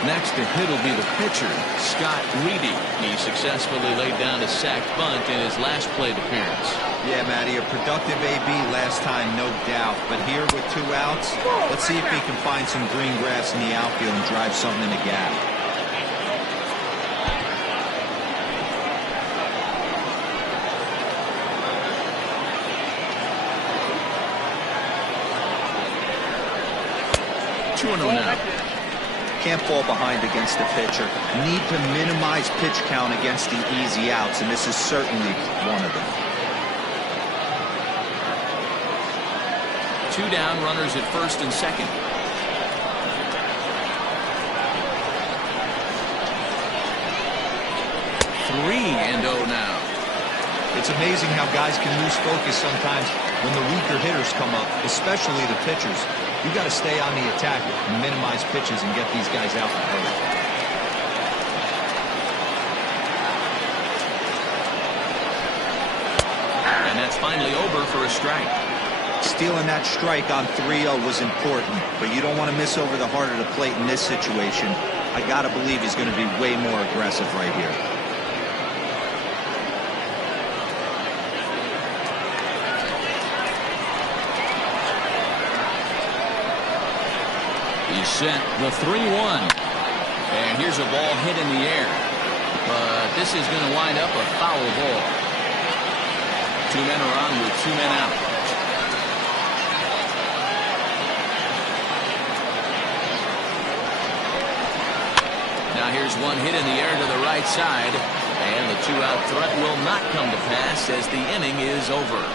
Next to hit will be the pitcher, Scott Reedy. He successfully laid down a sacked bunt in his last plate appearance. Yeah, Matty, a productive AB last time, no doubt. But here with 2 outs, let's see if he can find some green grass in the outfield and drive something in the gap. Now. Can't fall behind against the pitcher. Need to minimize pitch count against the easy outs, and this is certainly one of them. 2 down, runners at first and second. 3-0 now. It's amazing how guys can lose focus sometimes when the weaker hitters come up, especially the pitchers. You got to stay on the attack and minimize pitches and get these guys out in a hurry. And that's finally over for a strike. Stealing that strike on 3-0 was important, but you don't want to miss over the heart of the plate in this situation. I got to believe he's going to be way more aggressive right here. He's set the 3-1. And here's a ball hit in the air. But this is going to wind up a foul ball. 2 men are on with 2 men out. Now here's one hit in the air to the right side. And the 2-out threat will not come to pass as the inning is over.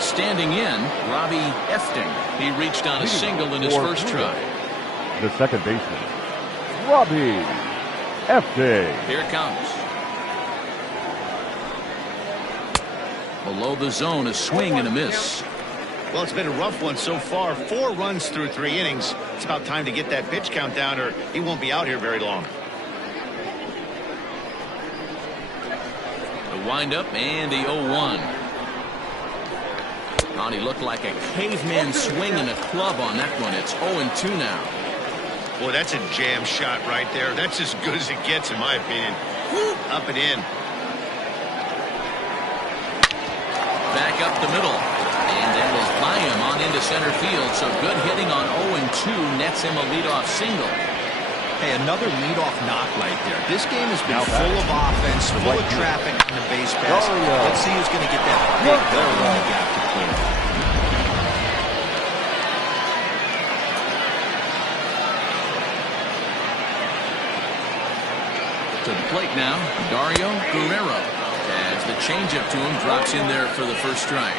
Standing in, Robbie Efting. He reached on a single in his first try. The second baseman, Robbie Efting. Here it comes. Below the zone, a swing and a miss. Well, it's been a rough one so far. 4 runs through 3 innings. It's about time to get that pitch count down or he won't be out here very long. The windup and the 0-1. He looked like a caveman swinging a club on that one. It's 0-2 now. Boy, that's a jam shot right there. That's as good as it gets, in my opinion. Up and in. Back up the middle. And that is by him on into center field. So good hitting on 0-2 nets him a leadoff single. Hey, another leadoff knock right there. This game has been full of offense, full of traffic on the base pass. Let's see who's going to get that big hole in the gap to clear. To the plate now, Dario Guerrero. As the changeup to him drops in there for the first strike.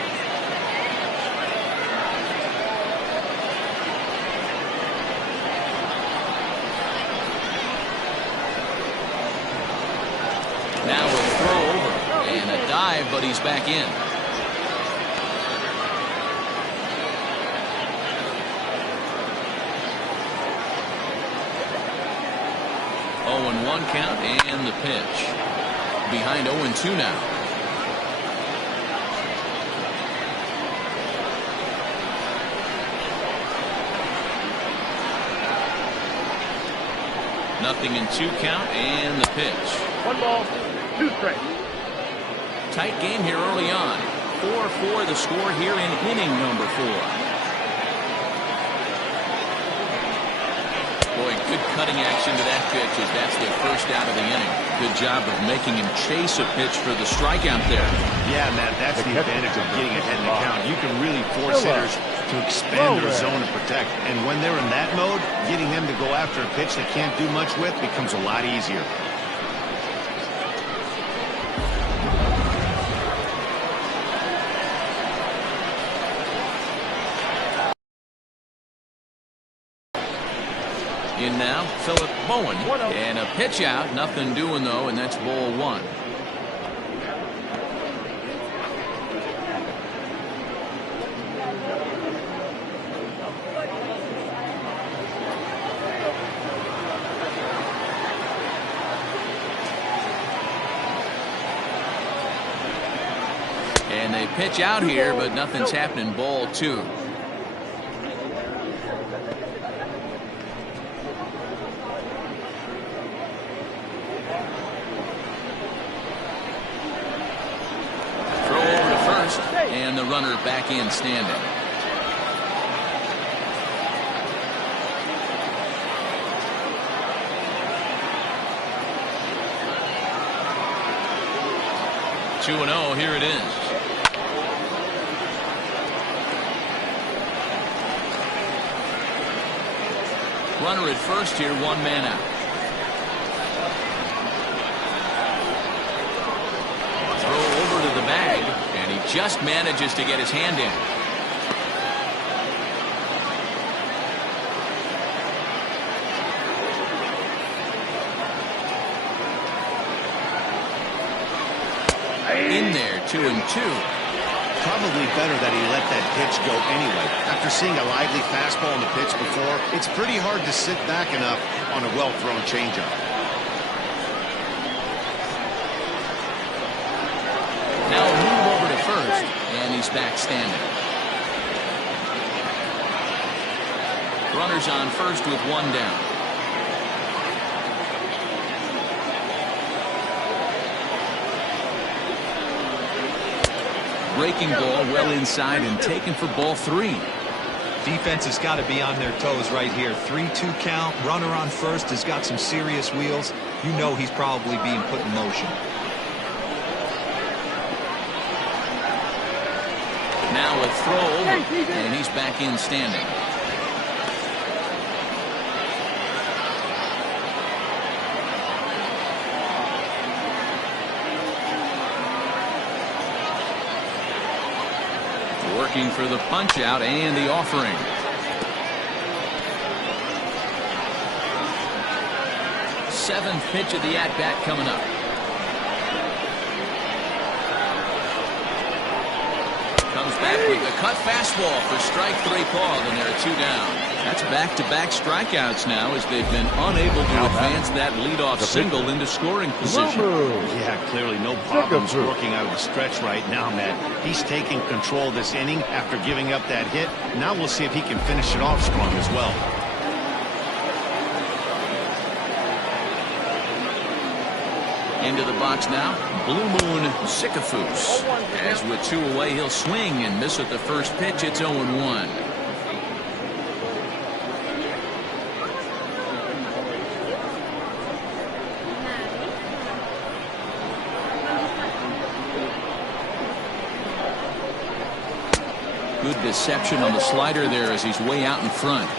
but he's back in. 0-1 count and the pitch. Behind 0-2 now. Nothing in 2 count and the pitch. 1 ball, 2 strikes. Tight game here early on. 4-4 the score here in inning number 4. Boy, good cutting action to that pitch as that's the first out of the inning. Good job of making him chase a pitch for the strikeout there. Yeah, Matt, that's the advantage of getting ahead in the count. You can really force hitters to expand their zone and protect. And when they're in that mode, getting them to go after a pitch they can't do much with becomes a lot easier. In now, Philip Bowen. And a pitch out. Nothing doing, though, and that's ball 1. And they pitch out here, but nothing's happening. Ball 2. And the runner back in standing. Two and 0. Here it is. Runner at first here, 1 man out. Throw over to the bag. And he just manages to get his hand in. In there, 2-2. Probably better that he let that pitch go anyway. After seeing a lively fastball on the pitch before, it's pretty hard to sit back enough on a well-thrown changeup. Now a move over to first, and he's back standing. Runners on first with 1 down. Breaking ball well inside and taken for ball 3. Defense has got to be on their toes right here. 3-2 count. Runner on first has got some serious wheels. You know he's probably being put in motion. Now a throw over, and he's back in standing. Working for the punch out and the offering. Seventh pitch of the at-bat coming up. Comes back with the cut fastball for strike 3 called, and there are 2 down. That's back-to-back strikeouts now as they've been unable to advance that leadoff single into scoring position. Yeah, clearly no problems working out of the stretch right now, Matt. He's taking control of this inning after giving up that hit. Now we'll see if he can finish it off strong as well. Into the box now, Blue Moon Sycophus. As with 2 away, he'll swing and miss at the first pitch. It's 0-1. Good deception on the slider there as he's way out in front.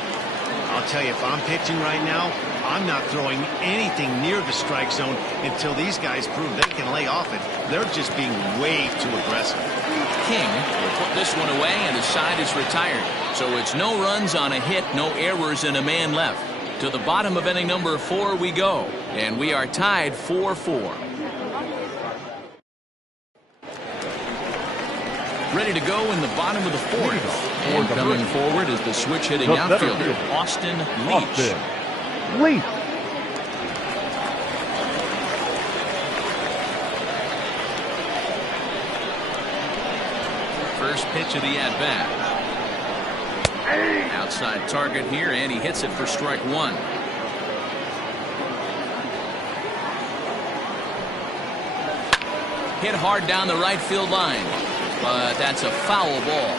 I'll tell you, if I'm pitching right now, I'm not throwing anything near the strike zone until these guys prove they can lay off it. They're just being way too aggressive. King will put this one away, and his side is retired. So it's no runs on a hit, no errors, and a man left. To the bottom of inning number 4 we go, and we are tied 4-4. Ready to go in the bottom of the fourth. And coming forward is the switch-hitting outfielder, Austin Leach. Leach. First pitch of the at-bat. Outside target here, and he hits it for strike one. Hit hard down the right field line, but that's a foul ball.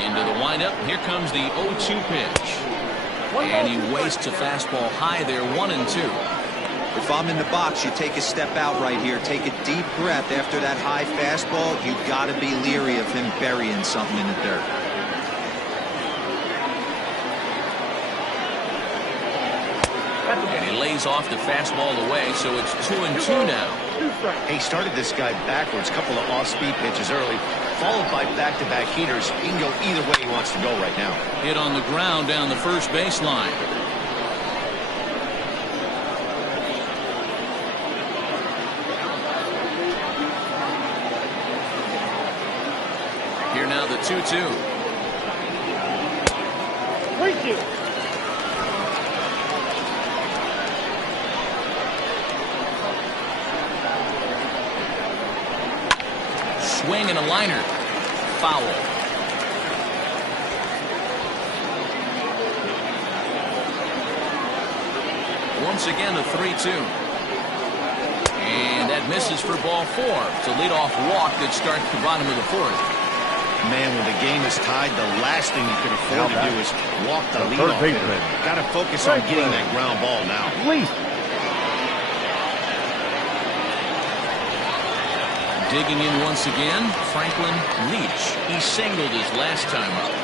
Into the windup. Here comes the 0-2 pitch. And he wastes a fastball high there, 1-2. If I'm in the box, you take a step out right here. Take a deep breath after that high fastball. You've got to be leery of him burying something in the dirt. And he lays off the fastball away, so it's 2-2 now. He started this guy backwards, couple of off-speed pitches early, followed by back-to-back heaters. He can go either way he wants to go right now. Hit on the ground down the first baseline. Here now the 2-2. Thank you. Swing and a liner. Foul. Once again a 3-2. And that misses for ball four. It's a leadoff walk that starts the bottom of the fourth. Man, when the game is tied, the last thing you can afford to do is walk the leadoff hitter. Got to focus on getting that ground ball now. Leach. Digging in once again, Franklin Leach. He singled his last time up.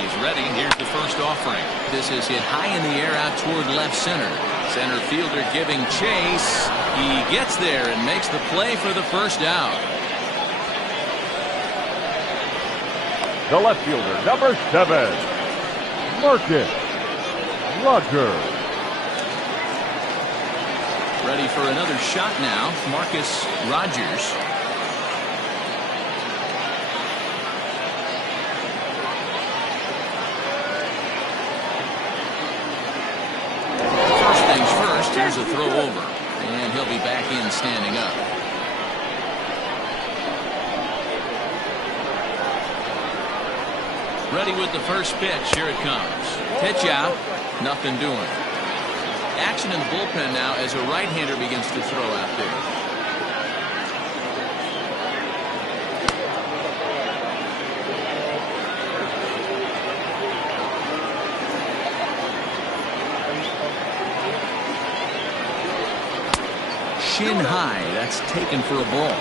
He's ready. Here's the first offering. This is hit high in the air out toward left center. Center fielder giving chase. He gets there and makes the play for the first out. The left fielder, number 7, Marcus Rogers. Ready for another shot now, Marcus Rogers. First things first, here's a throw over. And he'll be back in standing up. Ready with the first pitch. Here it comes. Pitch out. Nothing doing. Action in the bullpen now as a right-hander begins to throw out there. Shin high. That's taken for a ball.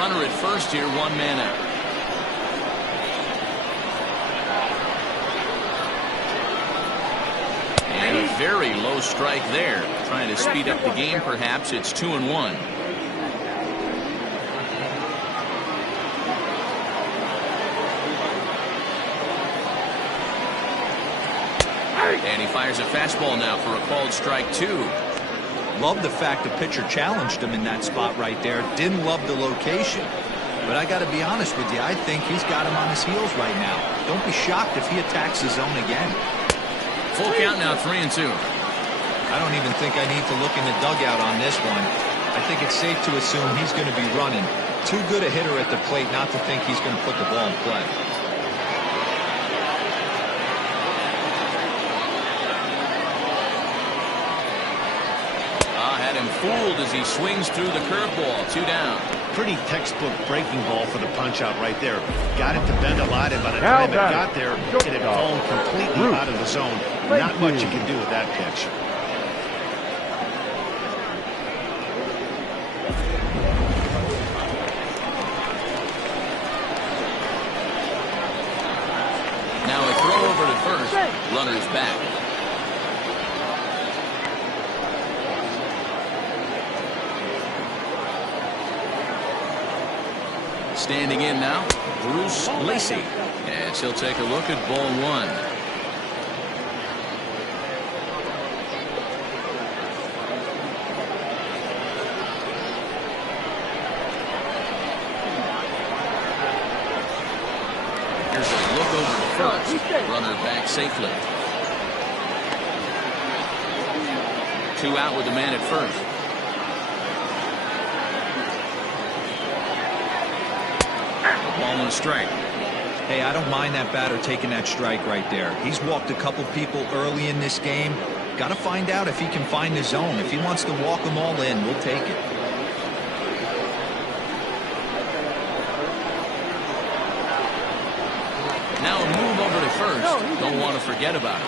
Runner at first here, one man out. And a very low strike there. Trying to speed up the game, perhaps. It's 2-1. And he fires a fastball now for a called strike 2. Love the fact the pitcher challenged him in that spot right there. Didn't love the location. But I got to be honest with you, I think he's got him on his heels right now. Don't be shocked if he attacks the zone again. Full count now, 3-2. I don't even think I need to look in the dugout on this one. I think it's safe to assume he's going to be running. Too good a hitter at the plate not to think he's going to put the ball in play. Had him fooled as he swings through the curveball. 2 down. Pretty textbook breaking ball for the punch out right there. Got it to bend a lot, and by the time it got there, it had fallen completely out of the zone. Not much you can do with that pitch. Now a throw over to first. Runner's back. Standing in now, Bruce Lacey, as he'll take a look at ball one. Here's a look over to first. Runner back safely. 2 out with the man at first. Ball and a strike. Hey, I don't mind that batter taking that strike right there. He's walked a couple people early in this game. Got to find out if he can find the zone. If he wants to walk them all in, we'll take it. Now a move over to first. Don't want to forget about it.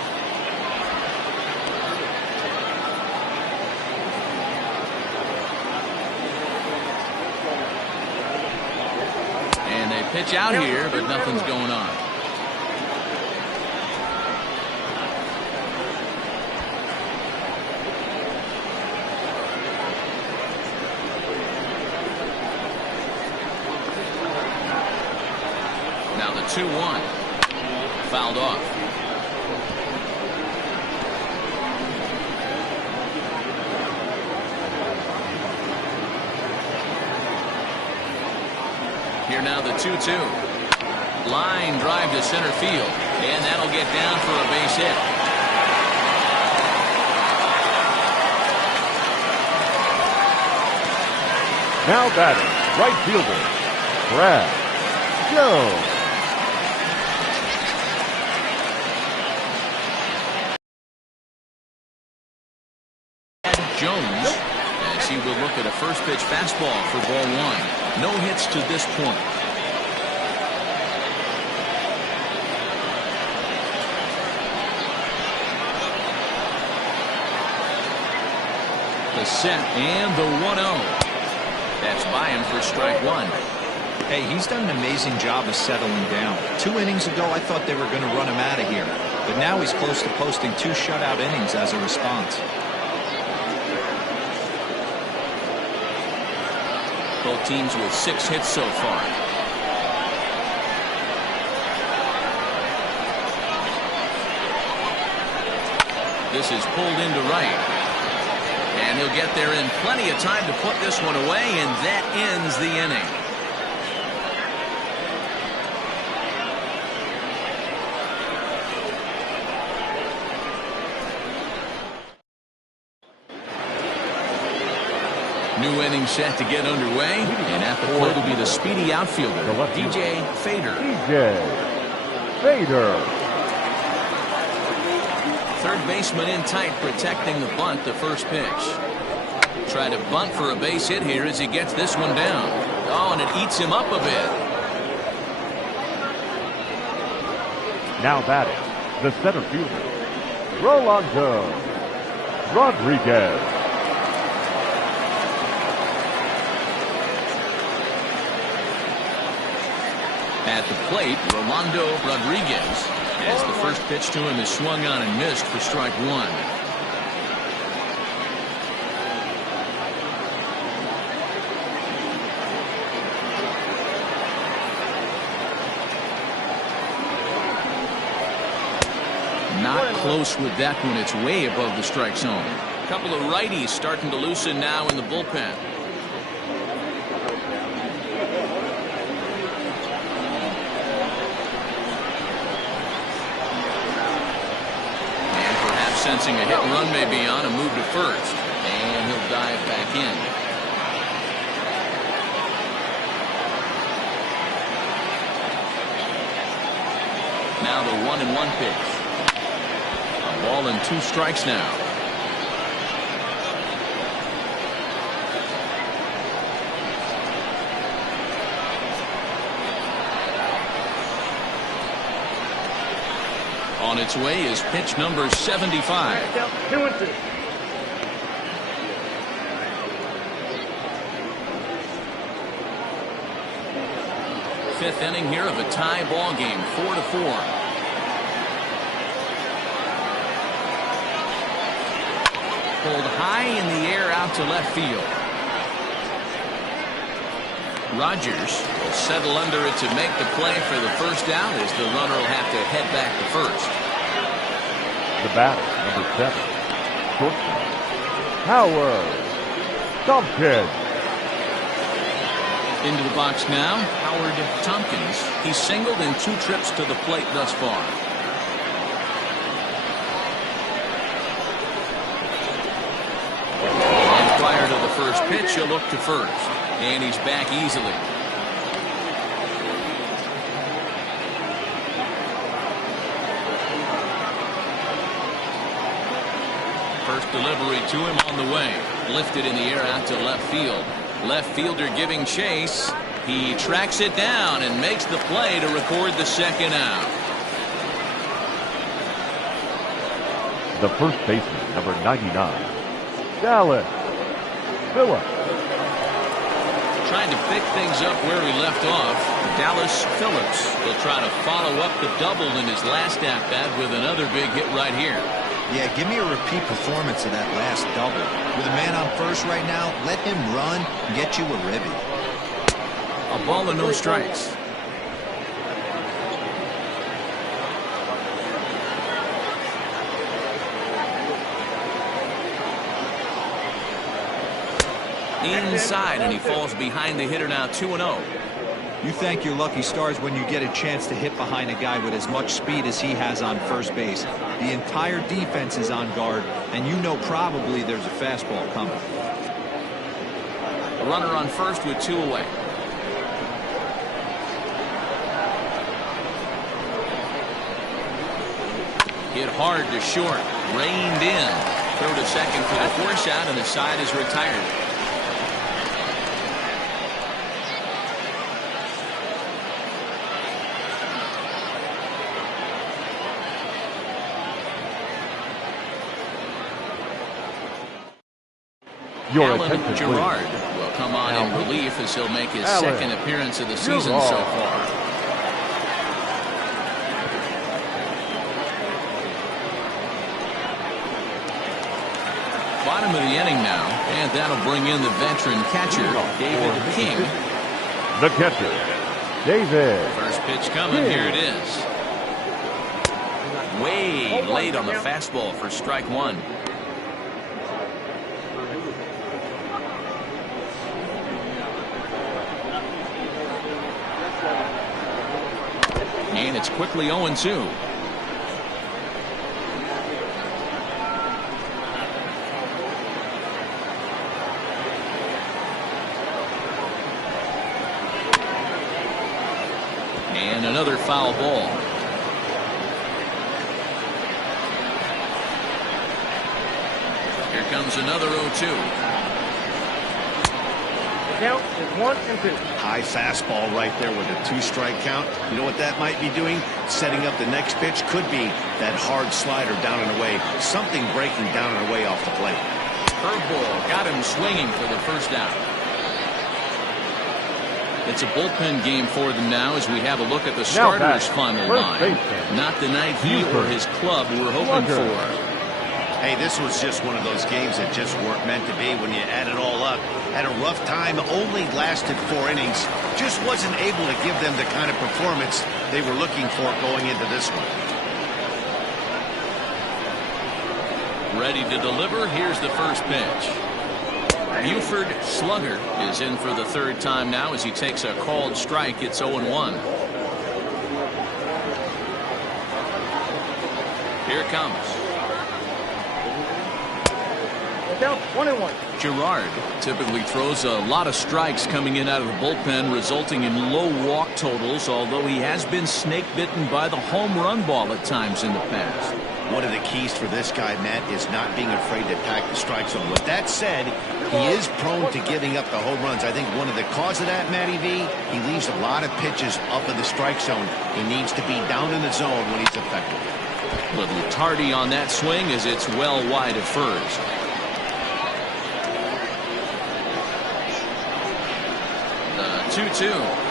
And they pitch out here, but nothing's going on. Now the 2-1. Fouled off. Here now the 2-2. Line drive to center field. And that'll get down for a base hit. Now batting, right fielder, Brad Jones. Jones, as he will look at a first pitch fastball for ball one. No hits to this point. The set and the 1-0. That's by him for strike one. Hey, he's done an amazing job of settling down. 2 innings ago, I thought they were going to run him out of here. But now he's close to posting 2 shutout innings as a response. Both teams with 6 hits so far. This is pulled into right. And he'll get there in plenty of time to put this one away, and that ends the inning. New inning set to get underway, and at the plate will be the speedy outfielder, DJ Fader. Third baseman in tight, protecting the bunt, the first pitch. Try to bunt for a base hit here as he gets this one down. Oh, and it eats him up a bit. Now batting, the center fielder, Rolando Rodriguez. At the plate, Rolando Rodriguez, as the first pitch to him is swung on and missed for strike one. Not close with that one. It's way above the strike zone. A couple of righties starting to loosen now in the bullpen. Sensing a hit and run may be on, a move to first, and he'll dive back in. Now the 1-1 pitch. A ball and 2 strikes now. On its way is pitch number 75. 2-2. Fifth inning here of a tie ball game, 4-4. Pulled high in the air out to left field. Rogers will settle under it to make the play for the first down as the runner will have to head back to first. The batter, number 7. Shortstop, Howard Tompkins. Into the box now, Howard Tompkins. He's singled in 2 trips to the plate thus far. And prior to the first pitch, he'll look to first. And he's back easily. First delivery to him on the way. Lifted in the air out to left field. Left fielder giving chase. He tracks it down and makes the play to record the second out. The first baseman, number 99, Dallas Phillips. Trying to pick things up where he left off. Dallas Phillips will try to follow up the double in his last at-bat with another big hit right here. Yeah, give me a repeat performance of that last double. With a man on first right now, let him run and get you a ribby. A ball and no strikes. Inside, and he falls behind the hitter now, 2-0. You thank your lucky stars when you get a chance to hit behind a guy with as much speed as he has on first base. The entire defense is on guard, and you know probably there's a fastball coming. A runner on first with 2 away. Hit hard to short. Reined in. Throw to second for the force out, and the side is retired. Alan Gerard will come on in relief as he'll make his second appearance of the season so far. Bottom of the inning now, and that'll bring in the veteran catcher, David King. The catcher, David. First pitch coming, here it is. Way late on the fastball for strike 1. And it's quickly 0-2. And another foul ball. Here comes another 0-2. Count is 1-2. High fastball right there with a 2-strike count. You know what that might be doing? Setting up the next pitch. Could be that hard slider down and away. Something breaking down and away off the plate. Curveball got him swinging for the first out. It's a bullpen game for them now as we have a look at the starters' final line. Not the night he or his club were hoping for. Hey, this was just one of those games that just weren't meant to be when you add it all up. Had a rough time, only lasted 4 innings. Just wasn't able to give them the kind of performance they were looking for going into this one. Ready to deliver. Here's the first pitch. Buford Slugger is in for the 3rd time now as he takes a called strike. It's 0-1. Here it comes. Count 1-1. Gerard typically throws a lot of strikes coming in out of the bullpen, resulting in low walk totals, although he has been snake bitten by the home run ball at times in the past. One of the keys for this guy, Matt, is not being afraid to attack the strike zone. With that said, he is prone to giving up the home runs. I think one of the cause of that, Matty V, he leaves a lot of pitches up in the strike zone. He needs to be down in the zone when he's effective. Little tardy on that swing as it's well wide of first. The 2-2.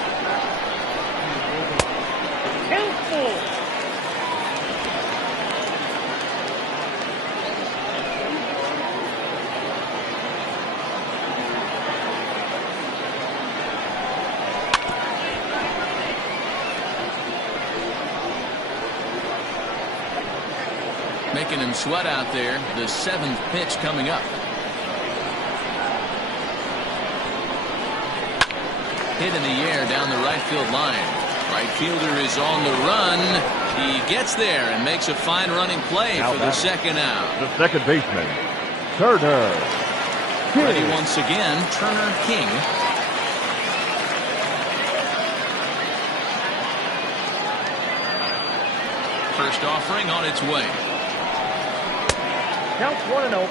Making him sweat out there. The 7th pitch coming up. Hit in the air down the right field line. Right fielder is on the run. He gets there and makes a fine running play for the second out. The second baseman, Turner King. Ready once again, Turner King. First offering on its way. Count 1-0.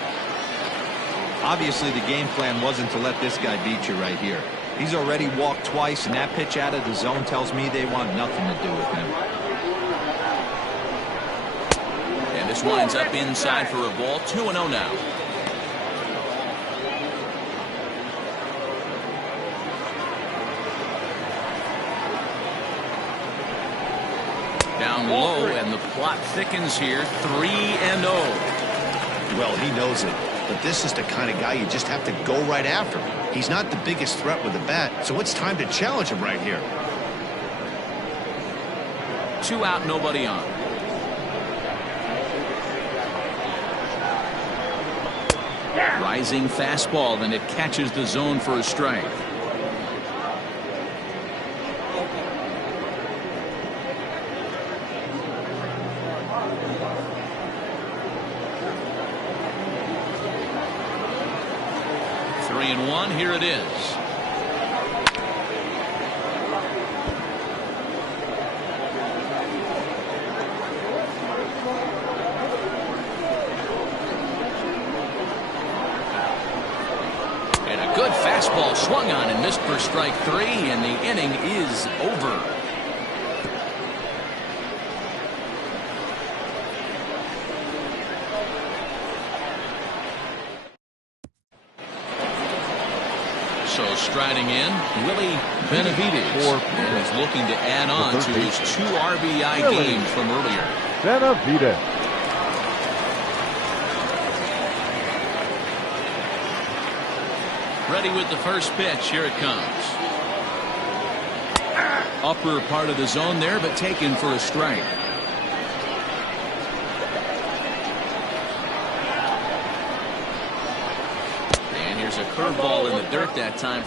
Obviously, the game plan wasn't to let this guy beat you right here. He's already walked twice, and that pitch out of the zone tells me they want nothing to do with him. And this winds up inside for a ball. 2-0 now. Down low, and the plot thickens here. 3-0. Well, he knows it. But this is the kind of guy you just have to go right after. He's not the biggest threat with the bat, so it's time to challenge him right here. 2 out, nobody on. Rising fastball, and it catches the zone for a strike. And 1, here it is. And a good fastball swung on and missed for strike 3, and the inning is over. So striding in, Willie Benavides, and he's looking to add on to his 2 RBI games from earlier. Benavides. Ready with the first pitch. Here it comes. Upper part of the zone there, but taken for a strike. And here's a curveball in the dirt that time.